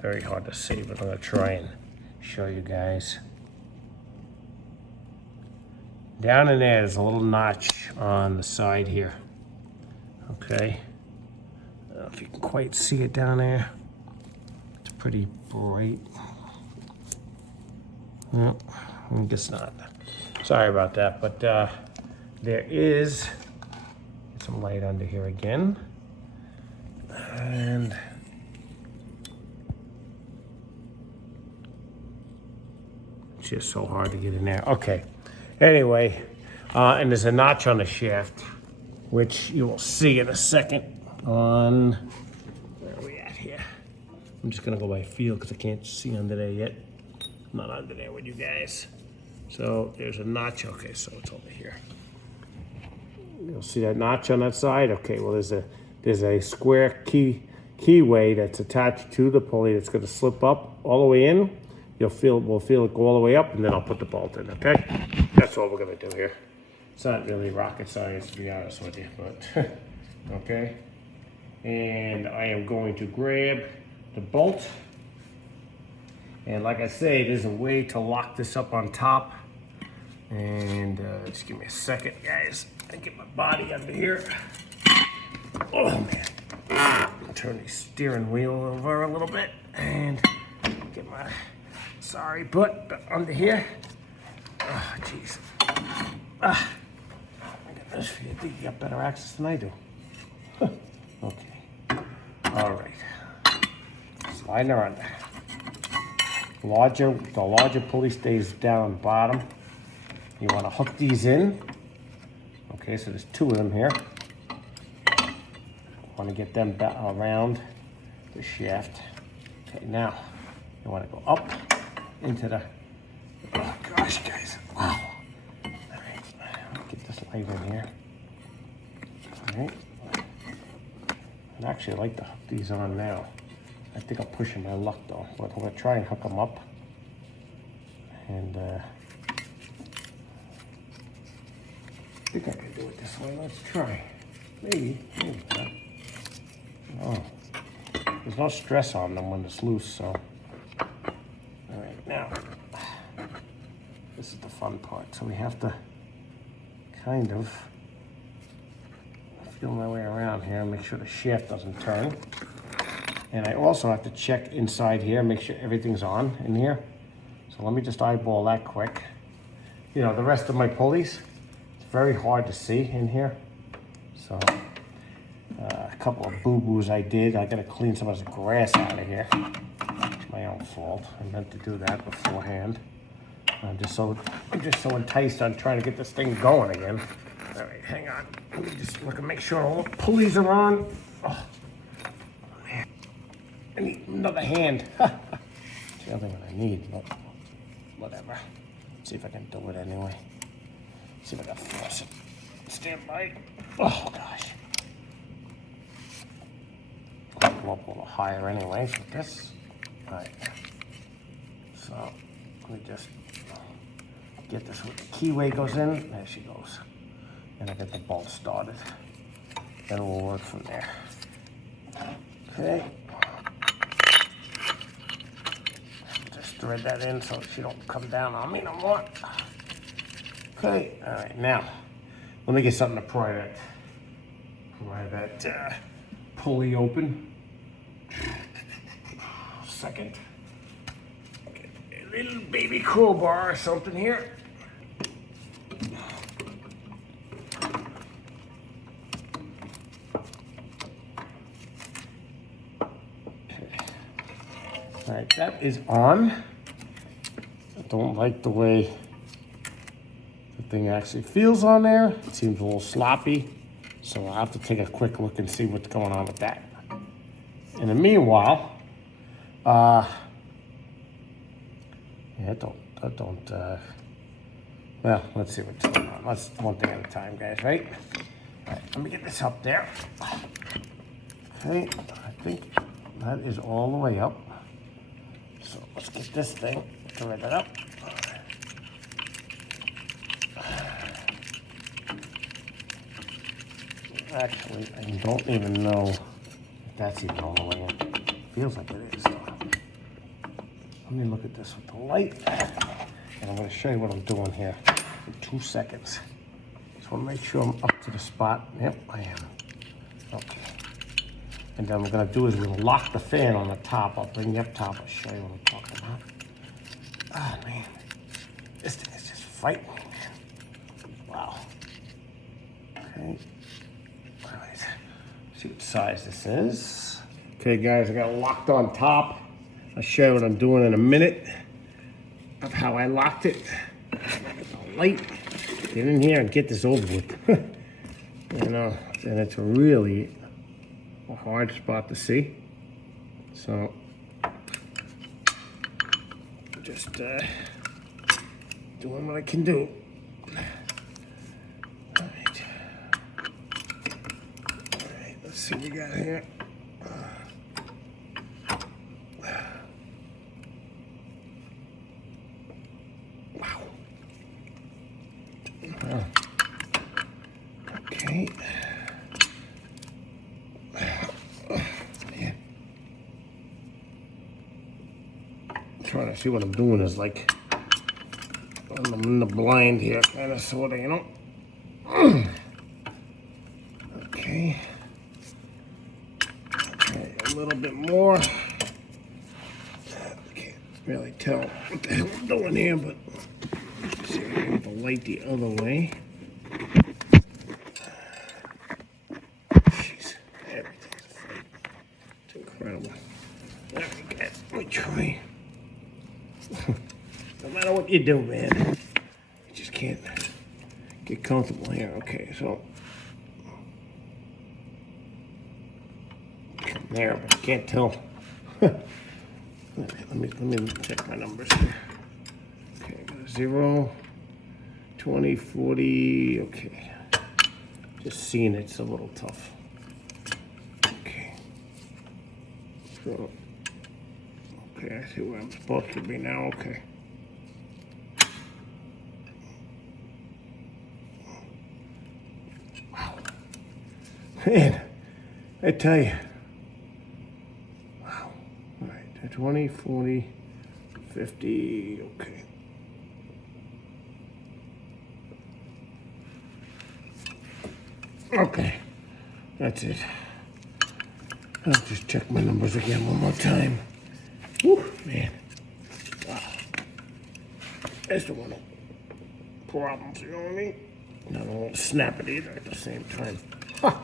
Very hard to see, but I'm gonna try and show you guys. Down in there's a little notch on the side here. Okay, I don't know if you can quite see it down there. It's pretty bright. No, I guess not. Sorry about that, but there is some light under here again. And it's just so hard to get in there. Okay, anyway, and there's a notch on the shaft, which you will see in a second on, where are we at here? I'm just gonna go by feel because I can't see under there yet. I'm not under there with you guys. So there's a notch, okay, so it's over here. You'll see that notch on that side? Okay, well there's a square keyway that's attached to the pulley that's gonna slip up all the way in. We'll feel it go all the way up, and then I'll put the bolt in, okay? That's what we're gonna do here. It's not really rocket science, to be honest with you, but okay. And I am going to grab the bolt. And like I say, there's a way to lock this up on top. And just give me a second, guys. I get my body under here. Oh man. Turn the steering wheel over a little bit and get my sorry butt under here. Oh, jeez. I got this for you. I think you got better access than I do. Okay. All right. Sliding her under. The larger pulley stays down on the bottom. You want to hook these in. Okay, so there's two of them here. Want to get them around the shaft. Okay, now you want to go up into the, oh gosh, guys, wow. All right, get this light in here. All right, and actually I like to hook these on now. I think I'm pushing my luck though, but I'm gonna try and hook them up. And I think I can do it this way. Let's try. Maybe not. Oh, there's no stress on them when it's loose, so. All right, now, this is the fun part. So we have to kind of feel my way around here and make sure the shaft doesn't turn. And I also have to check inside here, make sure everything's on in here. So let me just eyeball that quick. You know, the rest of my pulleys, it's very hard to see in here. So a couple of boo-boos I did. I gotta clean some of this grass out of here. It's my own fault. I meant to do that beforehand. I'm just so enticed on trying to get this thing going again. All right, hang on. Let me just look and make sure all the pulleys are on. Oh. I need another hand. It's the other one I need, but whatever. Let's see if I can do it anyway. See if I can force it. Stand by. Oh gosh. I'll go up a little higher anyways with this. All right. So let me just get this where the keyway goes in. There she goes. And I get the bolt started. Then we'll work from there. Okay. thread that in so she don't come down on me no more. Okay, all right, now, let me get something to pry that pulley open. Second. Get a little baby crowbar or something here. All right, that is on. I don't like the way the thing actually feels on there. It seems a little sloppy, so I'll have to take a quick look and see what's going on with that. In the meanwhile, well, let's see what's going on. Let's one thing at a time, guys, right? All right, let me get this up there. Okay, I think that is all the way up. So let's get this thing, thread it up. Actually, I don't even know if that's even all the way in. Feels like it is, though. Let me look at this with the light, and I'm going to show you what I'm doing here in 2 seconds. Just want to make sure I'm up to the spot. Yep, I am. Okay. And then what we're going to do is we'll lock the fan on the top. I'll bring you up top. I'll show you what I'm talking about. Oh, man. This thing is just fighting me, man. Wow. Okay. All right. See what size this is. Okay, guys, I got it locked on top. I'll show you what I'm doing in a minute of how I locked it. The light. Get in here and get this over with. You know, and it's really a hard spot to see. So, just doing what I can do. All right, let's see what we got here. Wow. Okay. Trying to see what I'm doing is like I'm in the blind here, kind of, sort of, you know. Okay. Okay, a little bit more. Can't really tell what the hell I'm doing here, but let's see if I can get the light the other way. Jeez, everything's a fight. It's incredible. There we go. Let me try. No matter what you do, man, you just can't get comfortable here. Okay, so there, but I can't tell. let me check my numbers here. Okay, I got a 0, 20, 40. Okay, just seeing it's a little tough. Okay, so. Okay, I see where I'm supposed to be now, okay. Wow. Man, I tell you. Wow. All right, 20, 40, 50, okay. Okay, that's it. I'll just check my numbers again one more time. Whew, man. Wow. That's the one of problems, you know what I mean? Not all snap it either at the same time. Huh.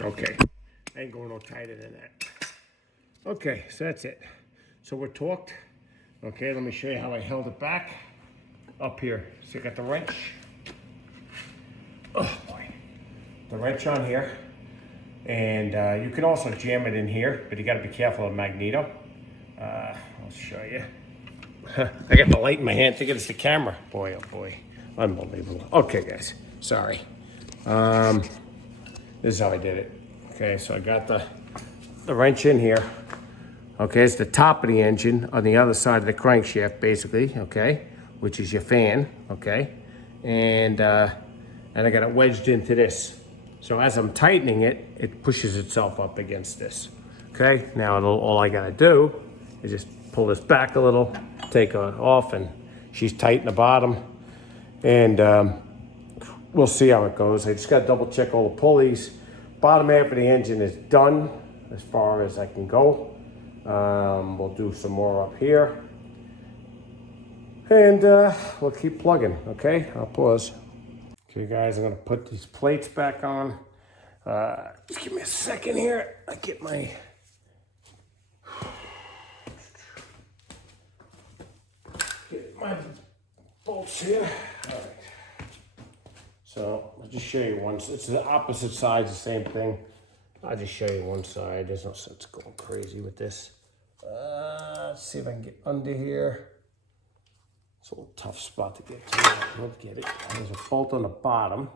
Okay. I ain't going no tighter than that. Okay, so that's it. So we're torqued. Okay, let me show you how I held it back. Up here. So you got the wrench. Oh boy. The wrench on here, and you can also jam it in here, but you got to be careful of magneto. I'll show you. I got the light in my hand thinking it's the camera. Boy, oh boy, unbelievable. Okay, guys, sorry. This is how I did it. Okay, so I got the wrench in here. Okay, it's the top of the engine on the other side of the crankshaft, basically. Okay, which is your fan. Okay, and I got it wedged into this. So as I'm tightening it, it pushes itself up against this. Okay, now all I gotta do is just pull this back a little, take it off, and she's tight in the bottom. And we'll see how it goes. I just gotta double check all the pulleys. Bottom half of the engine is done as far as I can go. We'll do some more up here. And we'll keep plugging, okay? I'll pause. Okay guys, I'm gonna put these plates back on. Just give me a second here. I get my bolts here. All right. So I'll just show you one. It's the opposite sides, the same thing. I'll just show you one side. There's no sense going crazy with this. Let's see if I can get under here. It's a little tough spot to get to. We'll get it. There's a bolt on the bottom.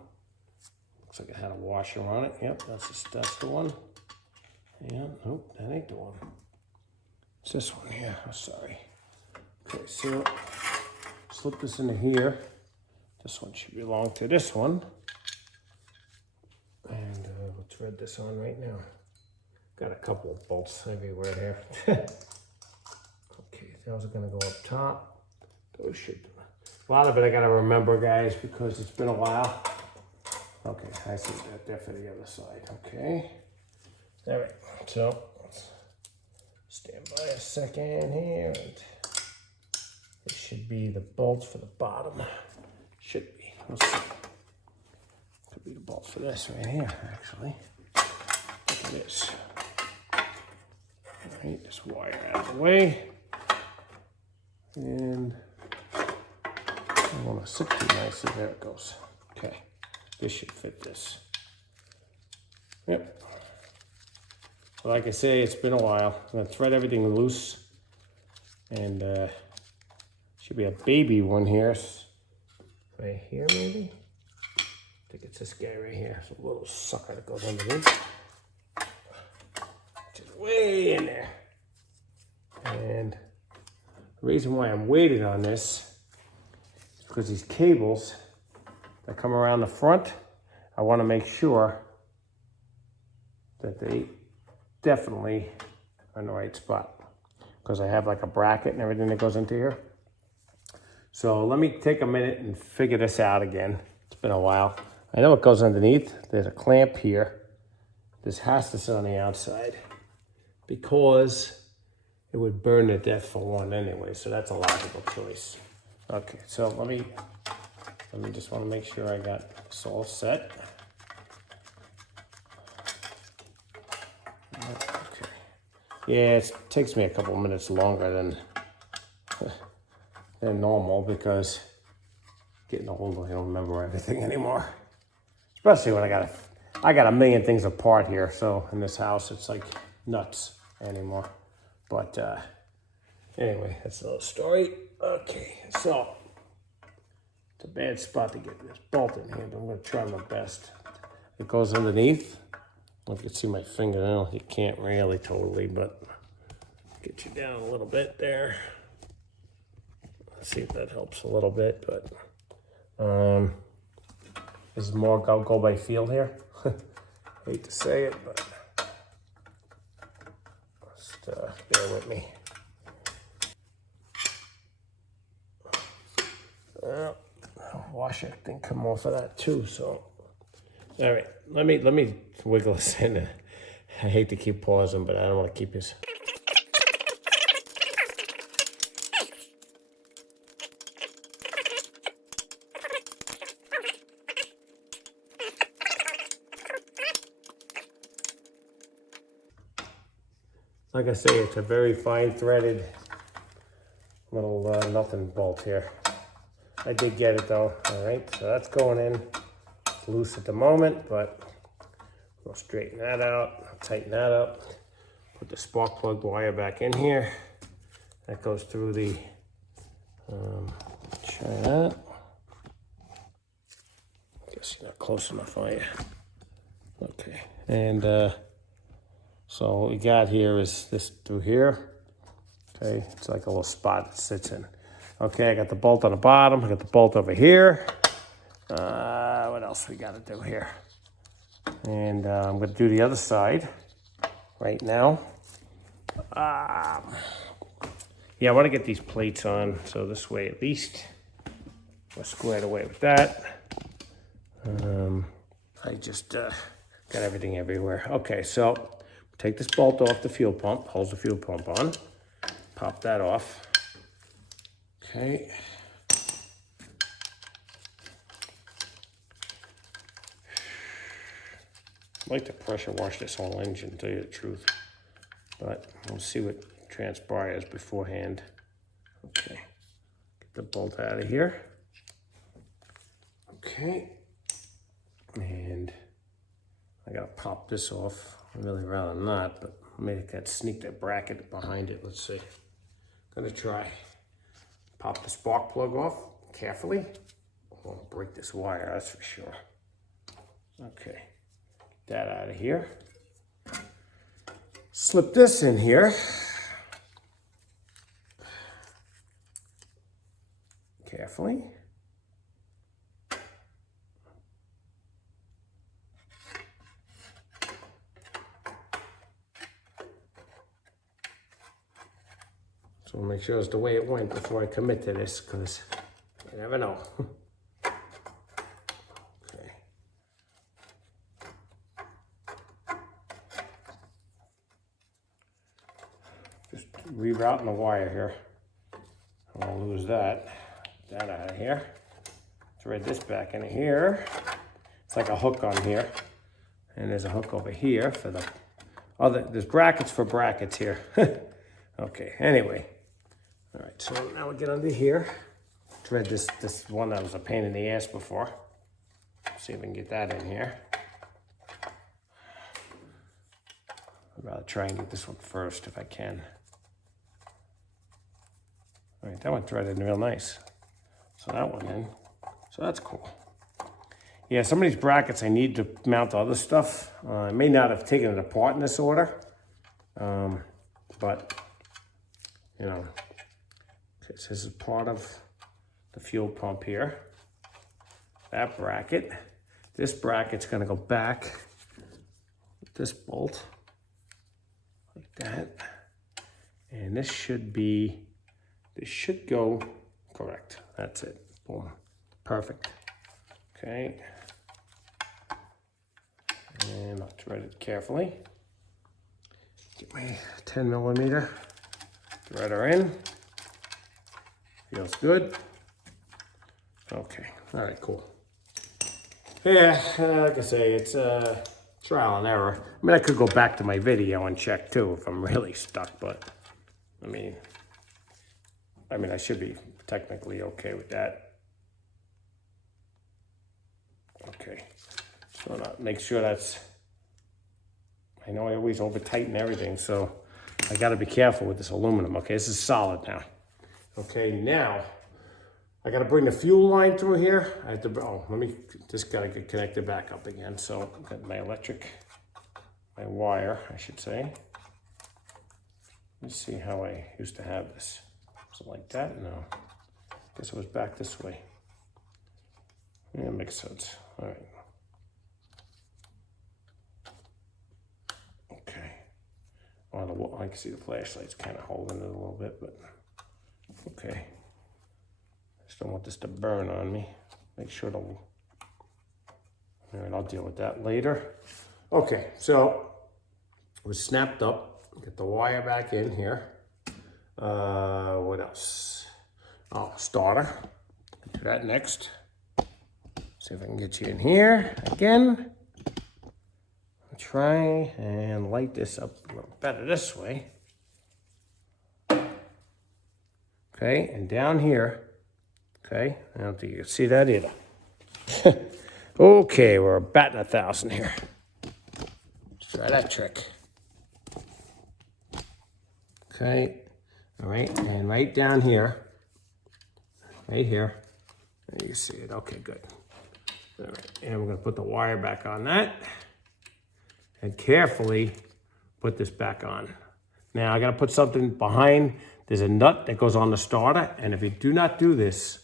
Looks like it had a washer on it. Yep, that's the one. Yeah, nope, that ain't the one. It's this one here. Oh, sorry. Okay, so slip this into here. This one should belong to this one. And we'll thread this on right now. Got a couple of bolts everywhere here. Okay, those are gonna go up top. Those should, a lot of it I gotta remember, guys, because it's been a while. Okay, I see that there for the other side, okay. All right, so let's stand by a second here. And this should be the bolts for the bottom. Should be, let's see. Could be the bolt for this right here, actually. Look at this. All right, this wire out of the way. And I want to sit too nicely. There it goes. Okay, this should fit this. Yep. So like I say, it's been a while. I'm gonna thread everything loose, and should be a baby one here, right here maybe. I think it's this guy right here. It's a little sucker that goes underneath. Just way in there. And the reason why I'm waiting on this is because these cables that come around the front, I want to make sure that they definitely are in the right spot, because I have like a bracket and everything that goes into here. So let me take a minute and figure this out again. It's been a while. I know it goes underneath. There's a clamp here. This has to sit on the outside because it would burn to death for one anyway, so that's a logical choice. Okay, so let me just want to make sure I got this all set. Okay. Yeah, it takes me a couple minutes longer than normal because getting older, I don't remember everything anymore. Especially when I got a million things apart here, so in this house it's like nuts anymore. But anyway, that's another story. Okay, so it's a bad spot to get this bolt in here, but I'm gonna try my best. It goes underneath. I don't know if you can see my fingernail. You can't really totally, but get you down a little bit there. Let's see if that helps a little bit, but this is more go by feel here. Hate to say it, but just bear with me. Well, washer thing come off of that too, so. All right, let me wiggle this in. I hate to keep pausing, but I don't want to keep this. Like I say, it's a very fine threaded little nothing bolt here. I did get it though. All right, so that's going in. It's loose at the moment, but we'll straighten that out, tighten that up, put the spark plug wire back in here. That goes through the, try that. Guess you're not close enough, are you? Okay, and so what we got here is this through here. Okay, it's like a little spot it sits in. Okay, I got the bolt on the bottom. I got the bolt over here. What else we got to do here? And I'm going to do the other side right now. Yeah, I want to get these plates on, so this way at least we're squared away with that. I just got everything everywhere. Okay, so take this bolt off the fuel pump, holds the fuel pump on. Pop that off. Okay. I'd like to pressure wash this whole engine, to tell you the truth. But we'll see what transpires beforehand. Okay. Get the bolt out of here. Okay. And I gotta pop this off. I'd really rather not, but maybe I could sneak that bracket behind it. Let's see. Gonna try. Pop the spark plug off carefully. Won't break this wire, that's for sure. Okay. That out of here. Slip this in here. Carefully. So make sure it's the way it went before I commit to this, because you never know. Okay. Just rerouting the wire here. I won't lose that. Get that out of here. Thread this back in here. It's like a hook on here. And there's a hook over here for the other, there's brackets for brackets here. Okay, anyway. All right, so now we get under here. Thread this one that was a pain in the ass before. See if we can get that in here. I'd rather try and get this one first if I can. All right, that one threaded real nice. So that one in. So that's cool. Yeah, some of these brackets I need to mount other stuff. I may not have taken it apart in this order, but you know. Okay, so this is part of the fuel pump here. That bracket. This bracket's gonna go back with this bolt, like that. And this should go correct. That's it, boom, perfect. Okay. And I'll thread it carefully. Get my 10 millimeter threader in. Feels good. Okay, all right, cool. Yeah, like I say, it's trial and error. I mean, I could go back to my video and check too if I'm really stuck, but I mean, I should be technically okay with that. Okay, so now make sure that's, I know I always over tighten everything, so I gotta be careful with this aluminum. Okay, this is solid now. Okay, now I gotta bring the fuel line through here. I have to, just gotta get connected back up again. So I've got my my wire, I should say. Let's see how I used to have this. Was it like that? No, guess it was back this way. Yeah, it makes sense. All right. Okay. Oh, I can see the flashlight's kind of holding it a little bit, but okay. Just don't want this to burn on me. Make sure to, all right, I'll deal with that later. Okay, so it was snapped up. Get the wire back in here. What else? Oh, starter. Do that next. See if I can get you in here again. I'll try and light this up a little better this way. Okay, and down here. Okay, I don't think you can see that either. Okay, we're batting 1,000 here. Let's try that trick. Okay, all right, and right down here, right here, there you see it. Okay, good. All right, and we're gonna put the wire back on that, and carefully put this back on. Now I gotta put something behind. There's a nut that goes on the starter, and if you do not do this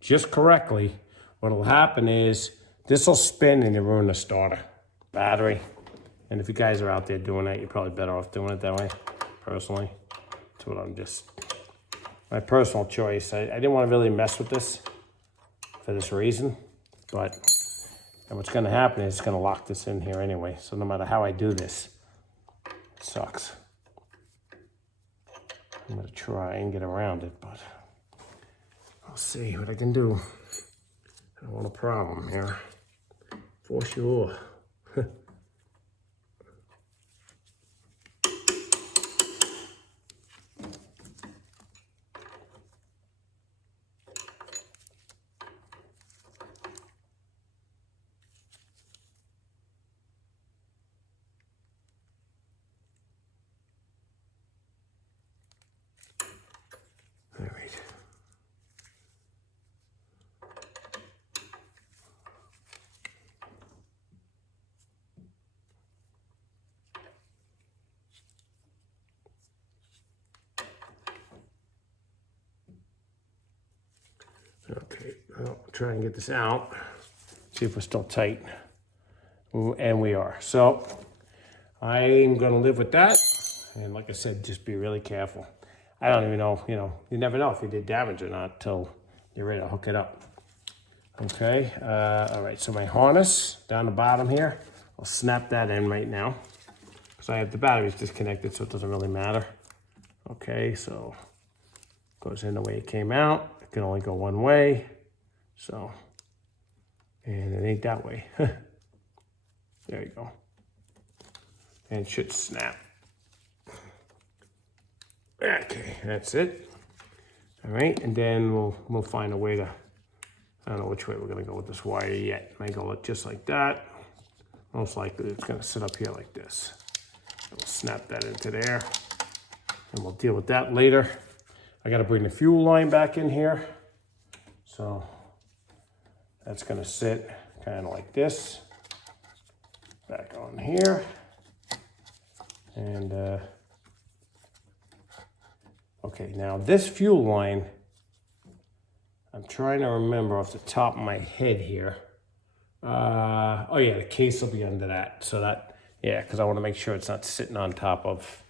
just correctly, what will happen is this will spin and you ruin the starter. battery. And if you guys are out there doing that, you're probably better off doing it that way, personally. That's what I'm just, my personal choice. I didn't want to really mess with this for this reason, but and what's going to happen is it's going to lock this in here anyway. So no matter how I do this, it sucks. I'm going to try and get around it, but I'll see what I can do. I don't want a problem here, for sure. All right. Okay, I'll try and get this out. See if we're still tight. Ooh, and we are. So I'm gonna live with that. And like I said, just be really careful. I don't even know, you know, you never know if you did damage or not till you're ready to hook it up. Okay, all right, so my harness down the bottom here, I'll snap that in right now because I have the batteries disconnected, so it doesn't really matter. Okay, so goes in the way it came out. It can only go one way, so, and it ain't that way. There you go. And it should snap. Okay, that's it. All right, and then we'll find a way to, I don't know which way we're gonna go with this wire yet. Might go just like that. Most likely it's gonna sit up here like this. We'll snap that into there, and we'll deal with that later. I gotta bring the fuel line back in here. So that's gonna sit kind of like this. Back on here. And okay, now this fuel line, I'm trying to remember off the top of my head here. Oh yeah, the case will be under that. So that, yeah, because I want to make sure it's not sitting on top of,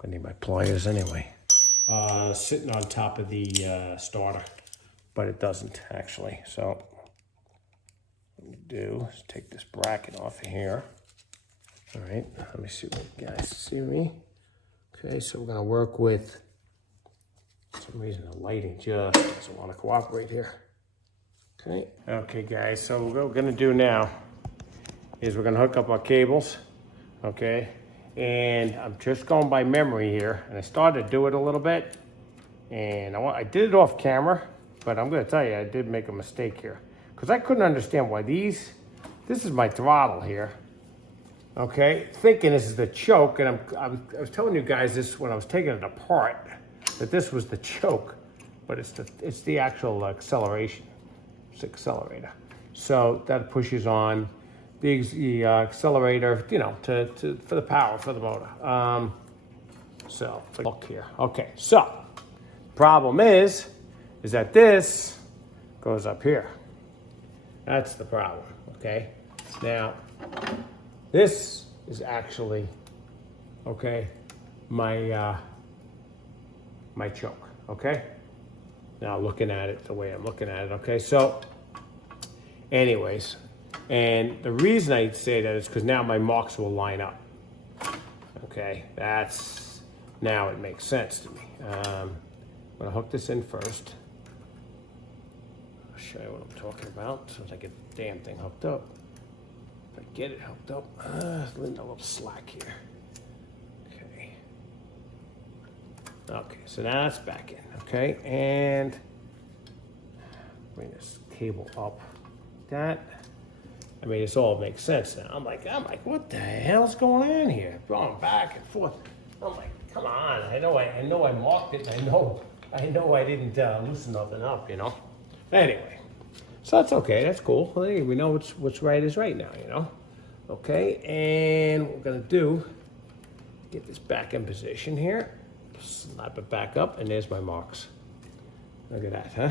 I need my pliers anyway. Sitting on top of the starter, but it doesn't actually. So what we do is take this bracket off of here. All right, let me see what you guys see me. Okay, so we're gonna work with, for some reason the lighting just doesn't want to cooperate here. Okay guys, so what we're gonna do now is we're gonna hook up our cables, okay? And I'm just going by memory here, and I started to do it a little bit, and I did it off camera, but I'm gonna tell you, I did make a mistake here, because I couldn't understand why this is my throttle here, okay? Thinking this is the choke, and I was telling you guys this when I was taking it apart, that this was the choke, but it's the actual acceleration. Accelerator. So that pushes on the accelerator, you know, for the power for the motor. So look here. Okay, so problem is that this goes up here. That's the problem. Okay. Now this is actually my my choke. Okay. Now looking at it the way I'm looking at it, okay? So anyways, and the reason I say that is because now my marks will line up. Okay, now it makes sense to me. I'm gonna hook this in first. I'll show you what I'm talking about so I get the damn thing hooked up. If I get it hooked up, a little slack here. Okay, so now that's back in, okay? And bring this cable up. That, I mean, this all makes sense now. I'm like, what the hell's going on here? Going back and forth. I'm like, come on. I know I marked it. I know I didn't loosen nothing up, you know? Anyway, so that's okay. That's cool. Hey, we know what's right is right now, you know? Okay, and what we're gonna do, get this back in position here. Slap it back up, and there's my marks. Look at that, huh?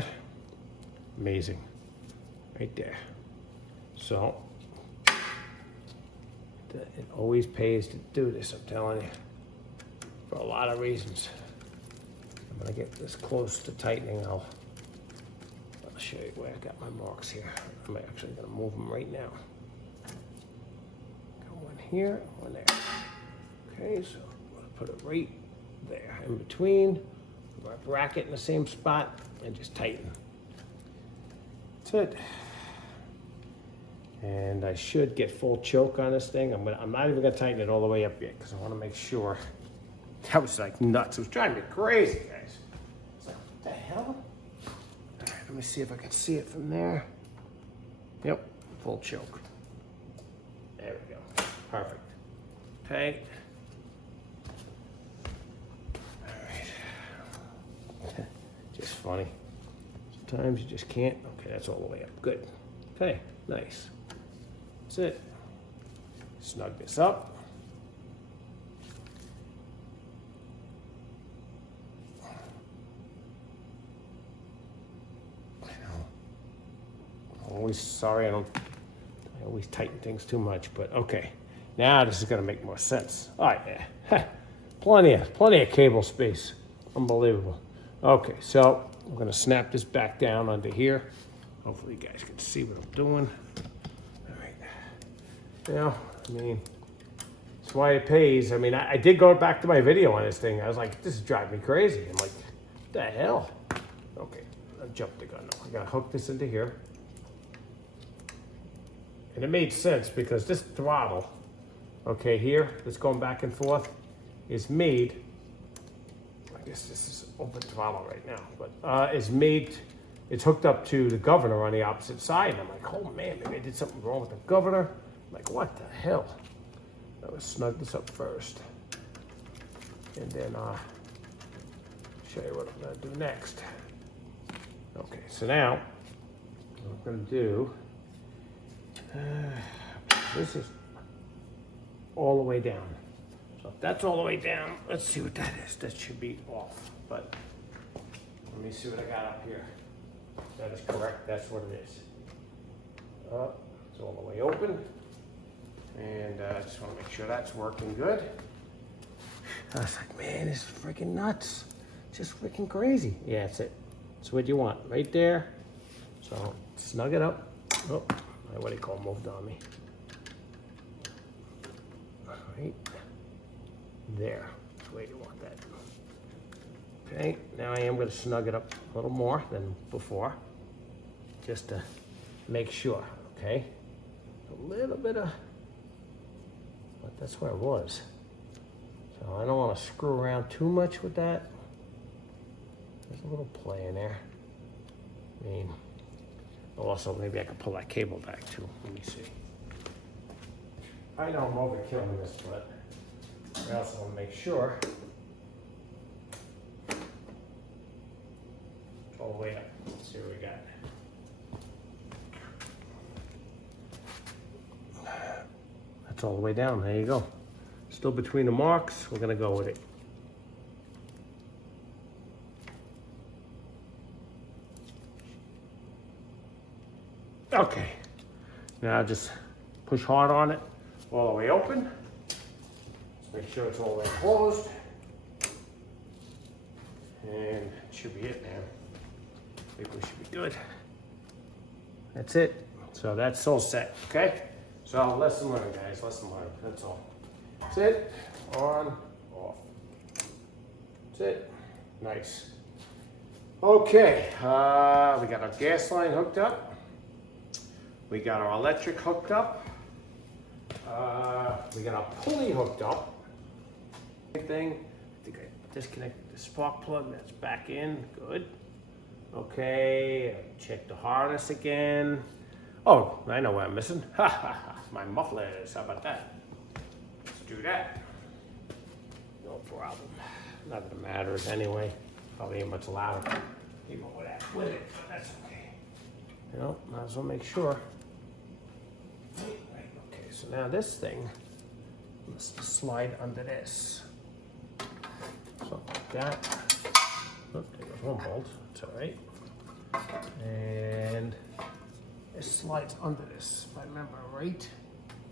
Amazing. Right there. So, it always pays to do this, I'm telling you, for a lot of reasons. I'm gonna get this close to tightening. I'll show you where I got my marks here. I'm actually gonna move them right now. Got one here, one there. Okay, so I'm gonna put it right there in between. My bracket in the same spot and just tighten. That's it. And I should get full choke on this thing. I'm not even gonna tighten it all the way up yet because I want to make sure. That was like nuts. It was driving me crazy, guys. It's like, what the hell? All right, let me see if I can see it from there. Yep, full choke. There we go. Perfect. Okay. All right. Just funny. Sometimes you just can't. Okay, that's all the way up. Good. Okay, nice. That's it. Snug this up. I know. I'm always sorry I always tighten things too much, but okay. Now this is gonna make more sense. All right, yeah. Plenty of cable space. Unbelievable. Okay, so I'm gonna snap this back down under here. Hopefully you guys can see what I'm doing. All right. Now, I mean, that's why it pays. I mean, I did go back to my video on this thing. I was like, this is driving me crazy. I'm like, what the hell? Okay, I jumped the gun now. I gotta hook this into here. And it made sense because this throttle, okay, here, that's going back and forth, is made, I guess this is open throttle right now, but is made, it's hooked up to the governor on the opposite side. And I'm like, oh man, maybe I did something wrong with the governor. I'm like, what the hell? I'm gonna snug this up first. And then show you what I'm gonna do next. Okay, so now, what I'm gonna do, this is all the way down. So if that's all the way down, let's see what that is. That should be off, but let me see what I got up here. That is correct, that's what it is. It's all the way open. And I just want to make sure that's working good. I was like, man, this is freaking nuts. Just freaking crazy. Yeah, that's it. That's what you want, right there. So snug it up. Oh, what do you call moved on me? Right there. That's where you want that. Okay, now I am going to snug it up a little more than before, just to make sure. Okay, a little bit of. But that's where it was. So I don't want to screw around too much with that. There's a little play in there. I mean, also maybe I could pull that cable back too. Let me see. I know I'm overkilling this, but I also want to make sure it's all the way up. Let's see what we got. That's all the way down. There you go. Still between the marks. We're gonna go with it. Okay. Now just push hard on it all the way open. Just make sure it's all the way closed. And it should be it, man. I think we should be good. That's it. So that's all set, okay? So lesson learned, guys, lesson learned, that's all. That's it, on, off. That's it, nice. Okay, we got our gas line hooked up. We got our electric hooked up. We got our pulley hooked up. Thing, I think I disconnected the spark plug, that's back in, good. Okay, check the harness again. Oh, I know what I'm missing. Ha ha ha, my mufflers, how about that? Let's do that. No problem. Not that it matters anyway. Probably ain't much louder. Even with it, but that's okay. You know, might as well make sure. Right, okay, so now this thing, let's slide under this. Something like that. Oh, there goes one bolt, that's all right. And It slides under this, if I remember right.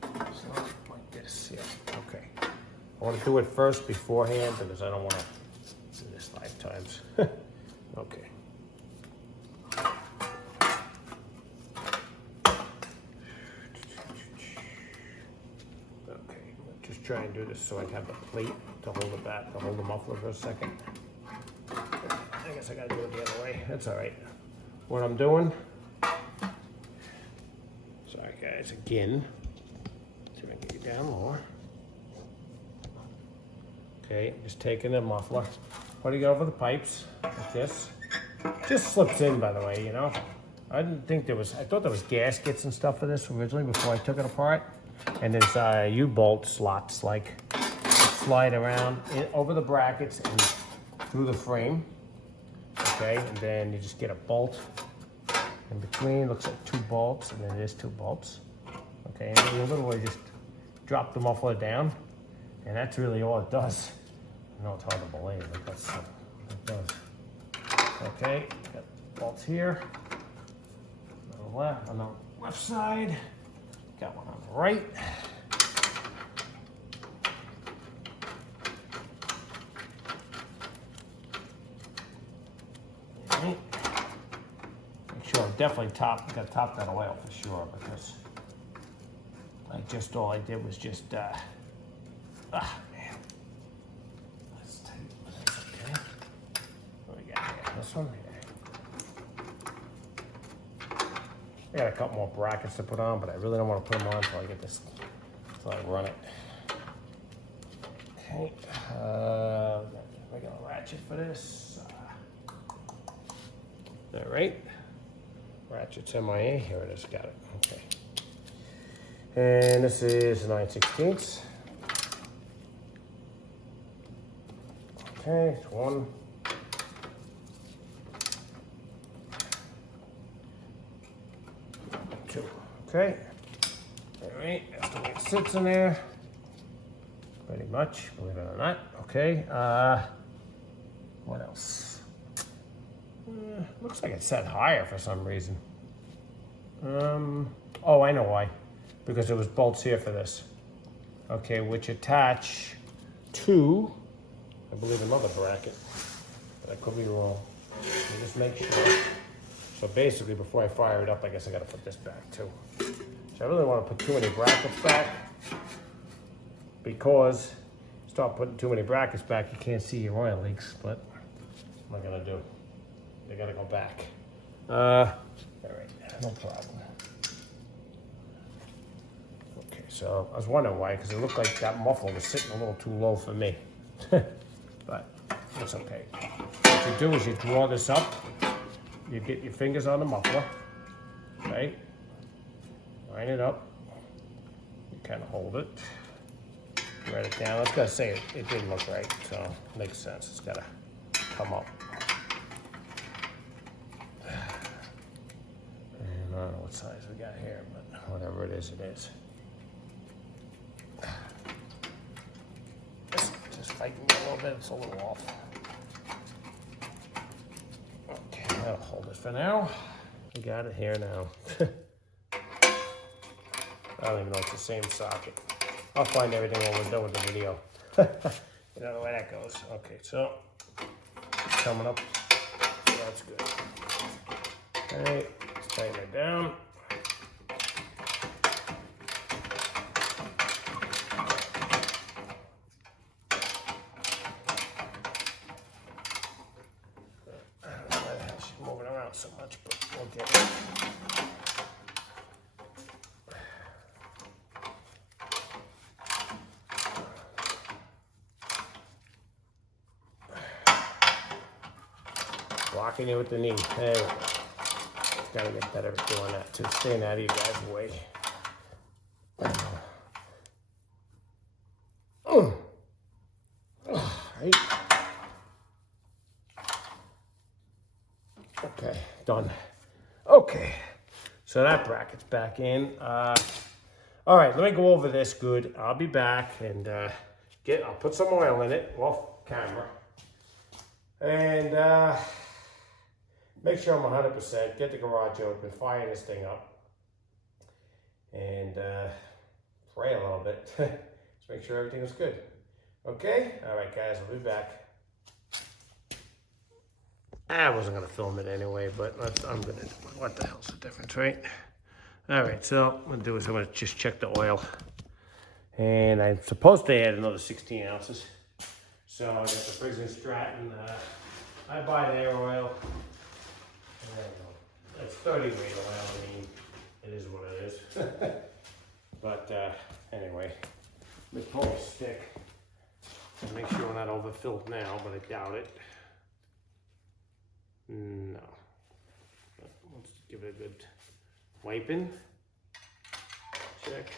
So like this, yeah, okay. I want to do it first beforehand because I don't want to do this 5 times. Okay. Okay, just try and do this so I have the plate to hold it back, to hold the muffler for a second. I guess I gotta do it the other way. That's all right. What I'm doing, sorry guys, again, see if I can get you down lower. Okay, just taking the muffler, putting it over the pipes like this. Just slips in, by the way, you know. I didn't think there was, I thought there was gaskets and stuff for this originally before I took it apart. And there's U-bolt slots, like, slide around over the brackets and through the frame. Okay, and then you just get a bolt in between. Looks like 2 bolts, and then it is 2 bolts. Okay, and then you literally just drop the muffler down, and that's really all it does. I know it's hard to believe, but that's what it does. Okay, got bolts here. On the left side. Got one on the right. Make sure I'm definitely got to top that oil for sure, because all I did was just man. Let's take this, okay. What do we got here? This one here. I got a couple more brackets to put on, but I really don't want to put them on until I get this, until I run it. Okay, we're gonna ratchet for this. Is that right? Ratchet's MIA, here it is, got it, okay. And this is 9/16. Okay, it's 1. Okay, all right, that's the way it sits in there, pretty much, believe it or not. Okay, what else? Looks like it's set higher for some reason. Oh, I know why, because there was bolts here for this. Okay, which attach to, I believe, another bracket, but I could be wrong. Let me just make sure. So basically, before I fire it up, I guess I gotta put this back too. So I really don't want to put too many brackets back, because start putting too many brackets back, you can't see your oil leaks, but what am I gonna do? They gotta go back. All right, no problem. Okay, so I was wondering why, because it looked like that muffler was sitting a little too low for me. But that's okay. What you do is you draw this up. You get your fingers on the muffler, right? Line it up. You kind of hold it. Write it down. I was gonna say it didn't look right, so it makes sense. It's gotta come up. And I don't know what size we got here, but whatever it is, it is. Just fighting me a little bit. It's a little off. I'll hold it for now. We got it here now. I don't even know it's the same socket. I'll find everything when we're done with the video. You know the way that goes. Okay, so coming up. That's good. Okay, let's tighten it down. So much, but we'll get it. Blocking you with the knee. There we go. Gotta get better at doing that too. Staying out of you guys' way. Right. Okay, done. Okay, so that bracket's back in. All right, let me go over this good. I'll be back and I'll put some oil in it off camera. And make sure I'm 100%, get the garage open, fire this thing up. and pray a little bit. Just make sure everything is good. Okay? All right, guys, I'll be back. I wasn't gonna film it anyway, but I'm gonna, what the hell's the difference, right? All right, so what I'm gonna do is I'm gonna just check the oil. And I'm supposed to add another 16 ounces. So I got the Briggs Stratton, I buy their oil. I don't know, it's 30 weight oil, I mean, it is what it is. But anyway, let me pull a stick and make sure we're not overfilled now, but I doubt it. No. Let's give it a good wiping. Check.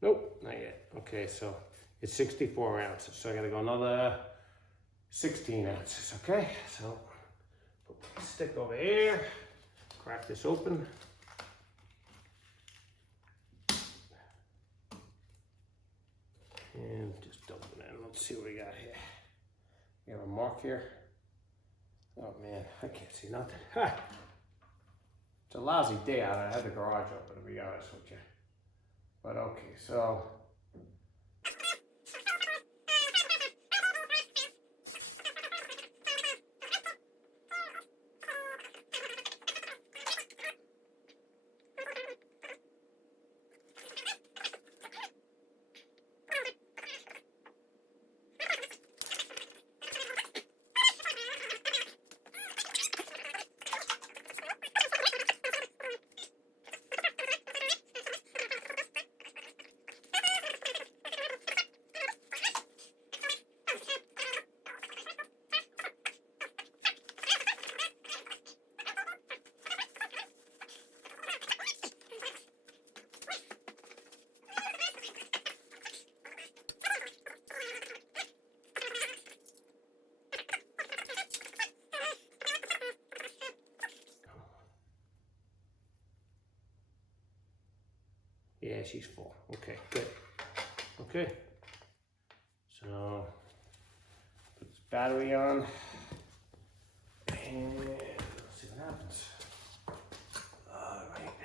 Nope, not yet. Okay, so it's 64 ounces. So I gotta go another 16 ounces, okay? So put the stick over here, crack this open. And just dump it in. Let's see what we got here. We have a mark here. Oh man, I can't see nothing. Ha! It's a lousy day out. I had the garage open, to be honest with you. But okay, so. Yeah, she's full. Okay, good. Okay. So, put this battery on. And let's see what happens. Alright.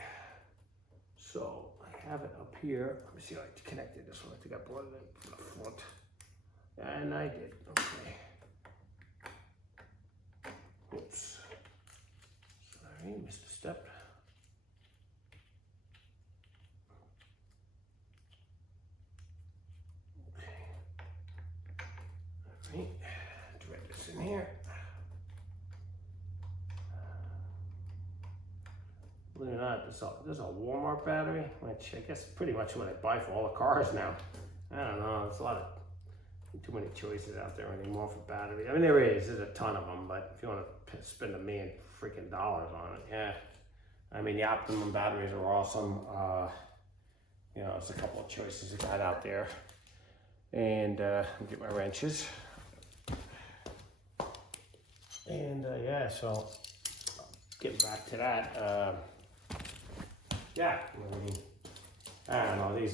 So, I have it up here. Let me see how I connected this one. I think I brought it in from the front. And I did. Okay. Oops. Sorry, missed a step. Right, thread this in here. Believe it or not, there's a Walmart battery, which I guess is pretty much what I buy for all the cars now. I don't know, there's a lot of, too many choices out there anymore for batteries. I mean, there's a ton of them, but if you want to spend $1 million freaking dollars on it, yeah. I mean, the Optimum batteries are awesome. You know, there's a couple of choices I got out there. And get my wrenches. And yeah, so getting back to that, yeah, I mean, I don't know,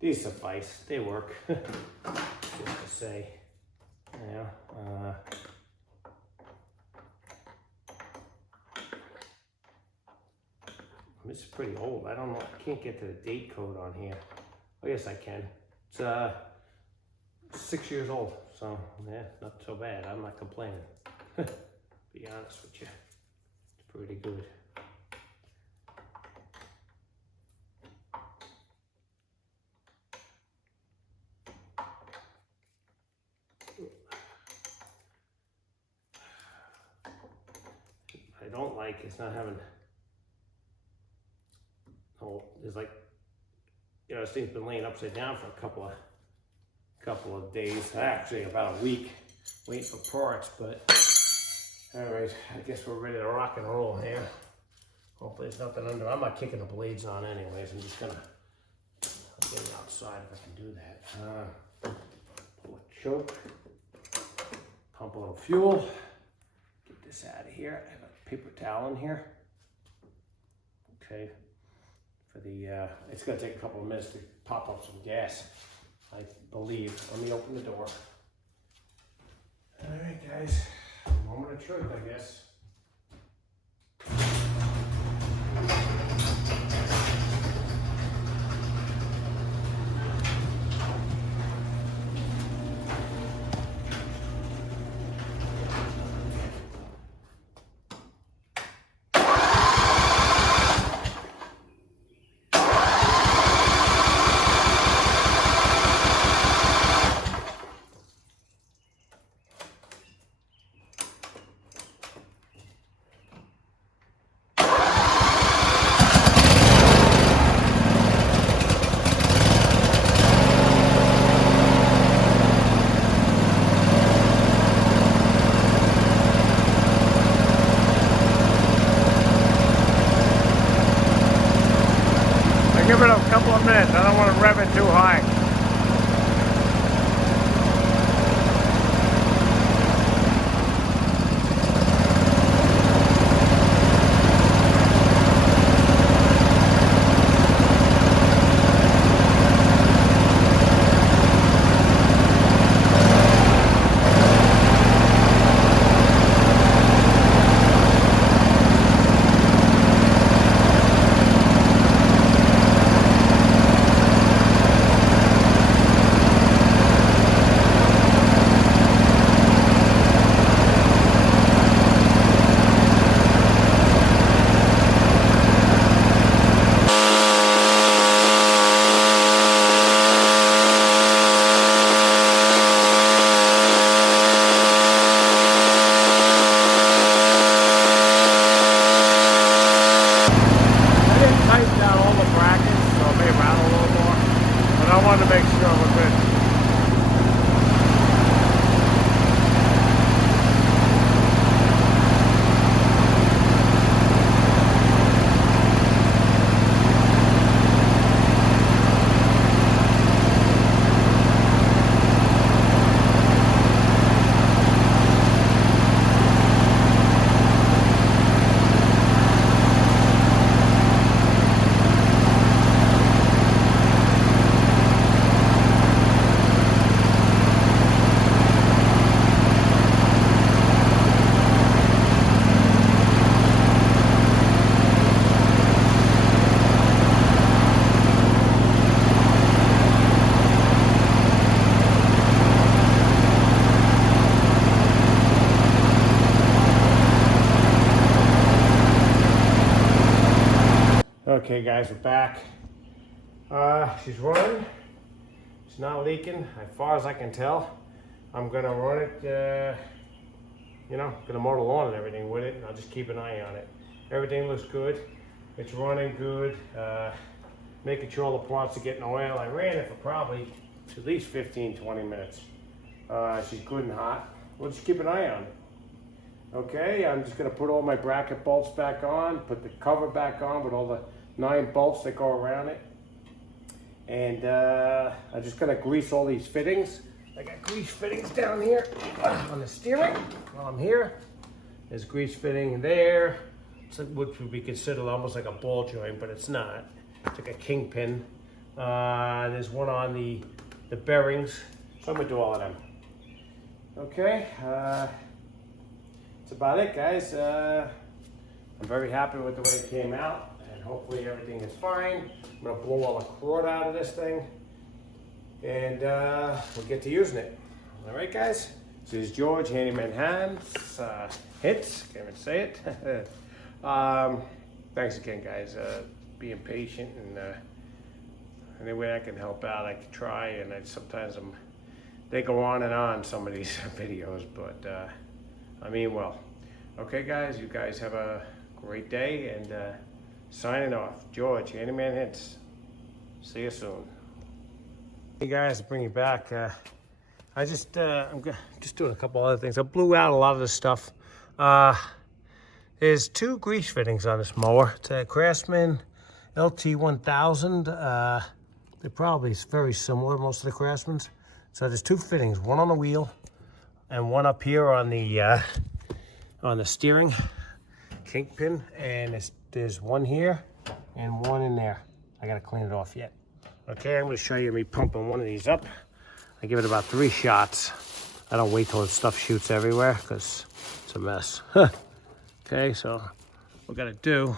these suffice, they work, just to say, you know, this is pretty old. I don't know, I can't get to the date code on here. Oh yes, I can. It's 6 years old, so yeah, not so bad. I'm not complaining. Be honest with you, it's pretty good. I don't like it's not having. Oh, there's like, you know, this thing's been laying upside down for a couple of days, actually about a week, waiting for parts, but all right, I guess we're ready to rock and roll here. Hopefully there's nothing under. I'm not kicking the blades on anyways. I'm just gonna get it outside if I can do that. Pull a choke, pump a little fuel, get this out of here. I have a paper towel in here. Okay, for the, it's gonna take a couple of minutes to pop up some gas, I believe. Let me open the door. All right, guys. Moment of truth, I guess. Okay guys, we're back. She's running. It's not leaking, as far as I can tell. I'm gonna run it, gonna mow the lawn and everything with it, and I'll just keep an eye on it. Everything looks good. It's running good. Making sure all the parts are getting oil. I ran it for probably at least 15-20 minutes. She's good and hot. We'll just keep an eye on it. Okay, I'm just gonna put all my bracket bolts back on, put the cover back on with all the 9 bolts that go around it. And I'm just gonna grease all these fittings. I got grease fittings down here on the steering while I'm here. There's grease fitting there, which would be considered almost like a ball joint, but it's not. It's like a kingpin. There's one on the bearings. So I'm gonna do all of them. Okay, that's about it, guys. I'm very happy with the way it came out, and hopefully everything is fine. I'm gonna blow all the crud out of this thing, and we'll get to using it. All right, guys. This is George, Handyman Hits. Can't even say it. Thanks again, guys. Being patient, and any way I can help out, I can try. And sometimes they go on and on, some of these videos, but I mean well. Okay, guys. You guys have a great day, and signing off. George, Handyman Hits. See you soon. Hey guys, bring you back. I'm just doing a couple other things. I blew out a lot of this stuff. There's 2 grease fittings on this mower. It's a Craftsman LT1000. They're probably very similar, most of the Craftsmans. So there's 2 fittings, one on the wheel and one up here on the steering kingpin, and there's one here and one in there. I gotta clean it off yet. Okay, I'm gonna show you me pumping one of these up. I give it about 3 shots. I don't wait till the stuff shoots everywhere because it's a mess. Okay, so what we're gonna do,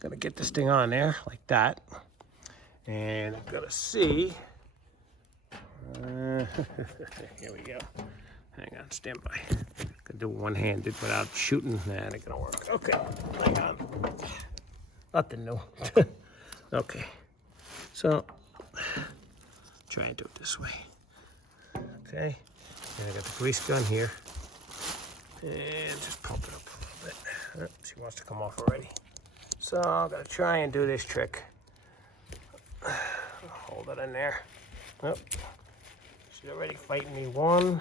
gonna get this thing on there like that, and I'm gonna see. Here we go. Hang on, stand by. Could do one-handed without shooting. Nah, it ain't gonna work. Okay, hang on. Nothing new. Okay, so try and do it this way. Okay, and I got the grease gun here, and just pump it up a little bit. She wants to come off already, so I'm gonna try and do this trick. Hold it in there. Oh, she's already fighting me. 1,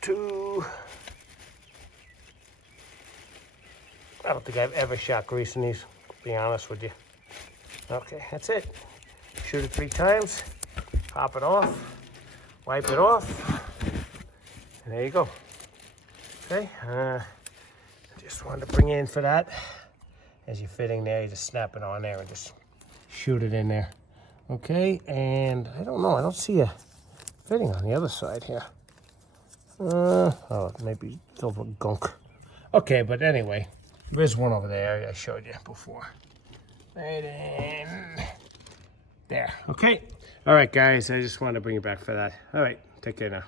2. I don't think I've ever shot grease in these, to be honest with you. Okay, that's it. Shoot it 3 times, pop it off, wipe it off, and there you go. Okay, I just wanted to bring you in for that. As you're fitting there, you just snap it on there and just shoot it in there. Okay, and I don't know, I don't see a fitting on the other side here. Oh, it may be filled with gunk. Okay, but anyway, there's one over there I showed you before. Right in there. Okay. All right, guys. I just wanted to bring you back for that. All right. Take care now.